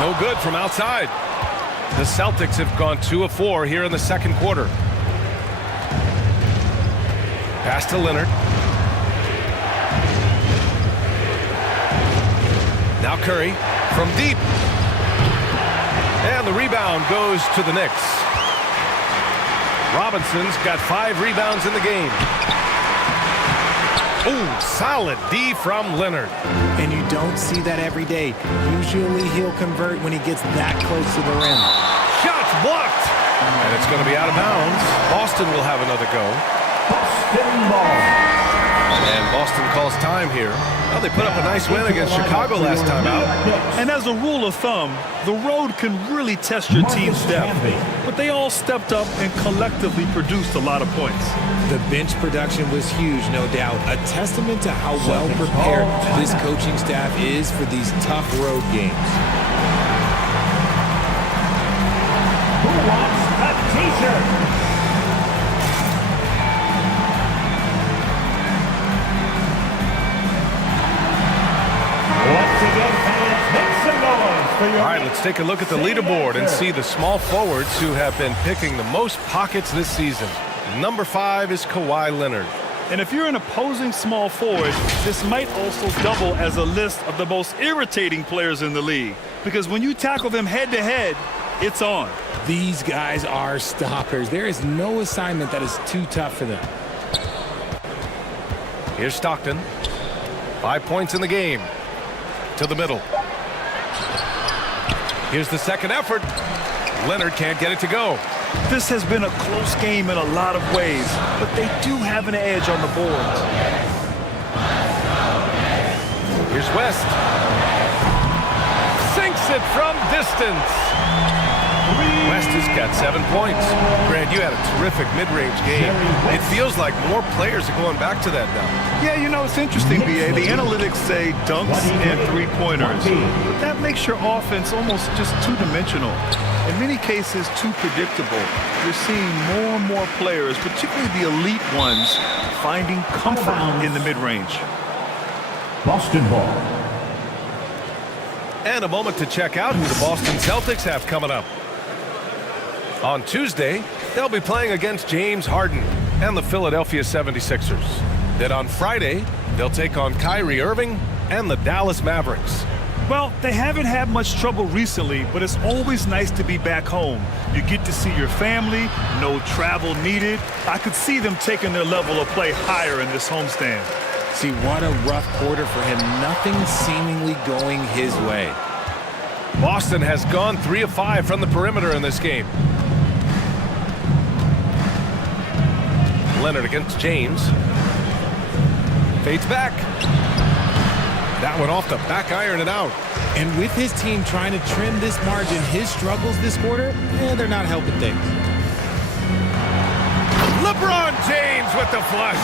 No good from outside. The Celtics have gone 2 of 4 here in the second quarter. Pass to Leonard. Now Curry from deep. And the rebound goes to the Knicks. Robinson's got 5 rebounds in the game. Ooh, solid D from Leonard. And you don't see that every day. Usually he'll convert when he gets that close to the rim. Shot's blocked. And it's going to be out of bounds. Boston will have another go. And Boston calls time here. Well, they put up a nice win against Chicago last time out. And as a rule of thumb, the road can really test your team's depth. But they all stepped up and collectively produced a lot of points. The bench production was huge, no doubt. A testament to how well prepared this coaching staff is for these tough road games. Who wants a t-shirt? All right, let's take a look at the leaderboard and see the small forwards who have been picking the most pockets this season. Number 5 is Kawhi Leonard. And if you're an opposing small forward, this might also double as a list of the most irritating players in the league. Because when you tackle them head-to-head, it's on. These guys are stoppers. There is no assignment that is too tough for them. Here's Stockton. 5 points in the game. To the middle. Here's the second effort. Leonard can't get it to go. This has been a close game in a lot of ways, but they do have an edge on the board. Here's West. Sinks it from distance. West has got 7 points. Grant, you had a terrific mid-range game. It feels like more players are going back to that now. Yeah, you know, it's interesting, B.A. The analytics say dunks and 3-pointers. But that makes your offense almost just two-dimensional. In many cases, too predictable. You're seeing more and more players, particularly the elite ones, finding comfort in the mid-range. Boston ball. And a moment to check out who the Boston Celtics have coming up. On Tuesday, they'll be playing against James Harden and the Philadelphia 76ers. Then on Friday, they'll take on Kyrie Irving and the Dallas Mavericks. Well, they haven't had much trouble recently, but it's always nice to be back home. You get to see your family, no travel needed. I could see them taking their level of play higher in this homestand. See, what a rough quarter for him. Nothing seemingly going his way. Boston has gone 3 of 5 from the perimeter in this game. Leonard against James. Fades back. That one off the back iron and out. And with his team trying to trim this margin, his struggles this quarter, they're not helping things. The LeBron James with the flush.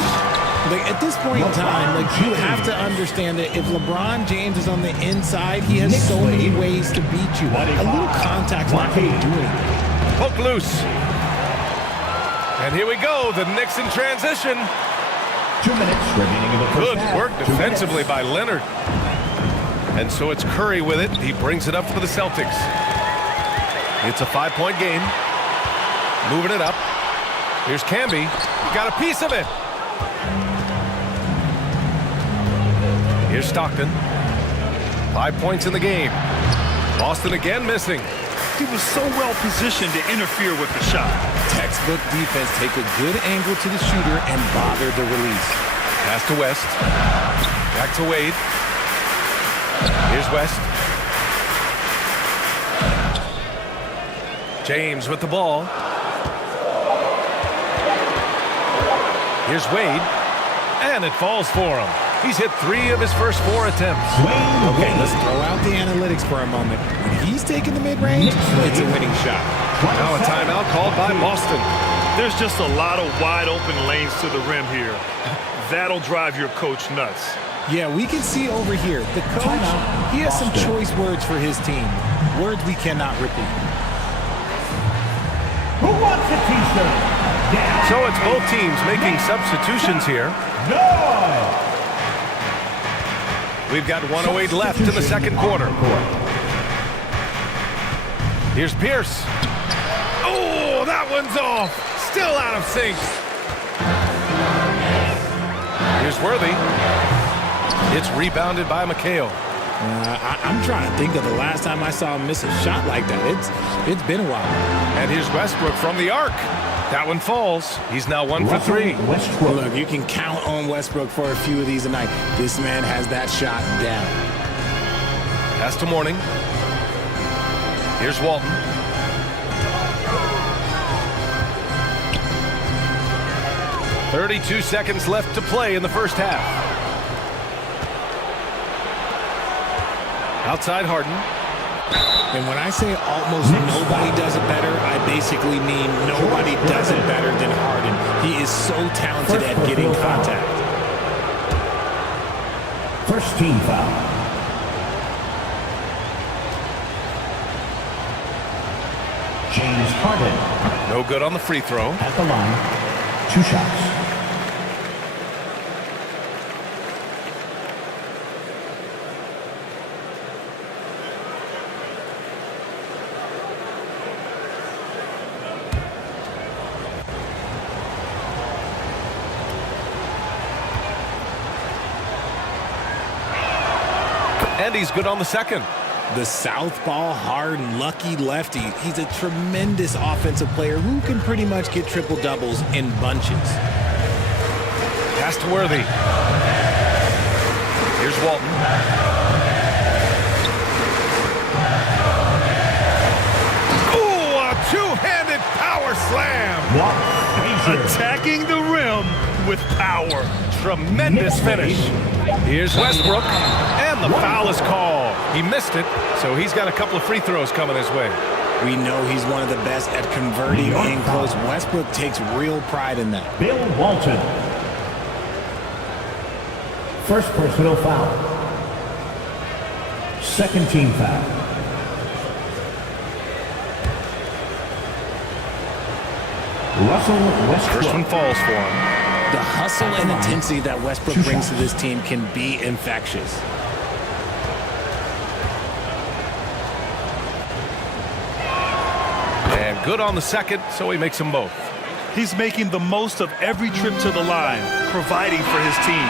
Like, at this point in time, like, you have to understand that if LeBron James is on the inside, he has so many ways to beat you. A little contact's not going to do anything. Poke loose. And here we go, the Knicks in transition. 2 minutes remaining in the first Good half. work defensively by Leonard. And so it's Curry with it. He brings it up for the Celtics. It's a 5-point game. Moving it up. Here's Camby. Got a piece of it. Here's Stockton. 5 points in the game. Boston again missing. He was so well positioned to interfere with the shot. Textbook defense, take a good angle to the shooter and bother the release. Pass to West. Back to Wade. Here's West. James with the ball. Here's Wade. And it falls for him. He's hit 3 of his first 4 attempts. Okay, let's throw out the analytics for a moment. When he's taking the mid-range, it's a winning shot. Now a timeout called by Boston. There's just a lot of wide open lanes to the rim here. That'll drive your coach nuts. Yeah, we can see over here, the coach, he has some choice words for his team. Words we cannot repeat. Who wants a t-shirt? So it's both teams making substitutions here. We've got 1:08 left in the second quarter. Here's Pierce. Oh, that one's off. Still out of sync. Here's Worthy. It's rebounded by McHale. I'm trying to think of the last time I saw him miss a shot like that. It's been a while. And here's Westbrook from the arc. That one falls. He's now 1 for 3. Look, you can count on Westbrook for a few of these tonight. This man has that shot down. Pass to Mourning. Here's Walton. "32 seconds left to play in the first half. Outside Harden. And when I say almost nobody does it better, I basically mean nobody does it better than Harden. He is so talented at getting contact. First team foul. James Harden. No good on the free throw. At the line. 2 shots. And he's good on the second. The southpaw, hard, lucky lefty. He's a tremendous offensive player who can pretty much get triple-doubles in bunches. Pass to Worthy. Here's Walton. Ooh, a two-handed power slam. Attacking the rim with power. Tremendous finish. Here's Westbrook, and the foul is called. He missed it, so he's got a couple of free throws coming his way. We know he's one of the best at converting in close. Westbrook takes real pride in that. Bill Walton. First personal foul. Second team foul. Russell Westbrook. First one falls for him. The hustle and intensity that Westbrook brings to this team can be infectious. And good on the second, so he makes them both. He's making the most of every trip to the line, providing for his team.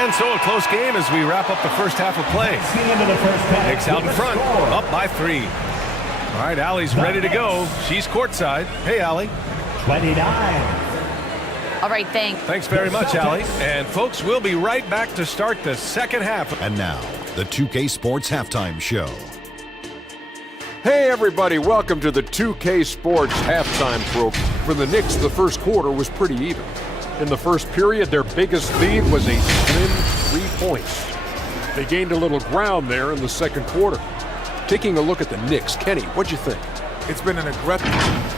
And so a close game as we wrap up the first half of play. Knicks out in front, up by 3. All right, Allie's ready to go. She's courtside. Hey, Allie. 29. All right, thanks. Thanks very much, Allie. And folks, we'll be right back to start the second half. And now, the 2K Sports Halftime Show. Hey everybody, welcome to the 2K Sports Halftime Program. For the Knicks, the first quarter was pretty even. In the first period, their biggest lead was a slim 3 points. They gained a little ground there in the second quarter. Taking a look at the Knicks, Kenny, what'd you think? It's been an aggressive...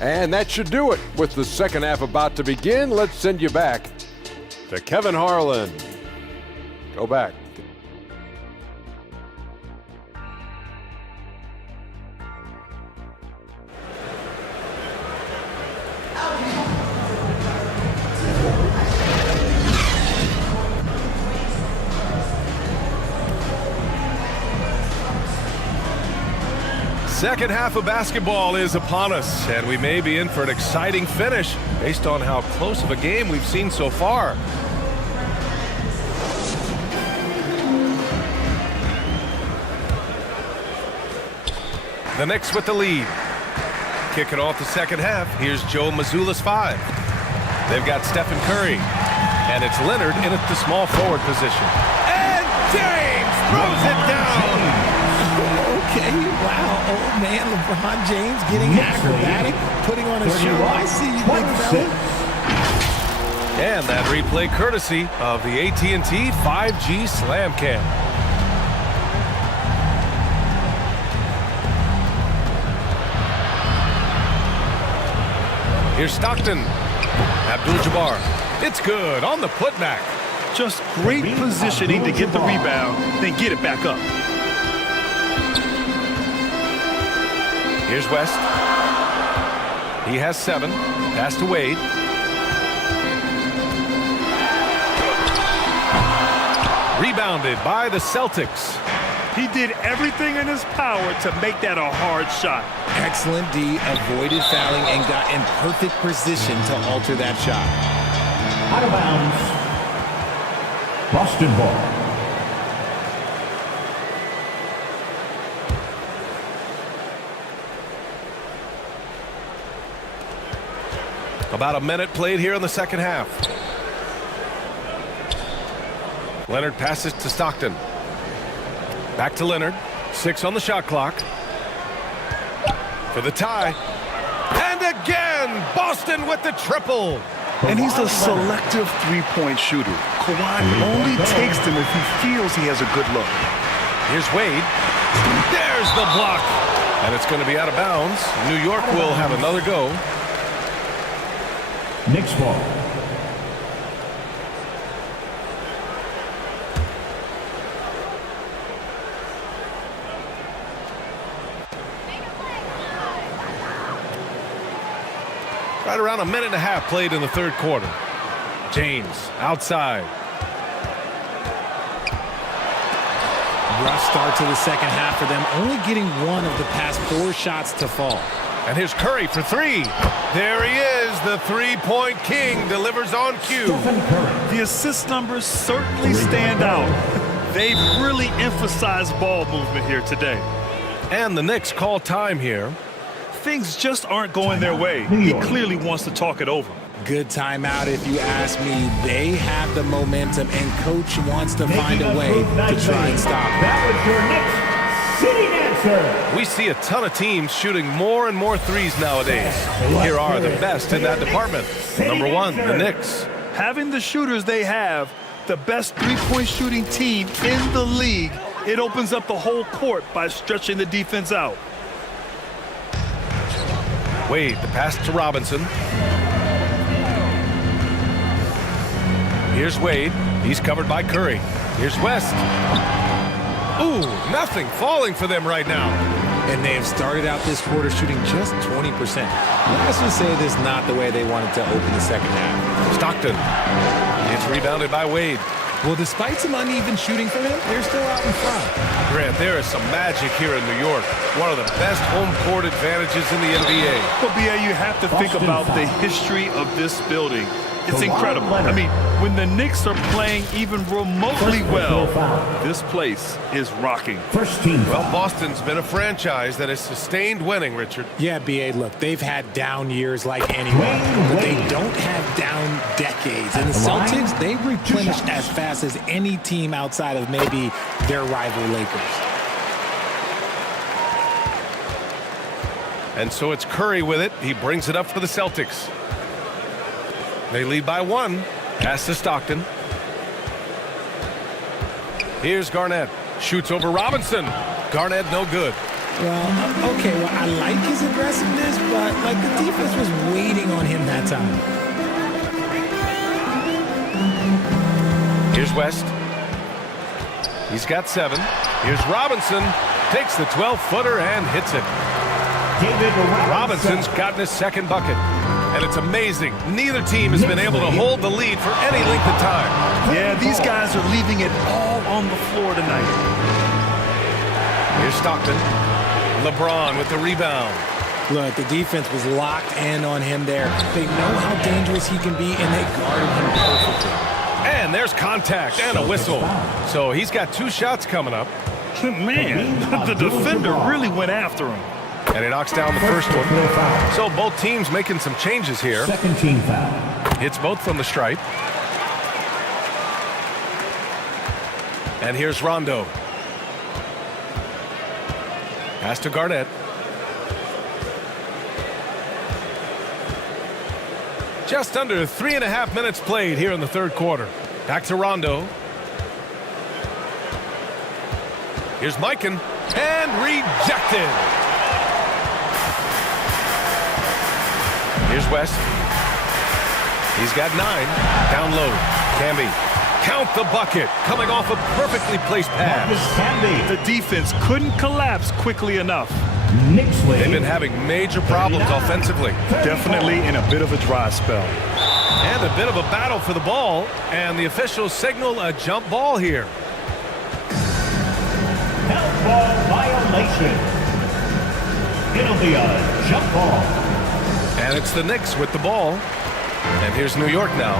And that should do it. With the second half about to begin, let's send you back to Kevin Harlan. Go back. Second half of basketball is upon us, and we may be in for an exciting finish based on how close of a game we've seen so far. The Knicks with the lead. Kicking off the second half, here's Joe Mazzulla's 5. They've got Stephen Curry, and it's Leonard in at the small forward position. And James throws it down! Okay, wow, old man LeBron James getting acrobatic, putting on a show. I see you, big fella. And that replay courtesy of the AT&T 5G Slam Cam. Here's Stockton. Abdul-Jabbar. It's good on the putback. Just great positioning to get the rebound, then get it back up. Here's West. He has 7. Pass to Wade. Rebounded by the Celtics. He did everything in his power to make that a hard shot. Excellent D, avoided fouling and got in perfect position to alter that shot. Out of bounds. Boston ball. About a minute played here in the second half. Leonard passes to Stockton. Back to Leonard. 6 on the shot clock. For the tie. And again, Boston with the triple. And he's a selective three-point shooter. Kawhi only takes them if he feels he has a good look. Here's Wade. There's the block. And it's going to be out of bounds. New York will have another go. Knicks ball. Right around a minute and a half played in the third quarter. James outside. Rough start to the second half for them, only getting one of the past 4 shots to fall. And here's Curry for 3. There he is, the three-point king, delivers on cue. The assist numbers certainly stand out. They've really emphasized ball movement here today. And the Knicks call time here. Things just aren't going their way. He clearly wants to talk it over. Good timeout if you ask me. They have the momentum, and coach wants to find a way to try and stop it. That was your Knicks sitting answer. We see a ton of teams shooting more and more threes nowadays. Here are the best in that department. Number 1, the Knicks. Having the shooters they have, the best three-point shooting team in the league, it opens up the whole court by stretching the defense out. Wade, the pass to Robinson. Here's Wade. He's covered by Curry. Here's West. Ooh, nothing falling for them right now. And they have started out this quarter shooting just 20%. Let's just say this is not the way they wanted to open the second half. Stockton. It's rebounded by Wade. Well, despite some uneven shooting for them, they're still out in front. Grant, there is some magic here in New York. One of the best home court advantages in the NBA. Well, B.A., you have to think about the history of this building. It's incredible. I mean, when the Knicks are playing even remotely well, this place is rocking. Well, Boston's been a franchise that has sustained winning, Richard. Yeah, B.A., look, they've had down years like anyone, but they don't have down decades. And the Celtics, they replenish as fast as any team outside of maybe their rival Lakers. And so it's Curry with it. He brings it up for the Celtics. They lead by 1. Pass to Stockton. Here's Garnett. Shoots over Robinson. Garnett no good. Well, okay, well, I like his aggressiveness, but like the defense was waiting on him that time. Here's West. He's got 7. Here's Robinson. Takes the 12-footer and hits it. Robinson's gotten his second bucket. And it's amazing. Neither team has been able to hold the lead for any length of time. Yeah, these guys are leaving it all on the floor tonight. Here's Stockton. LeBron with the rebound. Look, the defense was locked in on him there. They know how dangerous he can be, and they guarded him perfectly. And there's contact and a whistle. So he's got 2 shots coming up. Man, the defender really went after him. And he knocks down the first one. So both teams making some changes here. Second team foul. Hits both from the stripe. And here's Rondo. Pass to Garnett. Just under 3.5 minutes played here in the third quarter. Back to Rondo. Here's Mikan. And rejected. Here's West. He's got 9. Down low. Camby. Count the bucket. Coming off a perfectly placed pass. The defense couldn't collapse quickly enough. They've been having major problems offensively. Definitely in a bit of a dry spell. And a bit of a battle for the ball. And the officials signal a jump ball here. Help ball violation. It'll be a jump ball. And it's the Knicks with the ball. And here's New York now.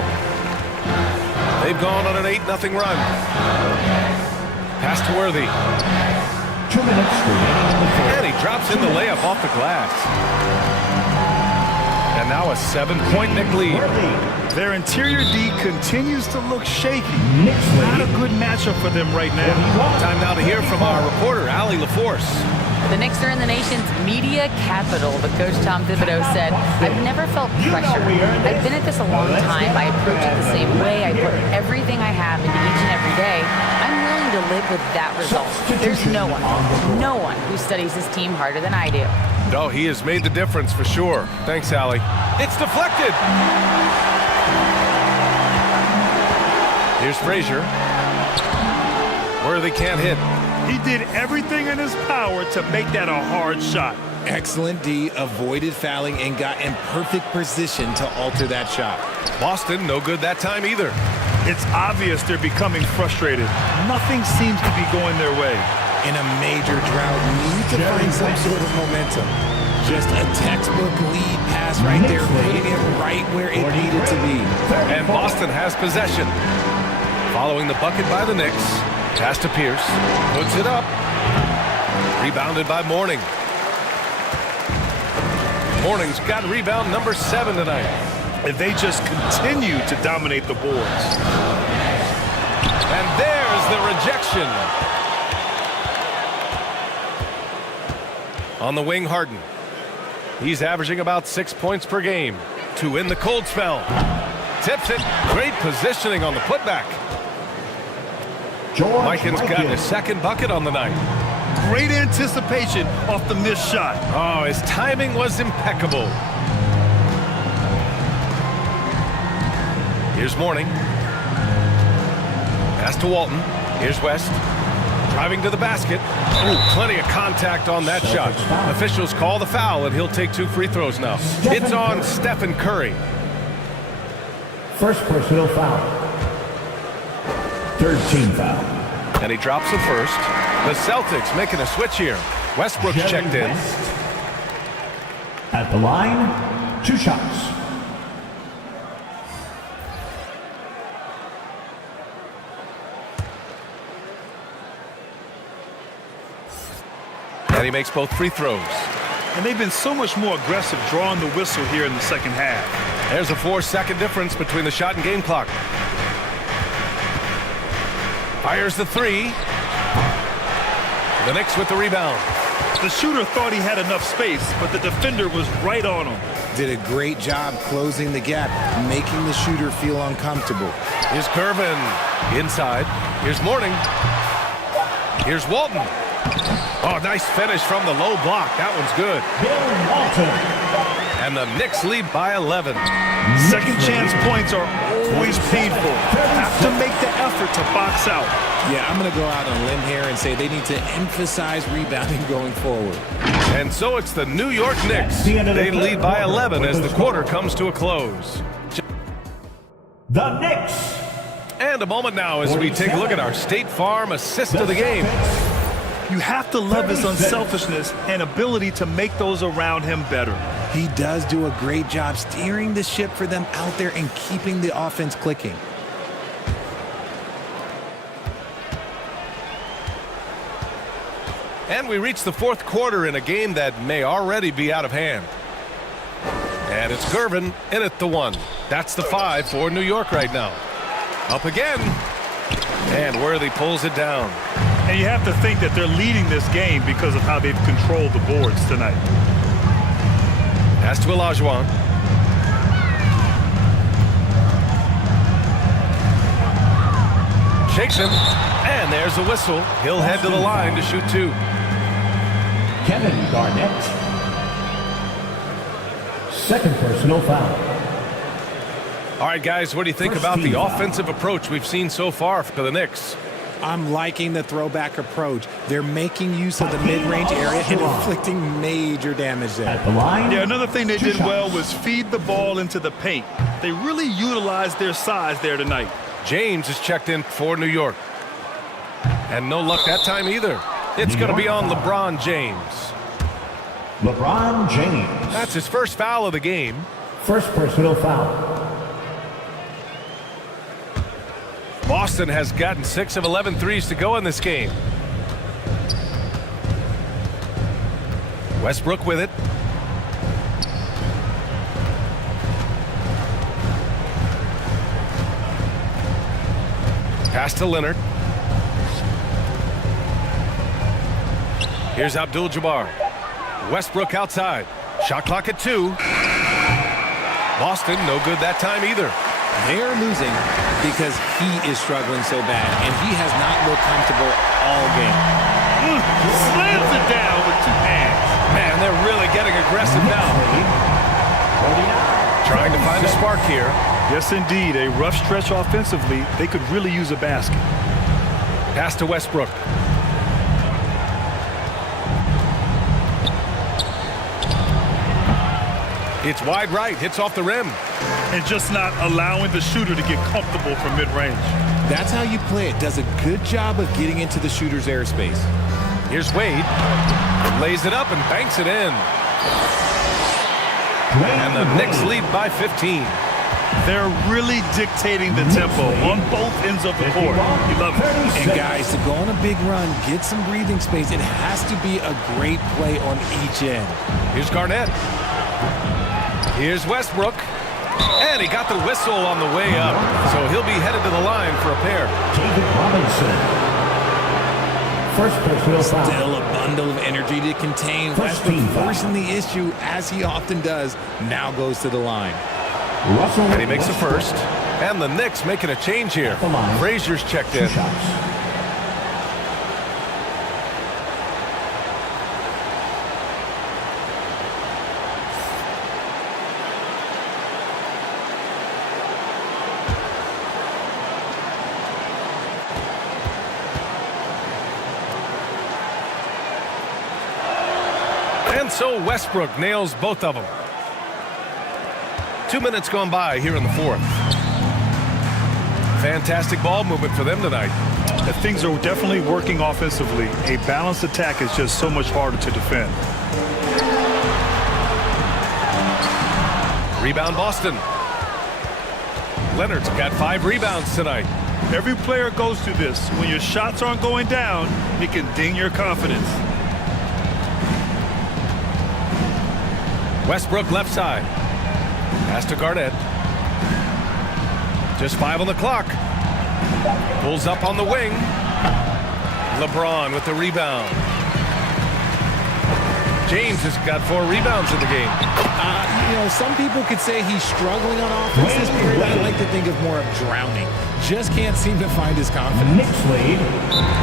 They've gone on an 8-0 run. Pass to Worthy. 2 minutes remaining in the fourth. And he drops in the layup off the glass. And now a 7-point Knick lead. Their interior D continues to look shaky. Not a good matchup for them right now. Time now to hear from our reporter, Allie LaForce. The Knicks are in the nation's media capital, but Coach Tom Thibodeau said, I've never felt pressure. I've been at this a long time. I approach it the same way. I put everything I have into each and every day. I'm willing to live with that result. There's no one who studies his team harder than I do. No, he has made the difference for sure. Thanks, Allie. It's deflected. Here's Frazier. Worthy can't hit. He did everything in his power to make that a hard shot. Excellent D, avoided fouling, and got in perfect position to alter that shot. Boston, no good that time either. It's obvious they're becoming frustrated. Nothing seems to be going their way. In a major drought, need to find some sort of momentum. Just a textbook lead pass right there, putting it right where it needed to be. And Boston has possession. Following the bucket by the Knicks. Pass to Pierce. Puts it up. Rebounded by Mourning. Mourning's got rebound number 7 tonight. And they just continue to dominate the boards. And there's the rejection. On the wing, Harden. He's averaging about 6 points per game to win the cold spell. Tips it. Great positioning on the putback. Mikan's got his second bucket on the night. Great anticipation off the missed shot. Oh, his timing was impeccable. Here's Mourning. Pass to Walton. Here's West. Driving to the basket. Ooh, plenty of contact on that shot. Officials call the foul, and he'll take 2 free throws now. It's on Stephen Curry. First personal foul. Third team foul. And he drops the first. The Celtics making a switch here. Westbrook's checked in. At the line, 2 shots. And he makes both free throws. And they've been so much more aggressive drawing the whistle here in the second half. There's a 4-second difference between the shot and game clock. Fires the 3. The Knicks with the rebound. The shooter thought he had enough space, but the defender was right on him. Did a great job closing the gap, making the shooter feel uncomfortable. Here's Curvin inside. Here's Mourning. Here's Walton. Oh, nice finish from the low block. That one's good. And the Knicks lead by 11. Second chance points are always painful. Have to make the effort to box out. Yeah, I'm going to go out on a limb here and say they need to emphasize rebounding going forward. And so it's the New York Knicks. They lead by 11 as the quarter comes to a close. The Knicks. And a moment now as we take a look at our State Farm assist of the game. You have to love his unselfishness and ability to make those around him better. He does do a great job steering the ship for them out there and keeping the offense clicking. And we reach the fourth quarter in a game that may already be out of hand. And it's Gervin in at the 1. That's the 5 for New York right now. Up again. And Worthy pulls it down. And you have to think that they're leading this game because of how they've controlled the boards tonight. Pass to Olajuwon. Shakes him. And there's a whistle. He'll head to the line to shoot 2. Kevin Garnett. Second personal foul. All right, guys, what do you think about the offensive approach we've seen so far for the Knicks? I'm liking the throwback approach. They're making use of the mid-range area and inflicting major damage there. At the line. Yeah, another thing they did well was feed the ball into the paint. They really utilized their size there tonight. James is checked in for New York. And no luck that time either. It's going to be on LeBron James. LeBron James. That's his first foul of the game. First personal foul. Boston has gotten 6 of 11 threes to go in this game. Westbrook with it. Pass to Leonard. Here's Abdul-Jabbar. Westbrook outside. Shot clock at 2. Boston no good that time either. They're losing because he is struggling so bad, and he has not looked comfortable all game. Slams it down with 2 hands. Man, they're really getting aggressive now. Trying to find a spark here. Yes, indeed. A rough stretch offensively. They could really use a basket. Pass to Westbrook. It's wide right, hits off the rim. And just not allowing the shooter to get comfortable from mid-range. That's how you play it. Does a good job of getting into the shooter's airspace. Here's Wade. Lays it up and banks it in. And the Knicks lead by 15. They're really dictating the tempo on both ends of the court. You love it. And guys, to go on a big run, get some breathing space, it has to be a great play on each end. Here's Garnett. Here's Westbrook. And he got the whistle on the way up. So he'll be headed to the line for a pair. David Robinson. First personal foul. Still a bundle of energy to contain. Westbrook forcing the issue, as he often does, now goes to the line. And he makes a first. And the Knicks making a change here. Frazier's checked in. And so Westbrook nails both of them. 2 minutes gone by here in the fourth. Fantastic ball movement for them tonight. Things are definitely working offensively. A balanced attack is just so much harder to defend. Rebound Boston. Leonard's got 5 rebounds tonight. Every player goes through this. When your shots aren't going down, it can ding your confidence. Westbrook left side. Pass to Garnett. Just 5 on the clock. Pulls up on the wing. LeBron with the rebound. James has got 4 rebounds in the game. Some people could say he's struggling on offense this period. I like to think of more of drowning. Just can't seem to find his confidence.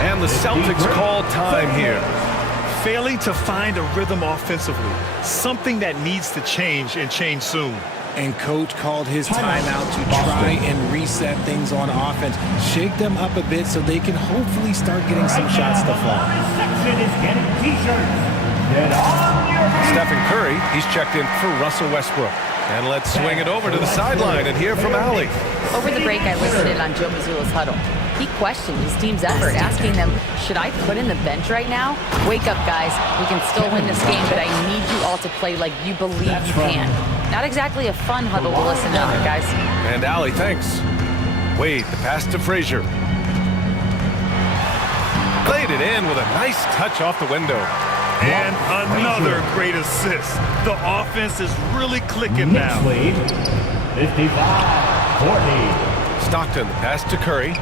And the Celtics call time here. Failing to find a rhythm offensively. Something that needs to change and change soon. And coach called his timeout to try and reset things on offense. Shake them up a bit so they can hopefully start getting some shots to fall. Stephen Curry, he's checked in for Russell Westbrook. And let's swing it over to the sideline and hear from Allie. Over the break, I listened in on Joe Mazzulla's huddle. He questioned his team's effort, asking them, should I put in the bench right now? Wake up, guys. We can still win this game, but I need you all to play like you believe you can. Not exactly a fun huddle to listen to other guys. And Allie, thanks. Wade, the pass to Frazier. Played it in with a nice touch off the window. And another great assist. The offense is really clicking now. 55-40. Stockton, the pass to Curry.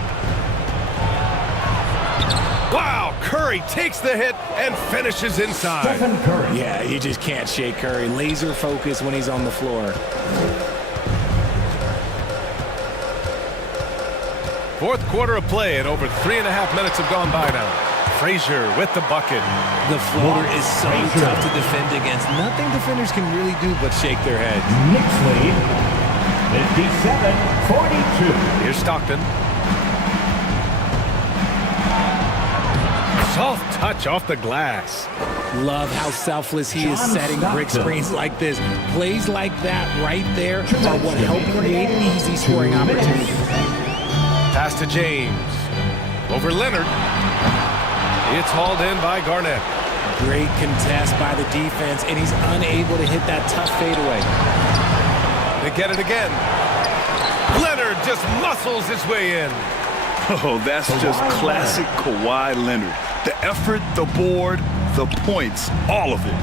Wow, Curry takes the hit and finishes inside. Stephen Curry. Yeah, you just can't shake Curry. Laser focus when he's on the floor. Fourth quarter of play and over 3.5 minutes have gone by now. Frazier with the bucket. The floater is so tough to defend against. Nothing defenders can really do but shake their heads. Knicks lead 57-42. Here's Stockton. Soft touch off the glass. Love how selfless he is setting brick screens like this. Plays like that right there are what help create easy scoring opportunities. Pass to James. Over Leonard. It's hauled in by Garnett. Great contest by the defense, and he's unable to hit that tough fadeaway. They get it again. Leonard just muscles his way in. Oh, that's just classic Kawhi Leonard. The effort, the board, the points, all of it.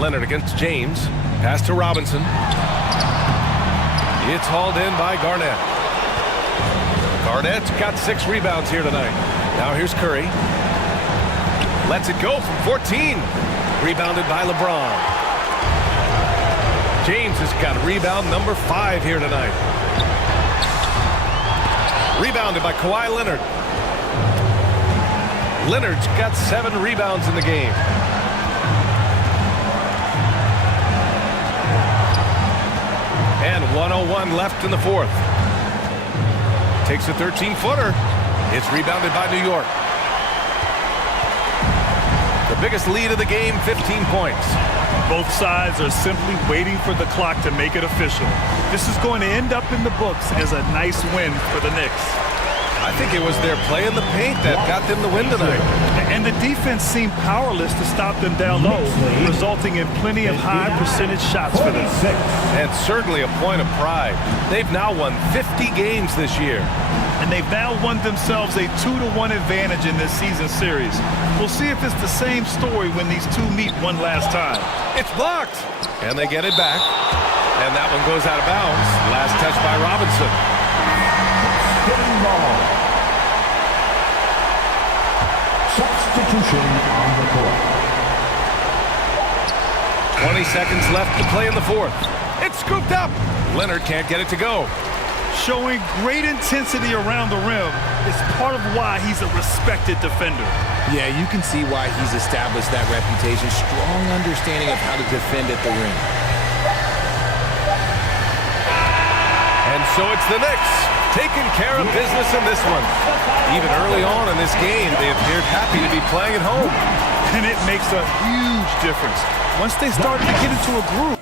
Leonard against James. Pass to Robinson. It's hauled in by Garnett. Garnett's got 6 rebounds here tonight. Now here's Curry. Lets it go from 14. Rebounded by LeBron. James has got rebound number 5 here tonight. Rebounded by Kawhi Leonard. Leonard's got 7 rebounds in the game. And 1:01 left in the fourth. Takes a 13-footer. It's rebounded by New York. The biggest lead of the game, 15 points. Both sides are simply waiting for the clock to make it official. This is going to end up in the books as a nice win for the Knicks. I think it was their play in the paint that got them the win tonight. And the defense seemed powerless to stop them down low, resulting in plenty of high percentage shots for them. And certainly a point of pride. They've now won 50 games this year. And they've now won themselves a 2-1 advantage in this season series. We'll see if it's the same story when these two meet one last time. It's blocked. And they get it back. And that one goes out of bounds. Last touch by Robinson. Substitution on the court. 20 seconds left to play in the fourth. It's scooped up. Leonard can't get it to go. Showing great intensity around the rim is part of why he's a respected defender. Yeah, you can see why he's established that reputation. Strong understanding of how to defend at the rim. And so it's the Knicks taking care of business in this one. Even early on in this game, they appeared happy to be playing at home. And it makes a huge difference. Once they start to get into a groove,